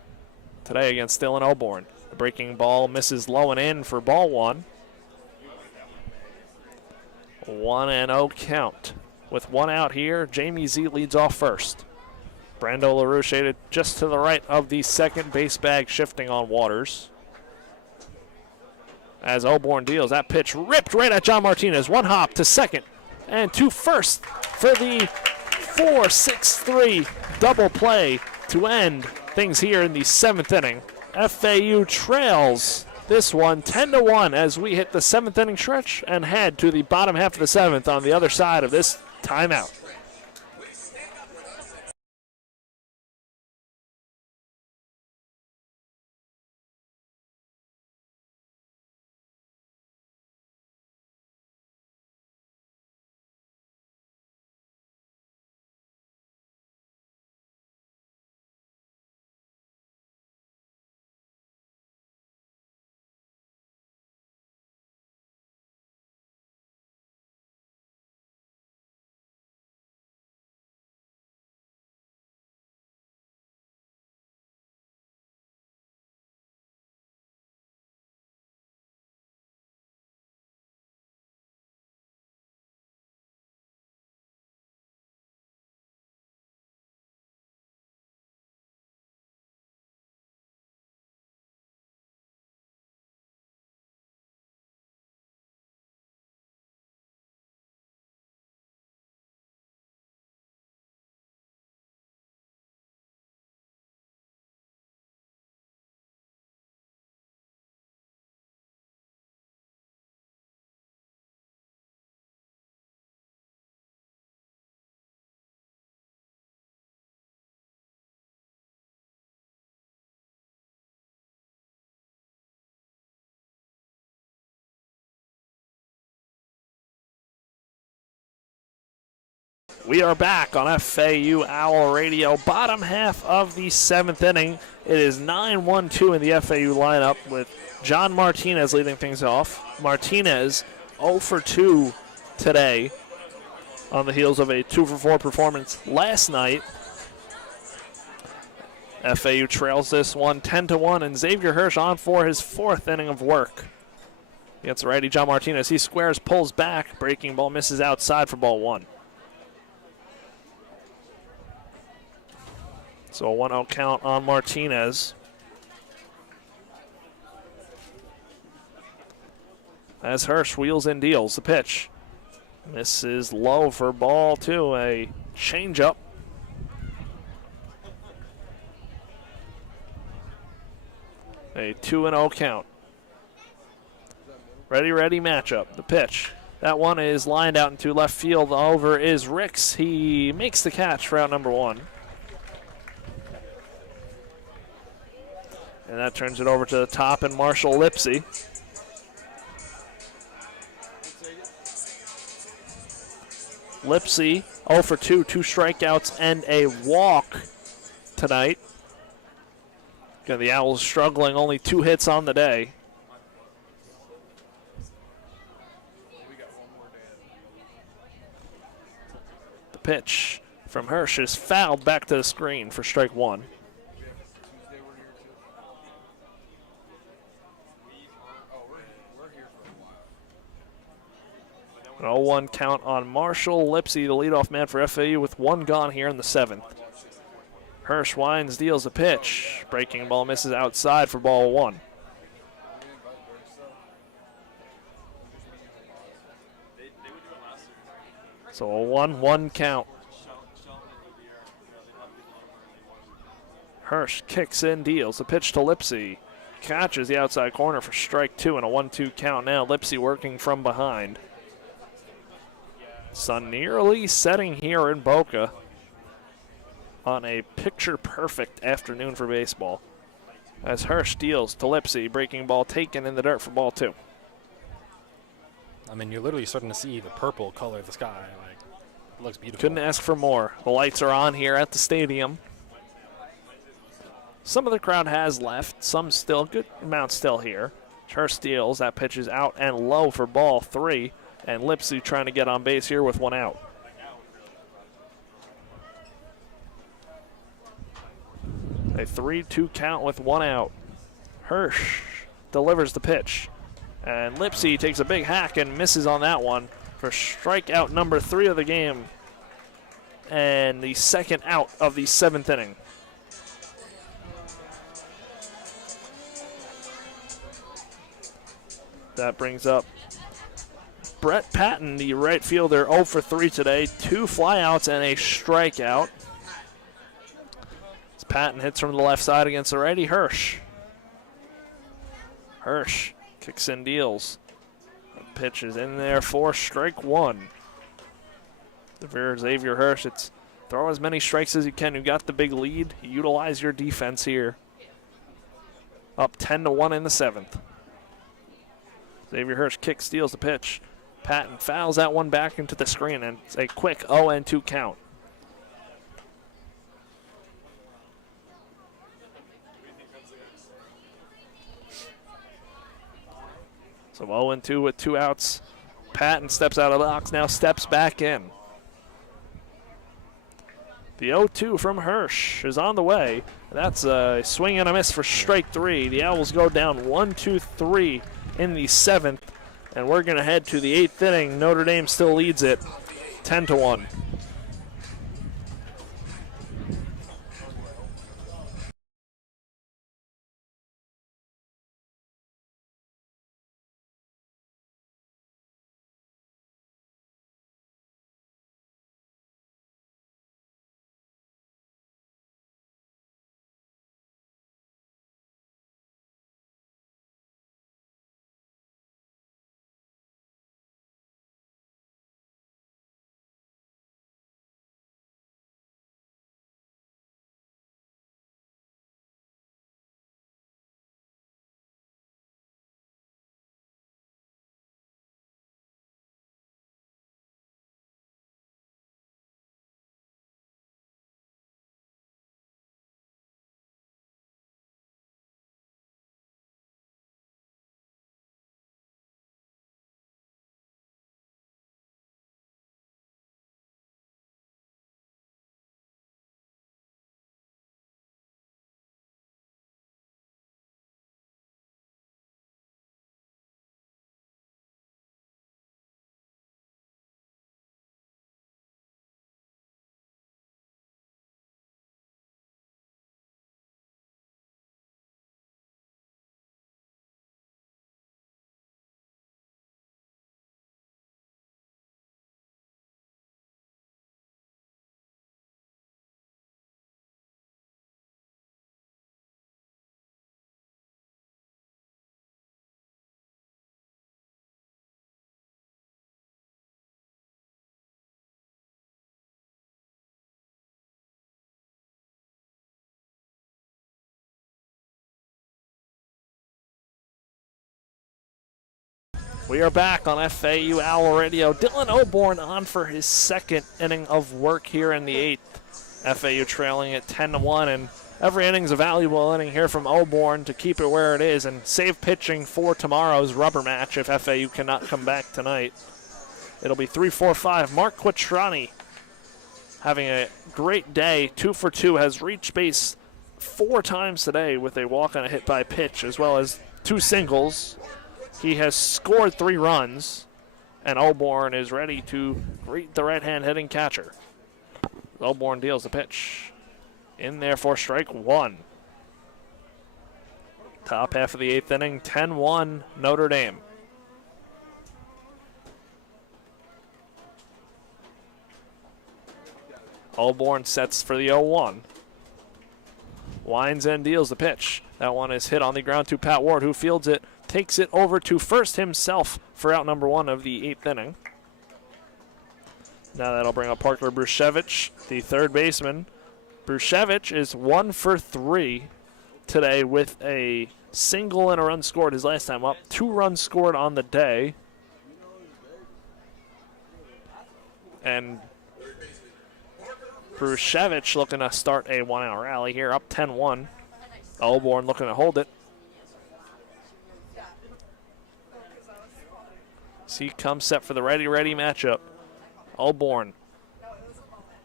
today against Dylan Auburn. The breaking ball misses low and in for ball 1. 1-0 count. With 1 out here, Jamie Z leads off first. Brando LaRue shaded just to the right of the second base bag, shifting on Waters. As Auburn deals, that pitch ripped right at John Martinez. 1 hop to second and to first for the 4-6-3 double play to end things here in the 7th inning. FAU trails this one 10-1 as we hit the 7th inning stretch and head to the bottom half of the 7th on the other side of this timeout. We are back on FAU Owl Radio. Bottom half of the 7th inning. It is 9-1-2 in the FAU lineup with John Martinez leading things off. Martinez 0 for 2 today on the heels of a 2 for 4 performance last night. FAU trails this one 10-1, and Xavier Hirsch on for his 4th inning of work. Against the righty John Martinez. He squares, pulls back. Breaking ball misses outside for ball 1. So a 1-0 count on Martinez. As Hirsch wheels and deals the pitch. Misses low for ball 2. A changeup. A 2-0 count. Ready matchup. The pitch. That one is lined out into left field. Over is Ricks. He makes the catch for out number 1. And that turns it over to the top and Marshall Lipsy. Lipsy 0 for 2, 2 strikeouts and a walk tonight. Again, the Owls struggling, only 2 hits on the day. The pitch from Hirsch is fouled back to the screen for strike 1. An 0-1 count on Marshall Lipsy, the leadoff man for FAU, with 1 gone here in the 7th. Hirsch winds, deals a pitch. Breaking ball misses outside for ball 1. So a 1-1 count. Hirsch kicks in, deals a pitch to Lipsy. Catches the outside corner for strike 2 and a 1-2 count now. Lipsy working from behind. Sun nearly setting here in Boca on a picture-perfect afternoon for baseball. As Hirsch deals to Lipsy, breaking ball taken in the dirt for ball 2. I mean, you're literally starting to see the purple color of the sky. Like, it looks beautiful. Couldn't ask for more. The lights are on here at the stadium. Some of the crowd has left. Some still, good amount still here. Hirsch deals. That pitch is out and low for ball 3. And Lipsy trying to get on base here with 1 out. A 3-2 count with 1 out. Hirsch delivers the pitch. And Lipsy takes a big hack and misses on that one for strikeout number 3 of the game. And the 2nd out of the 7th inning. That brings up Brett Patton, the right fielder, 0 for 3 today. 2 flyouts and a strikeout. As Patton hits from the left side against the righty Hirsch. Hirsch kicks in, deals. The pitch is in there for strike 1. The Xavier Hirsch, it's throw as many strikes as you can. You got the big lead. Utilize your defense here. Up 10-1 in the 7th. Xavier Hirsch kicks, steals the pitch. Patton fouls that one back into the screen, and it's a quick 0-2 count. So 0-2 with 2 outs. Patton steps out of the box, now steps back in. The 0-2 from Hirsch is on the way. That's a swing and a miss for strike 3. The Owls go down 1-2-3 in the 7th. And we're going to head to the 8th inning. Notre Dame still leads it 10-1. We are back on FAU Owl Radio. Dylan Oborn on for his second inning of work here in the 8th. FAU trailing at 10-1, and every inning's a valuable inning here from Oborn to keep it where it is and save pitching for tomorrow's rubber match if FAU cannot come back tonight. It'll be 3-4-5. Mark Quattrani having a great day. 2 for 2, has reached base 4 times today with a walk and a hit by pitch, as well as 2 singles. He has scored 3 runs, and Oborn is ready to greet the right-hand hitting catcher. Oborn deals the pitch. In there for strike 1. Top half of the 8th inning, 10-1 Notre Dame. Oborn sets for the 0-1. Winds and deals the pitch. That one is hit on the ground to Pat Ward, who fields it, takes it over to first himself for out number 1 of the 8th inning. Now that'll bring up Parker Brushevich, the third baseman. Brushevich is 1 for 3 today with a single and a run scored his last time up. 2 runs scored on the day. And Brushevich looking to start a 1-out rally here, up 10-1. Oborn looking to hold it. He comes set for the ready-ready matchup. Oborn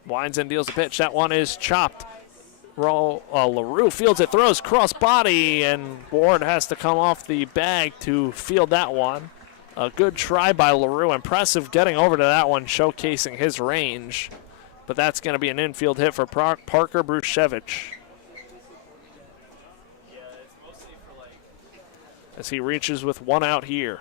winds and deals the pitch. That one is chopped. LaRue fields it, throws cross body, and Ward has to come off the bag to field that one. A good try by LaRue. Impressive getting over to that one, showcasing his range. But that's going to be an infield hit for Parker Brushevich, as he reaches with 1 out here.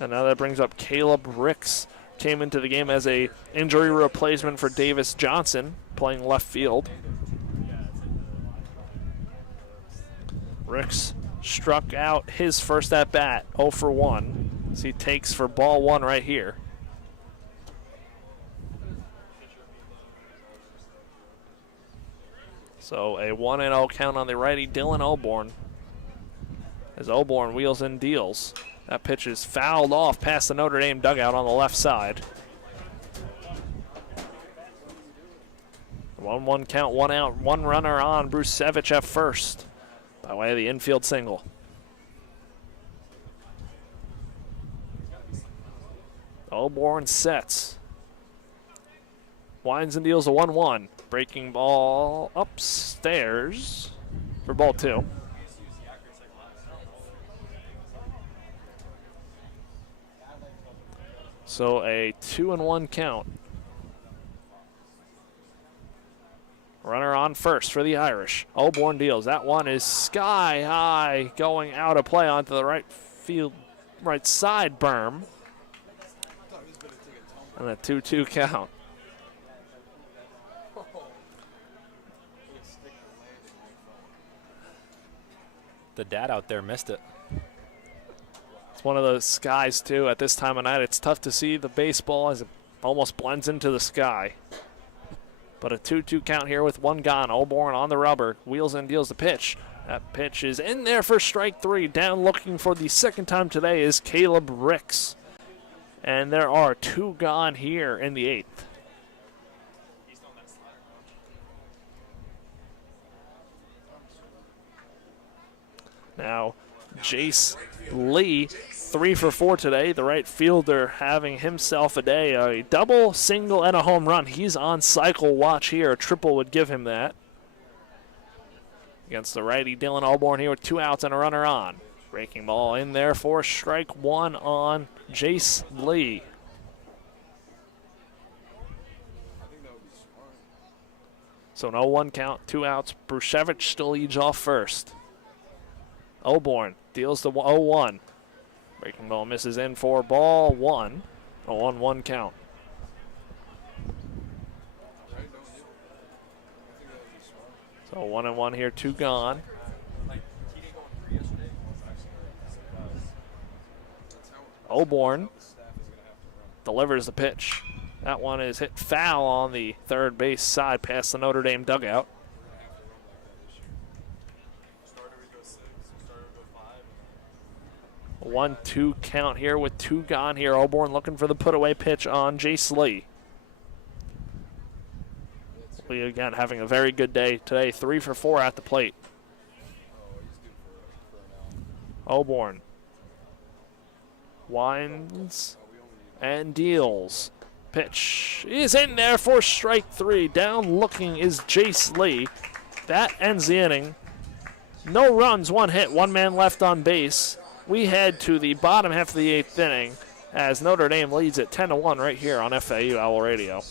And now that brings up Caleb Ricks. Came into the game as a injury replacement for Davis Johnson, playing left field. Ricks struck out his first at bat, 0 for 1. So he takes for ball 1 right here. So a 1-0 count on the righty, Dylan Oborn, as Oborn wheels and deals. That pitch is fouled off past the Notre Dame dugout on the left side. 1-1 count, 1 out, 1 runner on. Brushevich at first by way of the infield single. Oborn sets. Winds and deals a 1-1. Breaking ball upstairs for ball 2. So a 2-1 count. Runner on first for the Irish. Oborn deals. That one is sky high, going out of play onto the right field, right side berm. And a 2-2 count. The dad out there missed it. It's one of those skies, too. At this time of night, it's tough to see the baseball as it almost blends into the sky. But a 2-2 count here with 1 gone. Oborn on the rubber. Wheels and deals the pitch. That pitch is in there for strike 3. Down looking for the second time today is Caleb Ricks. And there are 2 gone here in the 8th. Now, Jace Lee, 3 for 4 today. The right fielder having himself a day. A double, single, and a home run. He's on cycle watch here. A triple would give him that. Against the righty, Dylan Oborn here with 2 outs and a runner on. Breaking ball in there for strike 1 on Jace Lee. So no 1 count, 2 outs. Brushevich still leads off first. Oborn deals the 0-1. Breaking ball misses in for ball 1. A 1-1 count. So 1-1 here, 2 gone. Oborn delivers the pitch. That one is hit foul on the third base side past the Notre Dame dugout. 1-2 count here with 2 gone here. Auburn looking for the put-away pitch on Jace Lee. Lee again having a very good day today. 3 for 4 at the plate. Auburn winds and deals. Pitch is in there for strike 3. Down looking is Jace Lee. That ends the inning. No runs, 1 hit, 1 man left on base. We head to the bottom half of the 8th inning as Notre Dame leads at 10-1 right here on FAU Owl Radio.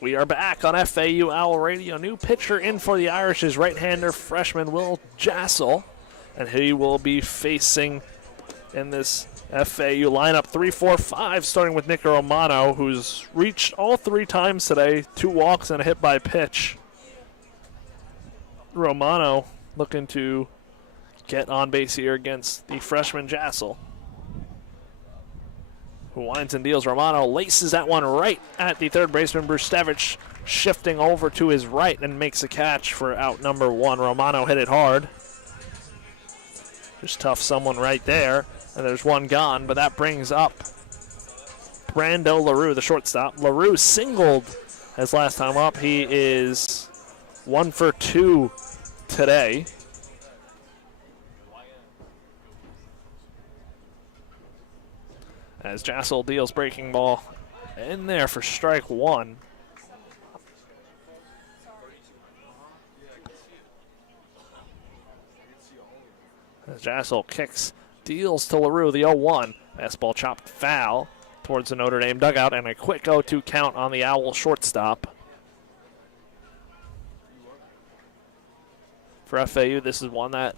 We are back on FAU Owl Radio. New pitcher in for the Irish is right-hander freshman Will Jassel, and he will be facing in this FAU lineup 3-4-5, starting with Nick Romano, who's reached all 3 times today, 2 walks and a hit by pitch. Romano looking to get on base here against the freshman Jassel, who winds and deals. Romano laces that one right at the third baseman. Brustevich shifting over to his right and makes a catch for out number 1. Romano hit it hard. Just tough someone right there. And there's 1 gone, but that brings up Brando LaRue, the shortstop. LaRue singled his last time up. He is 1 for 2 today. As Jassel deals breaking ball in there for strike 1. As Jassel kicks, deals to LaRue, the 0-1. Fastball chopped foul towards the Notre Dame dugout, and a quick 0-2 count on the Owl shortstop. For FAU, this is one that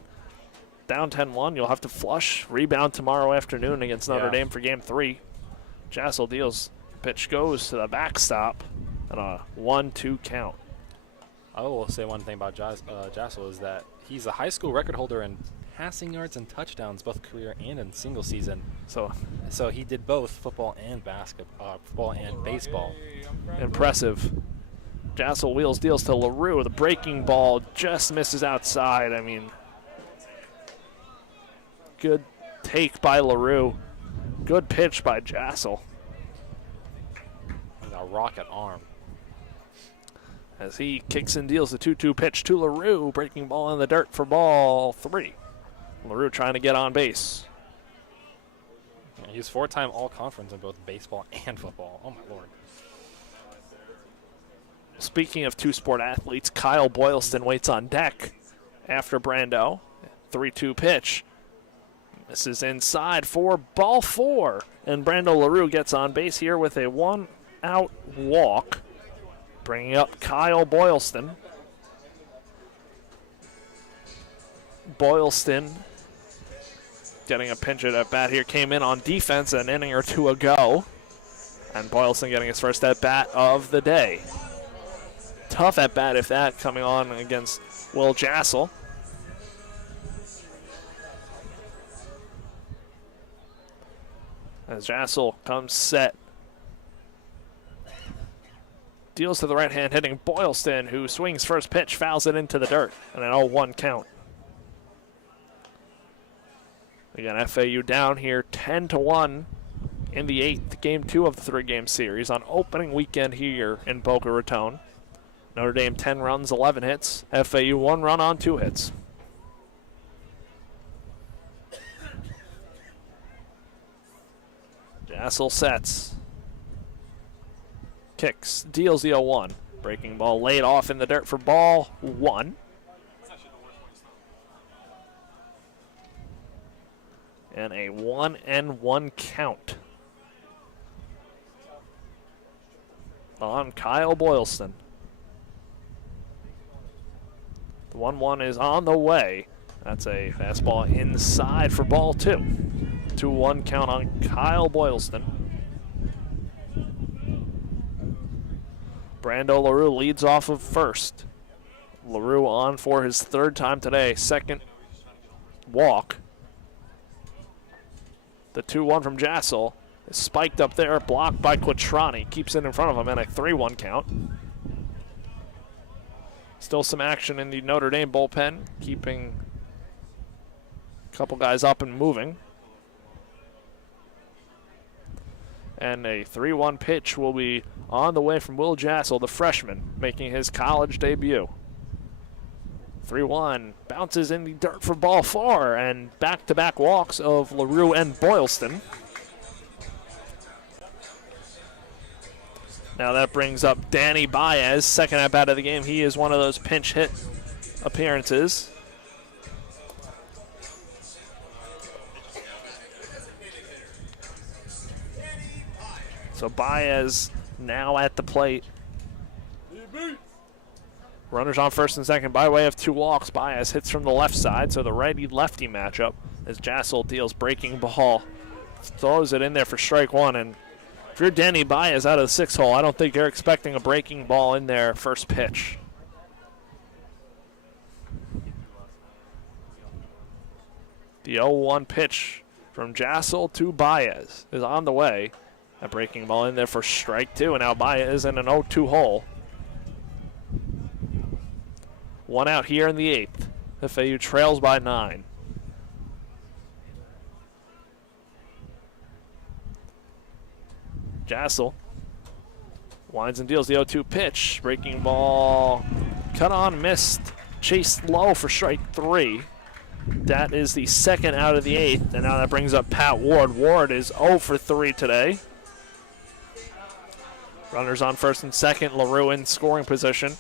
down 10-1, you'll have to flush. Rebound tomorrow afternoon against Notre Dame for game 3. Jassel deals. Pitch goes to the backstop and a 1-2 count. I will say one thing about Jassel is that he's a high school record holder in passing yards and touchdowns, both career and in single season. So he did both football and football and baseball. Impressive. Jassel wheels, deals to LaRue. The breaking ball just misses outside. I mean, good take by LaRue. Good pitch by Jassel. A rocket arm. As he kicks and deals the 2-2 pitch to LaRue. Breaking ball in the dirt for ball 3. LaRue trying to get on base. Yeah, he's 4-time All-Conference in both baseball and football. Oh, my Lord. Speaking of two-sport athletes, Kyle Boylston waits on deck after Brando. 3-2 pitch. This is inside for ball 4. And Brando LaRue gets on base here with a 1-out walk, bringing up Kyle Boylston. Boylston getting a pinch at bat here. Came in on defense an inning or two ago. And Boylston getting his first at-bat of the day. Tough at-bat if that, coming on against Will Jassel. As Jassel comes set. Deals to the right hand, hitting Boylston, who swings first pitch, fouls it into the dirt, and an 0-1 count. Again, FAU down here 10-1 in the 8th, game 2 of the 3-game series on opening weekend here in Boca Raton. Notre Dame 10 runs, 11 hits. FAU 1 run on 2 hits. Jassel sets. Kicks, deals the 0-1. Breaking ball laid off in the dirt for ball 1. And a 1-1 count on Kyle Boylston. The 1-1 is on the way. That's a fastball inside for ball 2. 2-1 count on Kyle Boylston. Brando LaRue leads off of first. LaRue on for his 3rd time today. 2nd walk. The 2-1 from Jassel is spiked up there, blocked by Quattrani. Keeps it in front of him, and a 3-1 count. Still some action in the Notre Dame bullpen, keeping a couple guys up and moving. And a 3-1 pitch will be on the way from Will Jassel, the freshman, making his college debut. 3-1, bounces in the dirt for ball 4, and back-to-back walks of LaRue and Boylston. Now that brings up Danny Baez, 2nd at-bat of the game. He is one of those pinch hit appearances. So Baez now at the plate. Runners on 1st and 2nd by way of 2 walks. Baez hits from the left side, so the righty-lefty matchup as Jassel deals breaking ball. Throws it in there for strike 1, and if you're Danny Baez out of the 6th hole, I don't think you're expecting a breaking ball in there first pitch. The 0-1 pitch from Jassel to Baez is on the way. A breaking ball in there for strike 2, and now Baez in an 0-2 hole. 1 out here in the 8th. FAU trails by 9. Jassel winds and deals the 0-2 pitch. Breaking ball cut on, missed. Chased low for strike 3. That is the 2nd out of the 8th, and now that brings up Pat Ward. Ward is 0 for 3 today. Runners on 1st and 2nd. LaRue in scoring position.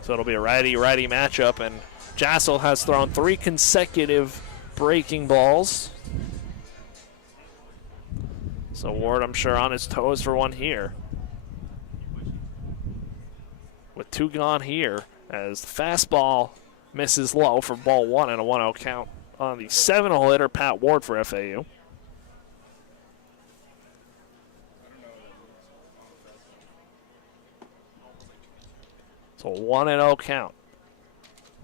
So it'll be a righty-righty matchup, and Jassel has thrown 3 consecutive breaking balls. So Ward, I'm sure, on his toes for one here. With 2 gone here, as the fastball misses low for ball 1 and a 1-0 count on the 7-hole hitter, Pat Ward, for FAU. So 1-0 count.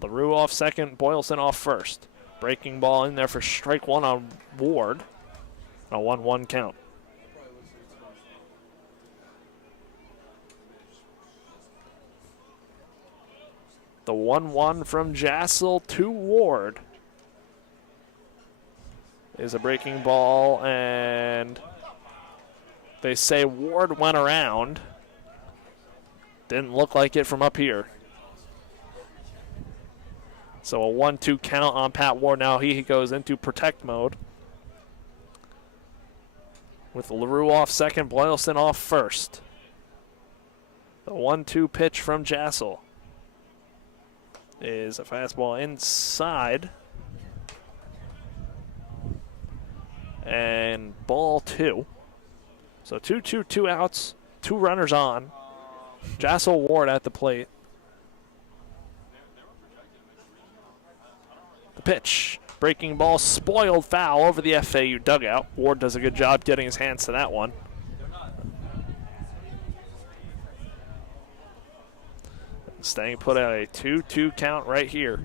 LaRue off 2nd, Boylston off 1st. Breaking ball in there for strike 1 on Ward. A 1-1 count. The 1-1 from Jassel to Ward is a breaking ball, and they say Ward went around. Didn't look like it from up here. So a 1-2 count on Pat Ward. Now he goes into protect mode. with LaRue off second, Boylston off first. The 1-2 pitch from Jassel is a fastball inside. And ball 2. So 2-2, 2 outs, 2 runners on. Jassel Ward at the plate. The pitch. Breaking ball, spoiled foul over the FAU dugout. Ward does a good job getting his hands to that one. Staying put at a 2-2 count right here.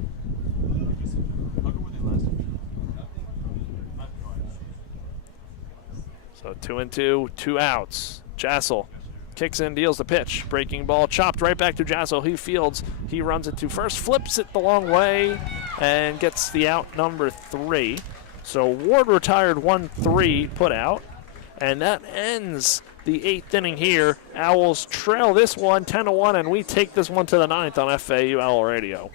So 2-2, 2 outs. Jassel kicks in, deals the pitch. Breaking ball chopped right back to Jassel. He fields, he runs it to first, flips it the long way, and gets the out number 3. So Ward retired 1-3 put out, and that ends the 8th inning here. Owls trail this one 10-1, and we take this one to the 9th on FAU Owl Radio.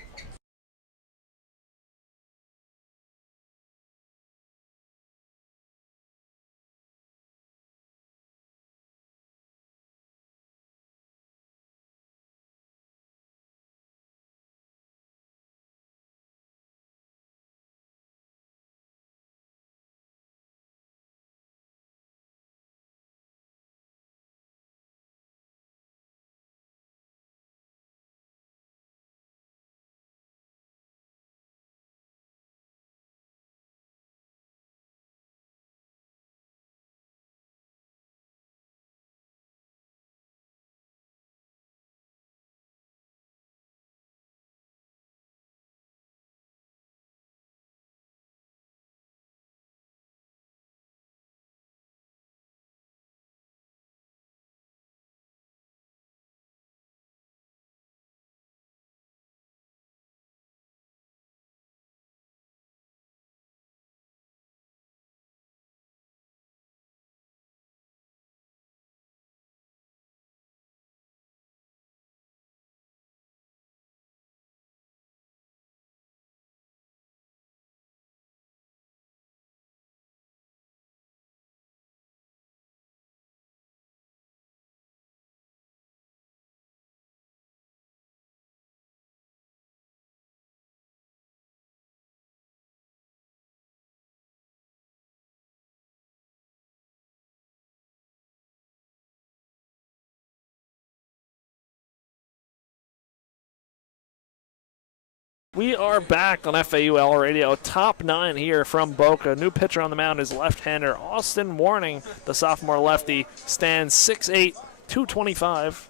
We are back on FAUL Radio. Top 9 here from Boca. New pitcher on the mound is left-hander Austin Warning. The sophomore lefty stands 6'8", 225.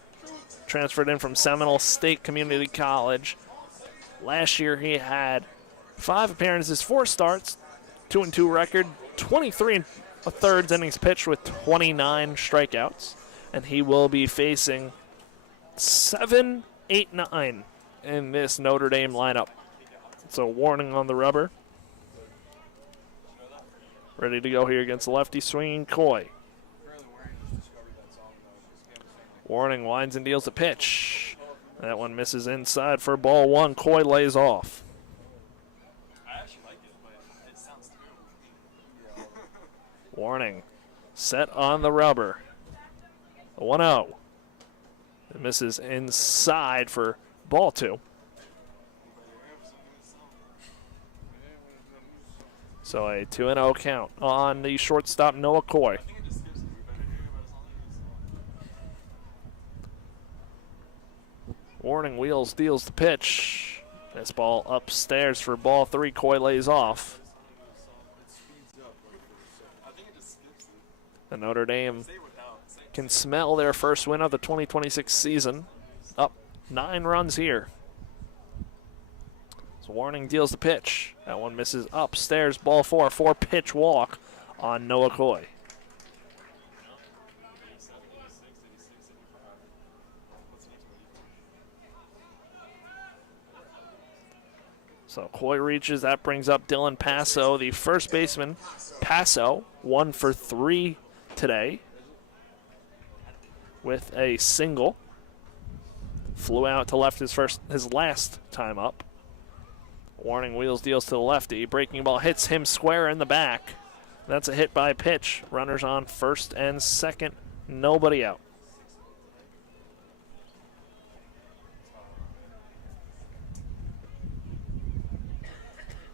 Transferred in from Seminole State Community College. Last year he had 5 appearances, 4 starts, 2-2 record, 23 1/3 innings pitched with 29 strikeouts. And he will be facing 7, 8, 9 in this Notre Dame lineup. So Warning on the rubber. Ready to go here against the lefty swinging Coy. Warning winds and deals the pitch. That one misses inside for ball 1. Coy lays off. Warning set on the rubber. 1-0. It misses inside for ball 2. So a 2-0 count on the shortstop Noah Coy. Warning wheels, deals the pitch. This ball upstairs for ball 3. Coy lays off. And Notre Dame can smell their first win of the 2026 season. Up 9 runs here. So Warning deals the pitch. That one misses upstairs. Ball 4. 4-pitch walk on Noah Coy. So Coy reaches. That brings up Dylan Passo, the first baseman. Passo 1 for 3 today with a single. Flew out to left his last time up. Warning wheels, deals to the lefty. Breaking ball hits him square in the back. That's a hit by pitch. Runners on first and second. Nobody out.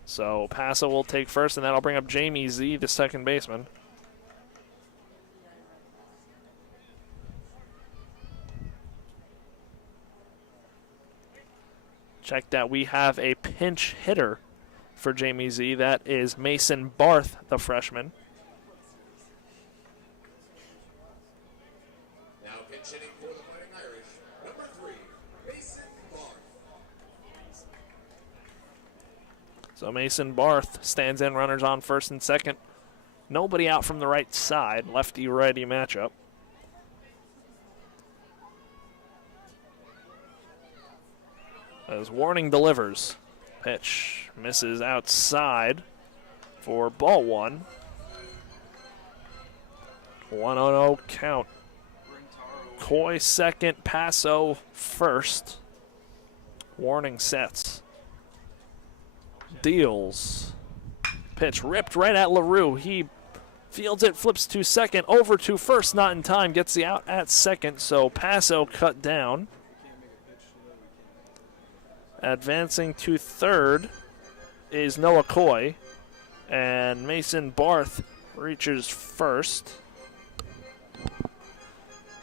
So Paso will take first, and that'll bring up Jamie Z, the second baseman. Check that we have a pinch hitter for Jamie Z. That is Mason Barth, the freshman. Now pinch hitting for the Fighting Irish, number 3, Mason Barth. So Mason Barth stands in, runners on first and second. Nobody out from the right side, lefty-righty matchup. As Warning delivers. Pitch misses outside for ball one. 1-0 count. Coy second, Paso first. Warning sets. Deals. Pitch ripped right at LaRue. He fields it, flips to second, over to first, not in time, gets the out at second, so Paso cut down. Advancing to third is Noah Coy, and Mason Barth reaches first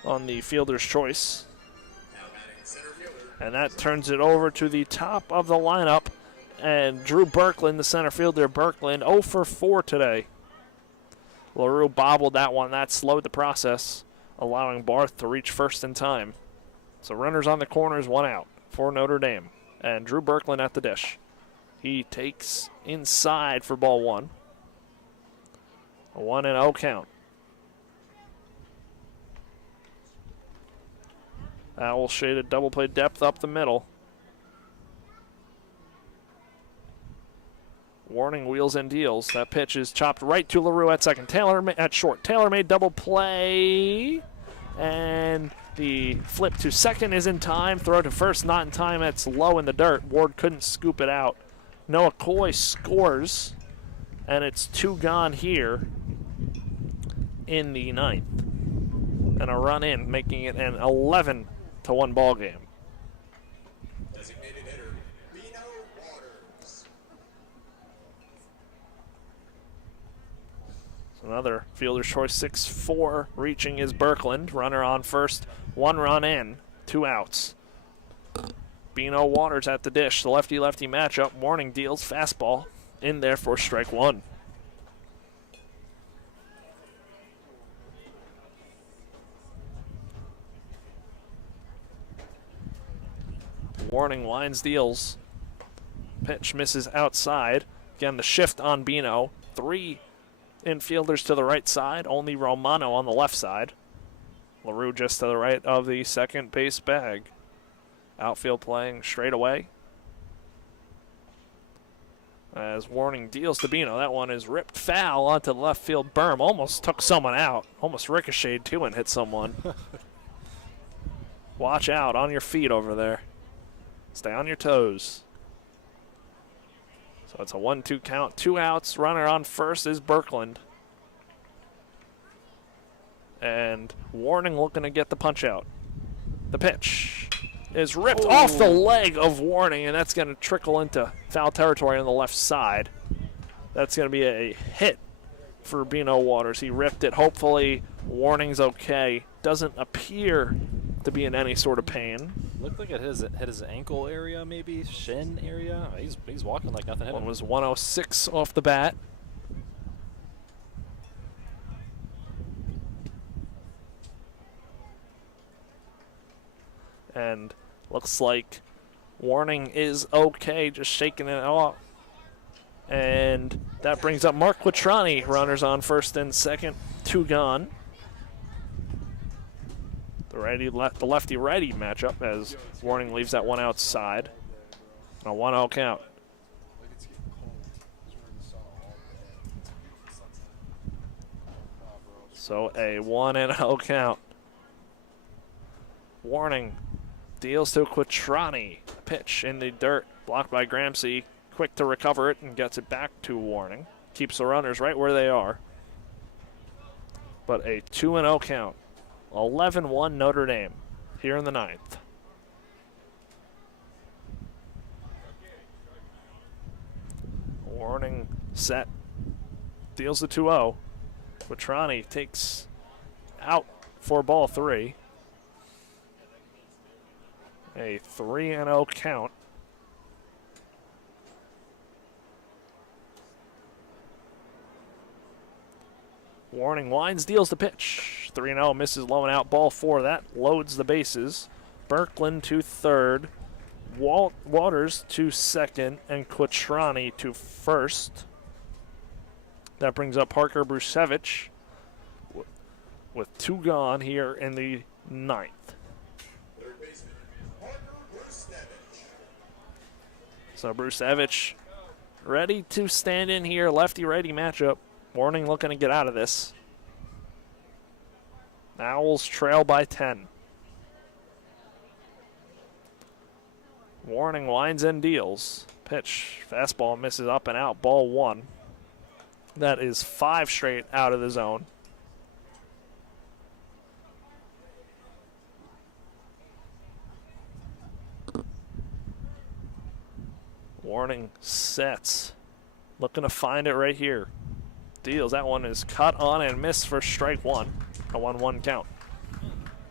on the fielder's choice. And that turns it over to the top of the lineup, and Drew Birkland, the center fielder. Birkland 0 for 4 today. LaRue bobbled that one. That slowed the process, allowing Barth to reach first in time. So runners on the corners, one out for Notre Dame. And Drew Birkland at the dish. He takes inside for ball one. A 1-0 count. Owl shaded double play depth up the middle. Warning wheels and deals. That pitch is chopped right to LaRue at second. Taylor at short. Taylor made double play. And the flip to second is in time. Throw to first, not in time. It's low in the dirt. Ward couldn't scoop it out. Noah Coy scores. And it's 2 gone here in the 9th. And a run in, making it an 11-1 ball game. Designated hitter, Bino Waters. Another fielder's choice, 6-4, reaching is Birkland. Runner on first, 1 run in, 2 outs. Bino Waters at the dish. The lefty-lefty matchup. Warning deals fastball in there for strike 1. Warning lines deals. Pitch misses outside. Again, the shift on Bino. 3 infielders to the right side, only Romano on the left side. LaRue just to the right of the second base bag. Outfield playing straight away. As Warning deals to Bino. That one is ripped foul onto the left field berm. Almost took someone out. Almost ricocheted too and hit someone. Watch out on your feet over there. Stay on your toes. So it's a 1-2 count. 2 outs. Runner on first is Birkland. And Warning looking to get the punch out. The pitch is ripped off the leg of Warning, and that's going to trickle into foul territory on the left side. That's going to be a hit for Bino Waters. He ripped it. Hopefully Warning's okay. Doesn't appear to be in any sort of pain. Looked like it hit his ankle area, maybe shin area. He's walking like nothing hit him. One was 106 off the bat. And looks like Warning is okay, just shaking it off. And that brings up Mark Quattrani. Runners on first and second, 2 gone. The lefty-righty matchup as Warning leaves that one outside. A 1-0 count. So a 1-0 count. Warning deals to Quattrani. Pitch in the dirt, blocked by Gramsci. Quick to recover it and gets it back to Warning. Keeps the runners right where they are. but a 2-0 count. 11-1 Notre Dame here in the ninth. Warning set. Deals the 2-0. Quattrani takes out for ball 3. A 3-0 count. Warning winds, deals the pitch. 3-0, misses low and out. Ball 4, that loads the bases. Berkland to third. Waters to second, and Quattrani to first. That brings up Parker Brusevich with 2 gone here in the ninth. Third baseman, Parker Brusevich. So Brusevich ready to stand in here, lefty-righty matchup. Warning looking to get out of this. Owls trail by 10. Warning winds and deals. Pitch, fastball misses up and out, ball 1. That is 5 straight out of the zone. Warning sets. Looking to find it right here. Deals, that one is cut on and missed for strike 1. A 1-1 count.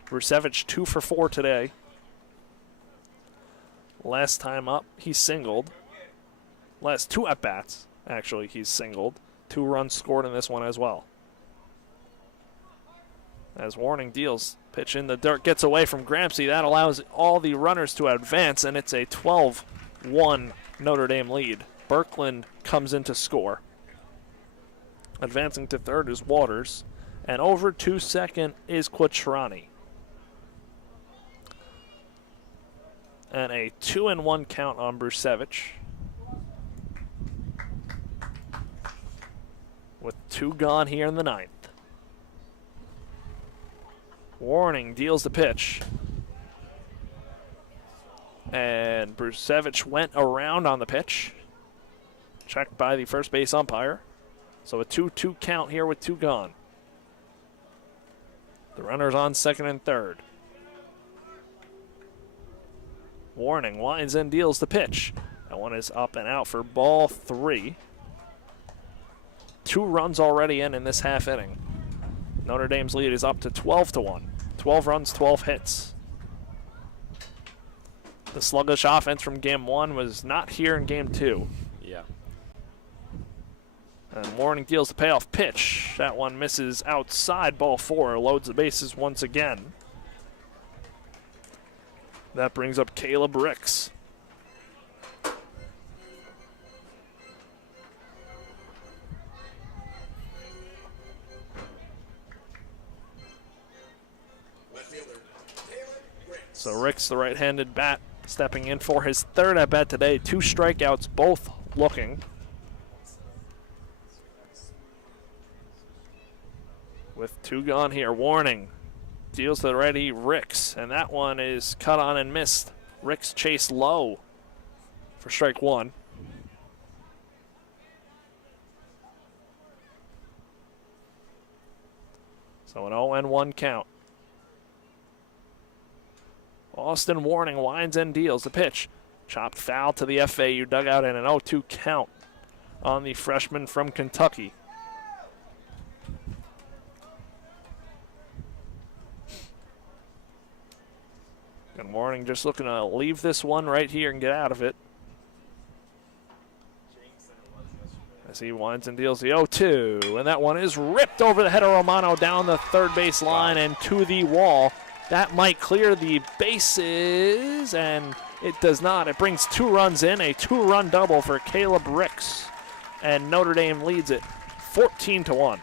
Brusevich 2 for 4 today. Last time up, he singled. Last 2 at-bats, actually, he's singled. 2 runs scored in this one as well. As Warning deals, pitch in the dirt, gets away from Grampsey. That allows all the runners to advance, and it's a 12-1 Notre Dame lead. Berkland comes in to score. Advancing to third is Waters, and over to second is Quattrani. And a 2-1 count on Brusevich. With 2 gone here in the ninth. Warning deals the pitch. And Brusevich went around on the pitch. Checked by the first base umpire. So a 2-2 count here with 2 gone. The runner's on second and third. Warning winds and deals the pitch. That one is up and out for ball 3. 2 runs already in this half inning. Notre Dame's lead is up to 12-1. 12 runs, 12 hits. The sluggish offense from game 1 was not here in game 2. Yeah. And Warning deals the payoff pitch. That one misses outside, ball 4. Loads the bases once again. That brings up Caleb Ricks. Left fielder, Caleb Ricks. So Ricks, the right-handed bat, stepping in for his 3rd at-bat today. 2 strikeouts, both looking. With 2 gone here. Warning. Deals to the righty, Ricks, and that one is cut on and missed. Ricks chased low for strike 1. So an 0-1 count. Austin Warning winds and deals the pitch. Chopped foul to the FAU dugout and an 0-2 count on the freshman from Kentucky. And Warning just looking to leave this one right here and get out of it. As he winds and deals the 0-2. And that one is ripped over the head of Romano down the third base line and to the wall. That might clear the bases, and it does not. It brings 2 runs in, a 2-run double for Caleb Ricks. And Notre Dame leads it 14-1.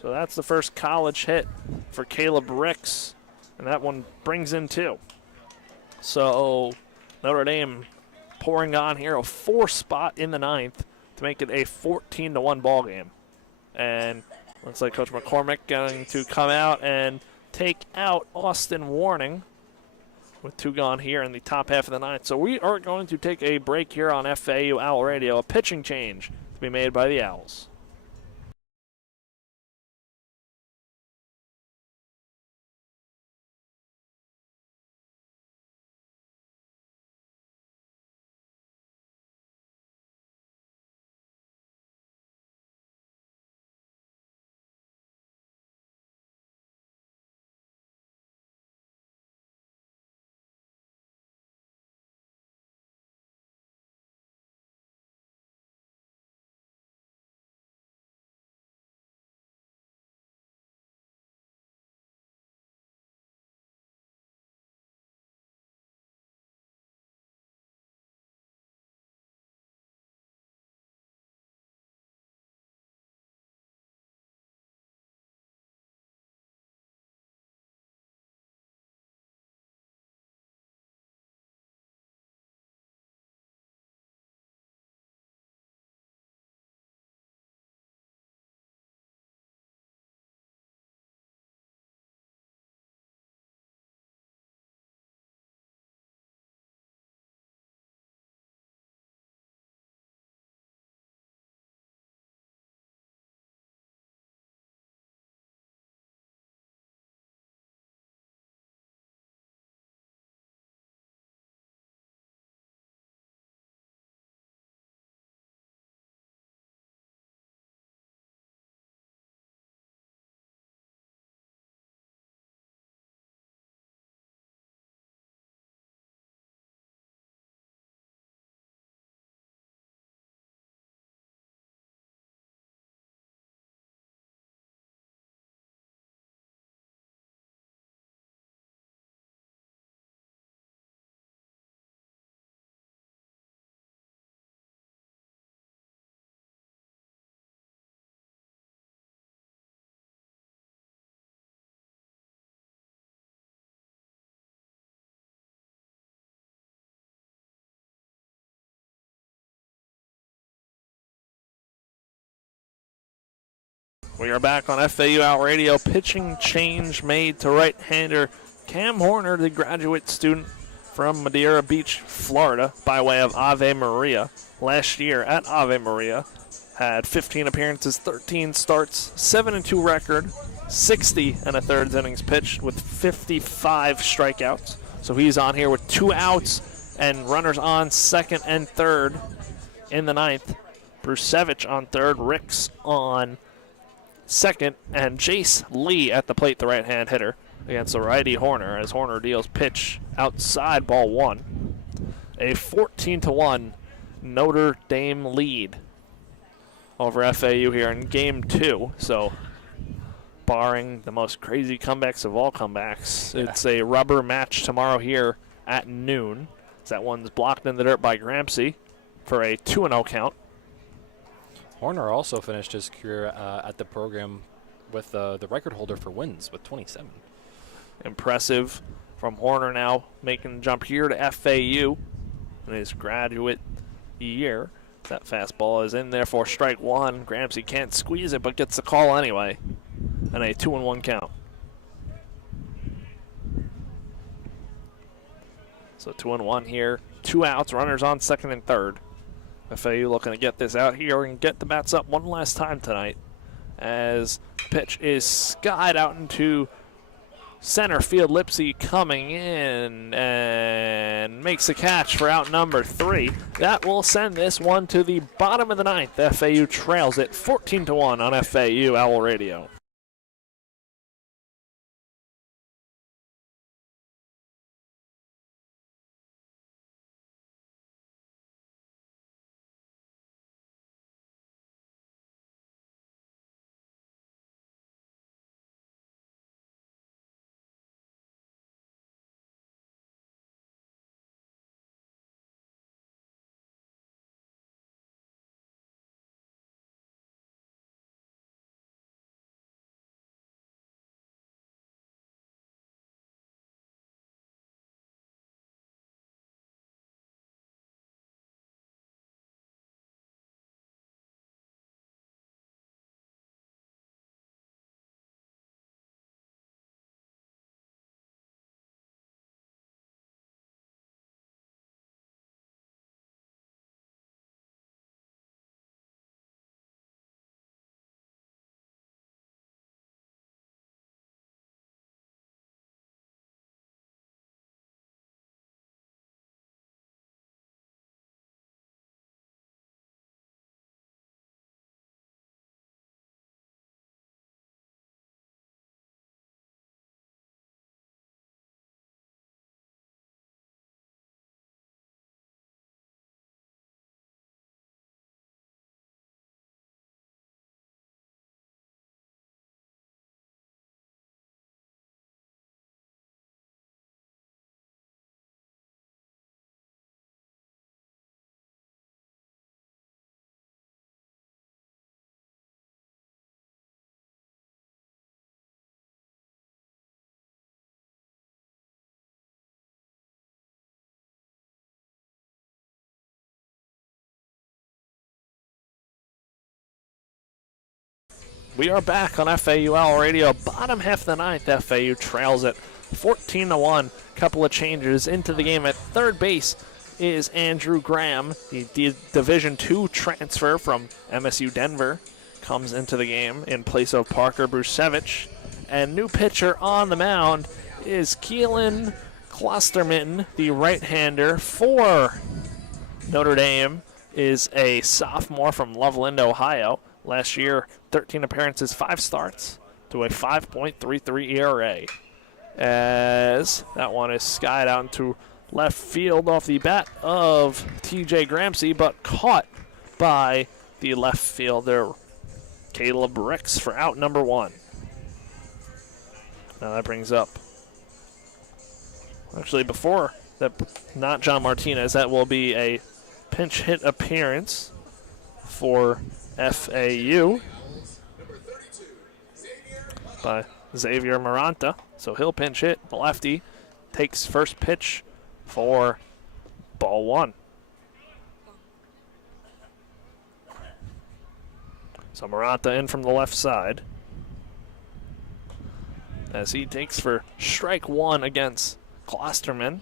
So that's the first college hit for Caleb Ricks, and that one brings in 2. So Notre Dame pouring on here, a 4 spot in the ninth to make it a 14-1 ball game. And looks like Coach McCormick going to come out and take out Austin Warning with 2 gone here in the top half of the ninth. So we are going to take a break here on FAU Owl Radio. A pitching change to be made by the Owls. We are back on FAU Out Radio. Pitching change made to right-hander Cam Horner, the graduate student from Madeira Beach, Florida, by way of Ave Maria. Last year at Ave Maria, had 15 appearances, 13 starts, 7-2 record, 60 and a third innings pitched with 55 strikeouts. So he's on here with 2 outs and runners on second and third in the ninth. Brusevich on third, Ricks on second, and Jace Lee at the plate, the right-hand hitter, against the righty Horner, as Horner deals pitch outside, ball 1. A 14-1 Notre Dame lead over FAU here in game 2. So, barring the most crazy comebacks of all comebacks, it's a rubber match tomorrow here at noon. That one's blocked in the dirt by Grampsey for a 2-0 count. Horner also finished his career at the program with the record holder for wins with 27. Impressive from Horner, now making the jump here to FAU in his graduate year. That fastball is in there for strike 1. Grampsey can't squeeze it, but gets the call anyway. And a 2-1 count. So 2-1 here. 2 outs, runners on second and third. FAU looking to get this out here and get the bats up one last time tonight, as pitch is skied out into center field. Lipsy coming in and makes a catch for out number 3. That will send this one to the bottom of the ninth. FAU trails it 14-1 on FAU Owl Radio. We are back on FAUL Radio. Bottom half of the ninth, FAU trails it 14-1. Couple of changes into the game. At third base is Andrew Graham, the Division II transfer from MSU Denver, comes into the game in place of Parker Brusevich. And new pitcher on the mound is Keelan Klosterman, the right-hander for Notre Dame, is a sophomore from Loveland, Ohio. Last year, 13 appearances, 5 starts to a 5.33 ERA. As that one is skied out into left field off the bat of TJ Gramsci, but caught by the left fielder Caleb Ricks for out number 1. Now that brings up, actually before that, not John Martinez, that will be a pinch hit appearance for FAU by Xavier Maranta. So he'll pinch hit. The lefty takes first pitch for ball 1. So Maranta in from the left side as he takes for strike 1 against Klosterman.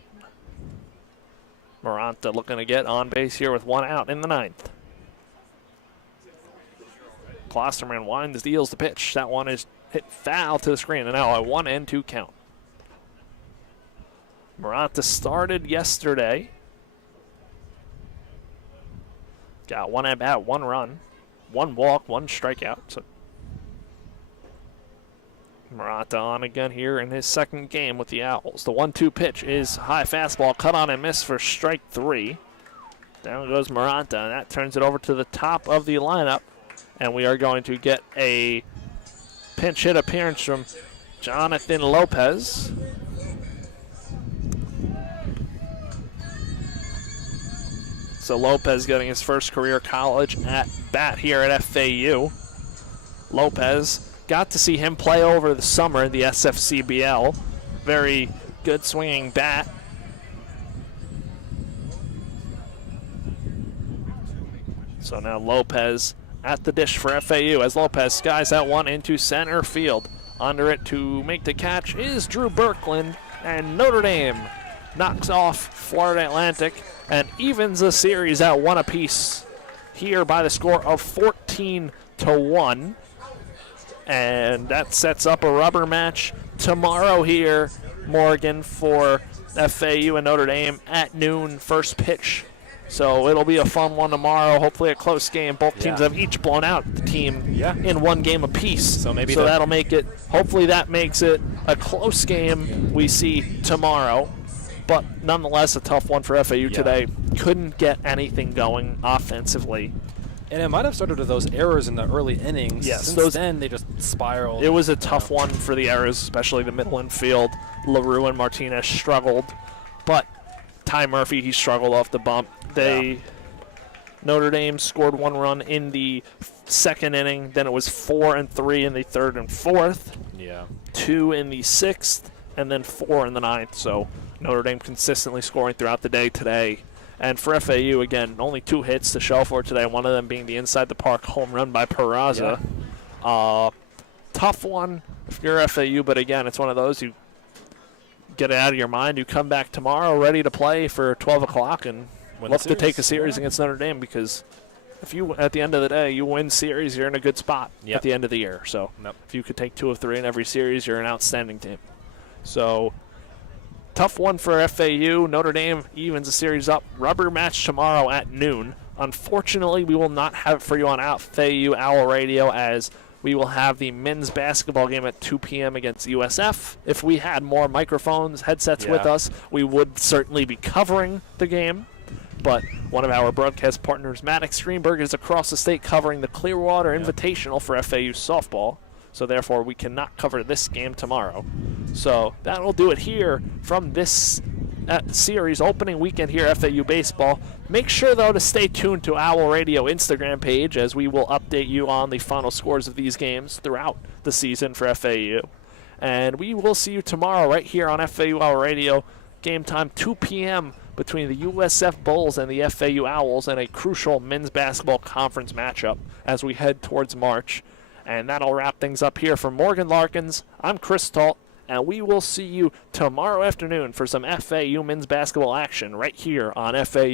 Maranta looking to get on base here with 1 out in the 9th. Klosterman winds, deals the pitch. That one is hit foul to the screen, and now a 1-2 count. Maranta started yesterday. Got 1 at bat, 1 run, 1 walk, 1 strikeout. So Maranta on again here in his second game with the Owls. The 1-2 pitch is high fastball, cut on and miss for strike 3. Down goes Maranta, and that turns it over to the top of the lineup. And we are going to get a pinch hit appearance from Jonathan Lopez. So Lopez getting his first career college at bat here at FAU. Lopez, got to see him play over the summer in the SFCBL. Very good swinging bat. So now Lopez at the dish for FAU as Lopez skies that one into center field. Under it to make the catch is Drew Birkland, and Notre Dame knocks off Florida Atlantic and evens the series at 1 apiece here by the score of 14-1. And that sets up a rubber match tomorrow here, Morgan, for FAU and Notre Dame at noon, first pitch. So it'll be a fun one tomorrow, hopefully a close game. Both teams have each blown out the team in 1 game apiece. So that'll make it, hopefully that makes it a close game we see tomorrow. But nonetheless, a tough one for FAU today. Couldn't get anything going offensively. And it might have started with those errors in the early innings. Yes, Since then they just spiraled. It was a tough one for the errors, especially the middle infield. LaRue and Martinez struggled, but Ty Murphy, he struggled off the bump. Notre Dame scored 1 run in the 2nd inning. Then it was 4 and 3 in the 3rd and 4th. 2 in the 6th, and then 4 in the 9th. So Notre Dame consistently scoring throughout the day today. And for FAU, again, only 2 hits to show for today, one of them being the inside the park home run by Peraza. Tough one if you're FAU, but again, it's one of those you get it out of your mind. You come back tomorrow ready to play for 12 o'clock and look to take a series against Notre Dame, because if you, at the end of the day, you win series, you're in a good spot at the end of the year. So if you could take 2 of 3 in every series, you're an outstanding team. So tough one for FAU. Notre Dame evens the series up. Rubber match tomorrow at noon. Unfortunately, we will not have it for you on FAU Owl Radio, as we will have the men's basketball game at 2 p.m. against USF. If we had more microphones, headsets with us, we would certainly be covering the game. But one of our broadcast partners, Maddox Greenberg, is across the state covering the Clearwater Invitational for FAU softball. So therefore, we cannot cover this game tomorrow. So that will do it here from this series opening weekend here at FAU baseball. Make sure, though, to stay tuned to Owl Radio Instagram page, as we will update you on the final scores of these games throughout the season for FAU. And we will see you tomorrow right here on FAU Owl Radio. Game time 2 p.m. between the USF Bulls and the FAU Owls, and a crucial men's basketball conference matchup as we head towards March. And that'll wrap things up here for Morgan Larkins. I'm Chris Talt, and we will see you tomorrow afternoon for some FAU men's basketball action right here on FAU